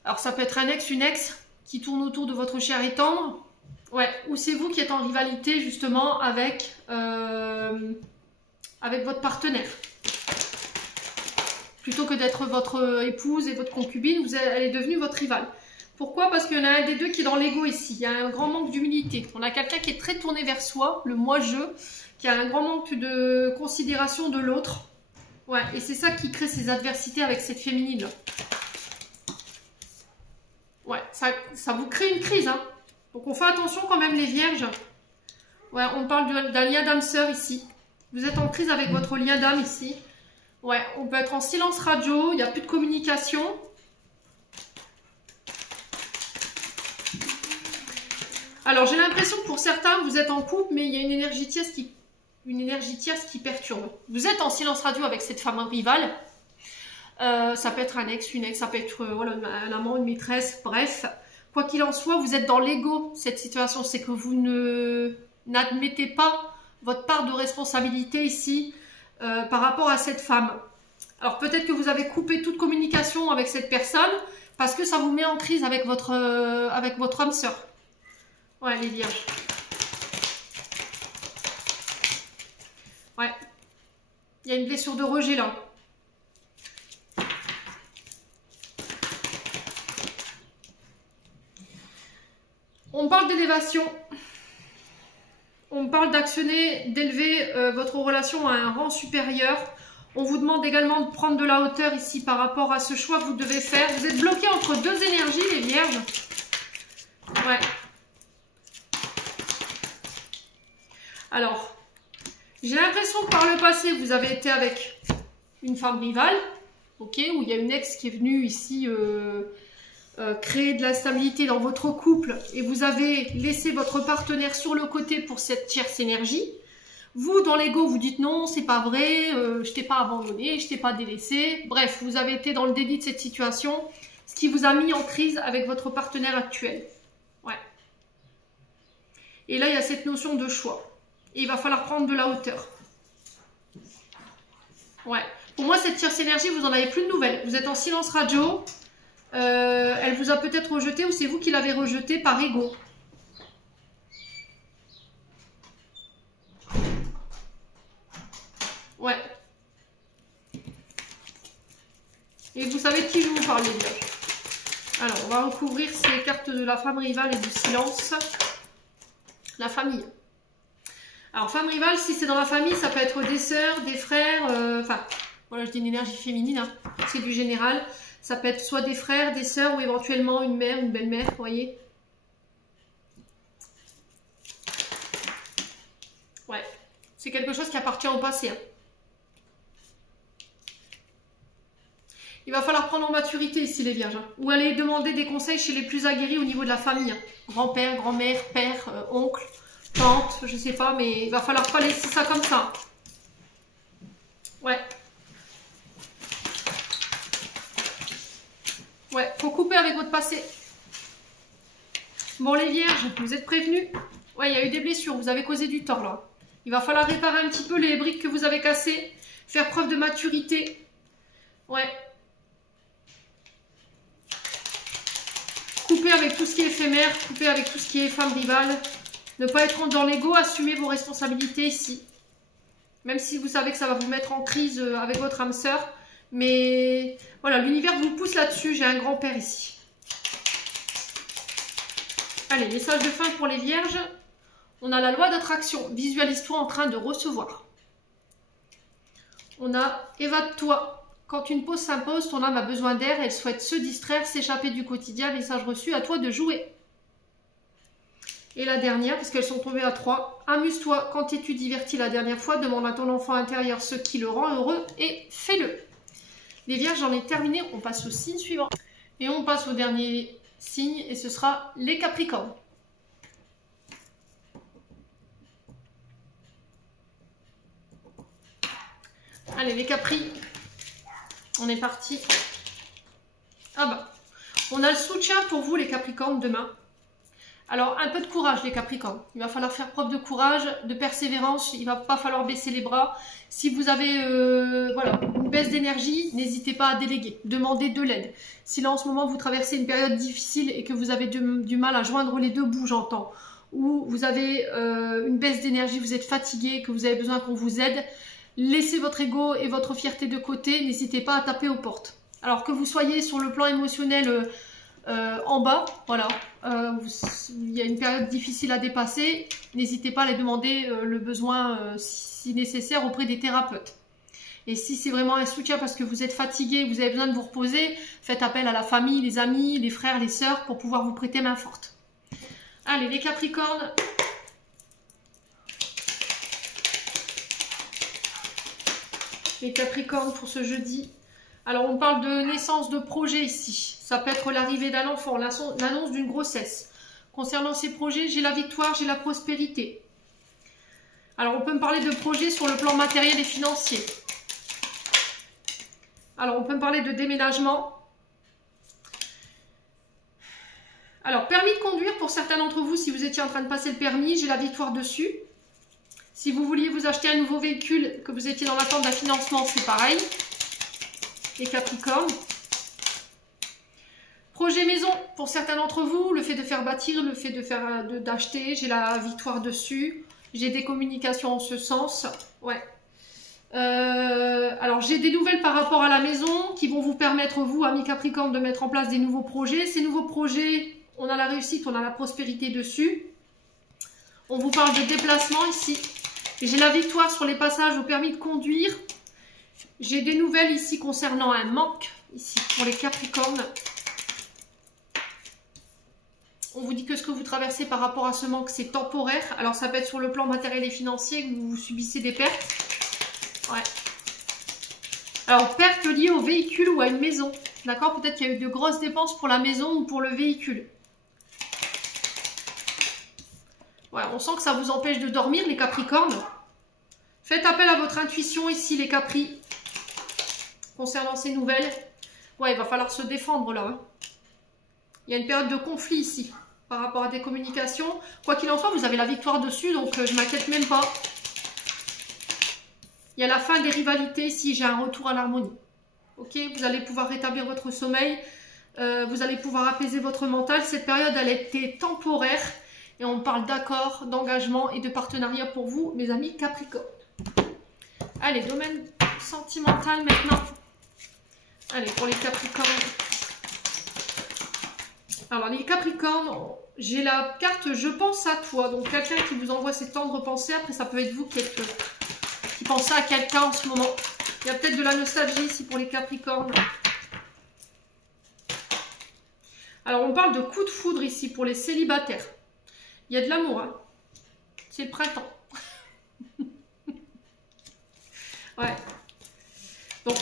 Alors, ça peut être un ex, une ex, qui tourne autour de votre chair et tendre. Ouais, ou c'est vous qui êtes en rivalité, justement, avec votre partenaire. Plutôt que d'être votre épouse et votre concubine, elle est devenue votre rivale. Pourquoi? Parce qu'il y en a un des deux qui est dans l'ego ici. Il y a un grand manque d'humilité. On a quelqu'un qui est très tourné vers soi, le moi-je, qui a un grand manque de considération de l'autre. Ouais, et c'est ça qui crée ces adversités avec cette féminine-là. Ouais, ça vous crée une crise, hein. Donc on fait attention quand même, les vierges. Ouais, on parle d'un lien d'âme-sœur ici. Vous êtes en crise avec votre lien d'âme ici. Ouais, on peut être en silence radio, il n'y a plus de communication. Alors, j'ai l'impression que pour certains, vous êtes en couple, mais il y a une énergie tierce qui perturbe. Vous êtes en silence radio avec cette femme rivale. Ça peut être un ex, une ex, ça peut être voilà, un amant, une maîtresse, bref. Quoi qu'il en soit, vous êtes dans l'ego, cette situation. C'est que vous n'admettez pas votre part de responsabilité ici par rapport à cette femme. Alors, peut-être que vous avez coupé toute communication avec cette personne parce que ça vous met en crise avec votre âme sœur. Ouais, les vierges. Ouais. Il y a une blessure de rejet là. d'élévation. On parle d'actionner, d'élever votre relation à un rang supérieur. On vous demande également de prendre de la hauteur ici par rapport à ce choix que vous devez faire. Vous êtes bloqué entre deux énergies, les vierges. Ouais. Alors, j'ai l'impression que par le passé, vous avez été avec une femme rivale, ok, où il y a une ex qui est venue ici créer de la stabilité dans votre couple et vous avez laissé votre partenaire sur le côté pour cette tierce énergie. Vous, dans l'ego, vous dites non, c'est pas vrai, je t'ai pas abandonné, je t'ai pas délaissé. Bref, vous avez été dans le déni de cette situation, ce qui vous a mis en crise avec votre partenaire actuel. Ouais. Et là, il y a cette notion de choix. Et il va falloir prendre de la hauteur. Ouais. Pour moi, cette tierce énergie, vous n'en avez plus de nouvelles. Vous êtes en silence radio. Elle vous a peut-être rejeté ou c'est vous qui l'avez rejeté par ego. Ouais. Et vous savez de qui je vous parle, les vierges. Alors, on va recouvrir ces cartes de la femme rivale et du silence. La famille. Alors, femme rivale, si c'est dans la famille, ça peut être des sœurs, des frères, enfin, voilà, je dis une énergie féminine, hein, c'est du général. Ça peut être soit des frères, des sœurs, ou éventuellement une mère, une belle-mère, vous voyez. Ouais, c'est quelque chose qui appartient au passé. Hein. Il va falloir prendre en maturité ici, les vierges. Hein, ou aller demander des conseils chez les plus aguerris au niveau de la famille. Hein. Grand-père, grand-mère, père, oncle. Tante, je sais pas, mais il va falloir pas laisser ça comme ça. Ouais. Ouais, faut couper avec votre passé. Bon, les vierges, vous êtes prévenus. Ouais, il y a eu des blessures, vous avez causé du tort, là. Il va falloir réparer un petit peu les briques que vous avez cassées. Faire preuve de maturité. Ouais. Couper avec tout ce qui est éphémère, couper avec tout ce qui est femme rivale. Ne pas être dans l'ego, assumez vos responsabilités ici. Même si vous savez que ça va vous mettre en crise avec votre âme sœur. Mais voilà, l'univers vous pousse là-dessus. J'ai un grand-père ici. Allez, message de fin pour les vierges. On a la loi d'attraction. Visualise-toi en train de recevoir. On a évade-toi. Quand une pause s'impose, ton âme a besoin d'air. Elle souhaite se distraire, s'échapper du quotidien. Message reçu, à toi de jouer. Et la dernière, parce qu'elles sont tombées à 3. Amuse-toi quand t'es-tu diverti la dernière fois. Demande à ton enfant intérieur ce qui le rend heureux et fais-le. Les vierges, j'en ai terminé. On passe au signe suivant. Et on passe au dernier signe et ce sera les capricornes. Allez, les capris. On est parti. Ah bah, on a le soutien pour vous, les capricornes, demain. Alors, un peu de courage, les capricornes. Il va falloir faire preuve de courage, de persévérance. Il ne va pas falloir baisser les bras. Si vous avez voilà, une baisse d'énergie, n'hésitez pas à déléguer. Demandez de l'aide. Si là, en ce moment, vous traversez une période difficile et que vous avez du mal à joindre les deux bouts, j'entends, ou vous avez une baisse d'énergie, vous êtes fatigué, que vous avez besoin qu'on vous aide, laissez votre ego et votre fierté de côté. N'hésitez pas à taper aux portes. Alors que vous soyez sur le plan émotionnel... en bas, voilà, il y a une période difficile à dépasser, n'hésitez pas à aller demander le besoin si nécessaire auprès des thérapeutes. Et si c'est vraiment un soutien parce que vous êtes fatigué, vous avez besoin de vous reposer, faites appel à la famille, les amis, les frères, les sœurs pour pouvoir vous prêter main forte. Allez, les capricornes. Les capricornes pour ce jeudi. Alors, on parle de naissance de projet ici. Ça peut être l'arrivée d'un enfant, l'annonce d'une grossesse. Concernant ces projets, j'ai la victoire, j'ai la prospérité. Alors, on peut me parler de projets sur le plan matériel et financier. Alors, on peut me parler de déménagement. Alors, permis de conduire pour certains d'entre vous, si vous étiez en train de passer le permis, j'ai la victoire dessus. Si vous vouliez vous acheter un nouveau véhicule, que vous étiez dans l'attente d'un financement, c'est pareil. Les capricornes. Projet maison, pour certains d'entre vous, le fait de faire bâtir, le fait de d'acheter, j'ai la victoire dessus. J'ai des communications en ce sens. Ouais. Alors, j'ai des nouvelles par rapport à la maison qui vont vous permettre, vous, amis Capricorne, de mettre en place des nouveaux projets. Ces nouveaux projets on a la réussite, on a la prospérité dessus. On vous parle de déplacement ici. J'ai la victoire sur les passages au permis de conduire. J'ai des nouvelles ici concernant un manque, ici pour les Capricornes. On vous dit que ce que vous traversez par rapport à ce manque, c'est temporaire. Alors ça peut être sur le plan matériel et financier que vous subissez des pertes. Ouais. Alors pertes liées au véhicule ou à une maison. D'accord? Peut-être qu'il y a eu de grosses dépenses pour la maison ou pour le véhicule. Voilà, on sent que ça vous empêche de dormir, les Capricornes. Faites appel à votre intuition ici, les Capris. Concernant ces nouvelles. Ouais, il va falloir se défendre là. Hein. Il y a une période de conflit ici. Par rapport à des communications. Quoi qu'il en soit, vous avez la victoire dessus. Donc, je ne m'inquiète même pas. Il y a la fin des rivalités ici. J'ai un retour à l'harmonie. Ok, vous allez pouvoir rétablir votre sommeil. Vous allez pouvoir apaiser votre mental. Cette période, elle a été temporaire. Et on parle d'accord, d'engagement et de partenariat pour vous, mes amis Capricorne. Allez, domaine sentimental maintenant. Allez, pour les Capricornes. Alors, les Capricornes, j'ai la carte « Je pense à toi ». Donc, quelqu'un qui vous envoie ses tendres pensées. Après, ça peut être vous qui pensez à quelqu'un en ce moment. Il y a peut-être de la nostalgie ici pour les Capricornes. Alors, on parle de coup de foudre ici pour les célibataires. Il y a de l'amour, hein. C'est le printemps. Ouais. Donc,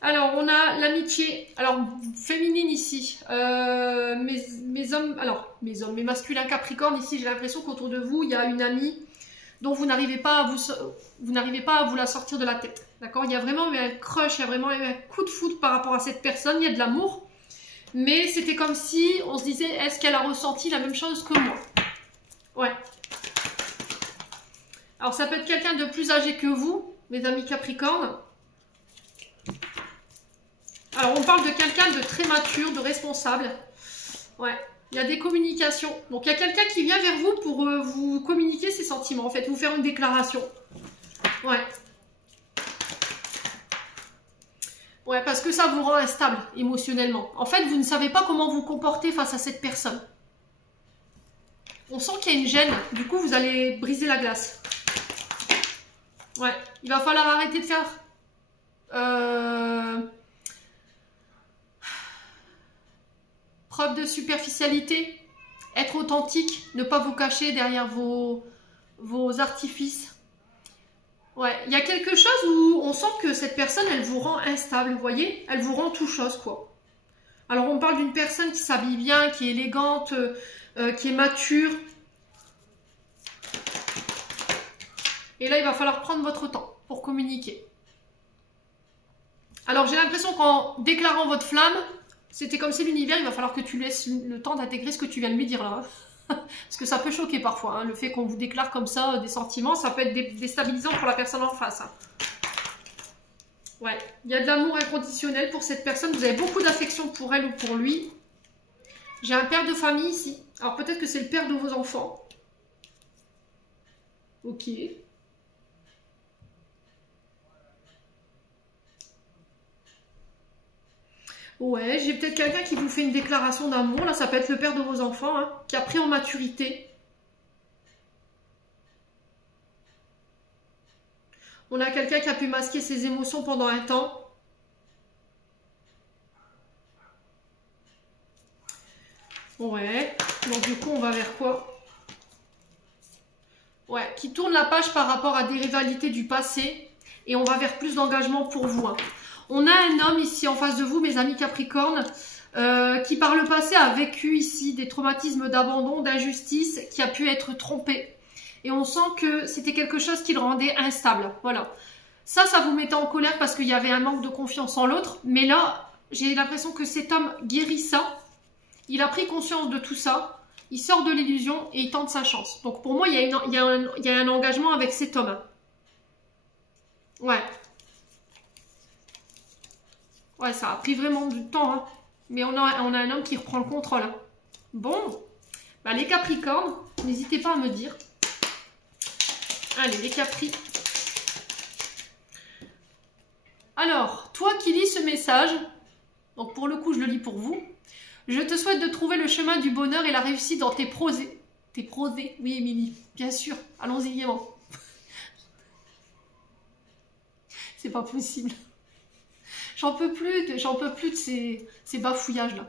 alors on a l'amitié, alors féminine ici. Mes masculins Capricornes ici, j'ai l'impression qu'autour de vous, il y a une amie dont vous n'arrivez pas à vous la sortir de la tête. D'accord? Il y a vraiment eu un crush, il y a vraiment eu un coup de foudre par rapport à cette personne. Il y a de l'amour. Mais c'était comme si on se disait, est-ce qu'elle a ressenti la même chose que moi? Ouais. Alors, ça peut être quelqu'un de plus âgé que vous, mes amis Capricornes. Alors, on parle de quelqu'un de très mature, de responsable. Ouais. Il y a des communications. Donc, il y a quelqu'un qui vient vers vous pour vous communiquer ses sentiments, en fait, vous faire une déclaration. Ouais. Ouais, parce que ça vous rend instable émotionnellement. En fait, vous ne savez pas comment vous comporter face à cette personne. On sent qu'il y a une gêne. Du coup, vous allez briser la glace. Ouais, il va falloir arrêter de faire... preuve de superficialité. Être authentique. Ne pas vous cacher derrière vos artifices. Ouais, il y a quelque chose où on sent que cette personne, elle vous rend instable, vous voyez? Elle vous rend tout chose, quoi. Alors, on parle d'une personne qui s'habille bien, qui est élégante, qui est mature. Et là, il va falloir prendre votre temps pour communiquer. Alors, j'ai l'impression qu'en déclarant votre flamme, c'était comme si l'univers, il va falloir que tu laisses le temps d'intégrer ce que tu viens de lui dire là. Parce que ça peut choquer parfois, hein, le fait qu'on vous déclare comme ça des sentiments, ça peut être déstabilisant pour la personne en face. Hein. Ouais, il y a de l'amour inconditionnel pour cette personne, vous avez beaucoup d'affection pour elle ou pour lui. J'ai un père de famille ici, alors peut-être que c'est le père de vos enfants. Ok. Ouais, j'ai peut-être quelqu'un qui vous fait une déclaration d'amour. Là, ça peut être le père de vos enfants, hein, qui a pris en maturité. On a quelqu'un qui a pu masquer ses émotions pendant un temps. Ouais, donc du coup, on va vers quoi? Ouais, qui tourne la page par rapport à des rivalités du passé. Et on va vers plus d'engagement pour vous, hein. On a un homme ici en face de vous, mes amis Capricornes, qui par le passé a vécu ici des traumatismes d'abandon, d'injustice, qui a pu être trompé. Et on sent que c'était quelque chose qui le rendait instable. Voilà. Ça vous mettait en colère parce qu'il y avait un manque de confiance en l'autre. Mais là, j'ai l'impression que cet homme guérit ça. Il a pris conscience de tout ça. Il sort de l'illusion et il tente sa chance. Donc pour moi, il y a un engagement avec cet homme. Ouais. Ouais, ça a pris vraiment du temps, hein. Mais on a un homme qui reprend le contrôle. Hein. Bon, bah, les Capricornes, n'hésitez pas à me dire. Allez, les Capri. Alors, toi qui lis ce message, donc pour le coup, je le lis pour vous. Je te souhaite de trouver le chemin du bonheur et la réussite dans tes projets. Tes projets, oui Émilie, bien sûr, allons-y gaiement. C'est pas possible. J'en peux plus de ces bafouillages-là.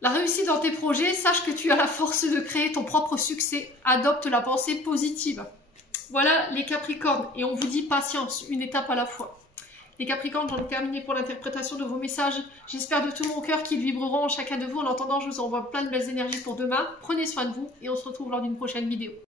La réussite dans tes projets, sache que tu as la force de créer ton propre succès. Adopte la pensée positive. Voilà les Capricornes, et on vous dit patience, une étape à la fois. Les Capricornes, j'en ai terminé pour l'interprétation de vos messages. J'espère de tout mon cœur qu'ils vibreront en chacun de vous. En attendant, je vous envoie plein de belles énergies pour demain. Prenez soin de vous et on se retrouve lors d'une prochaine vidéo.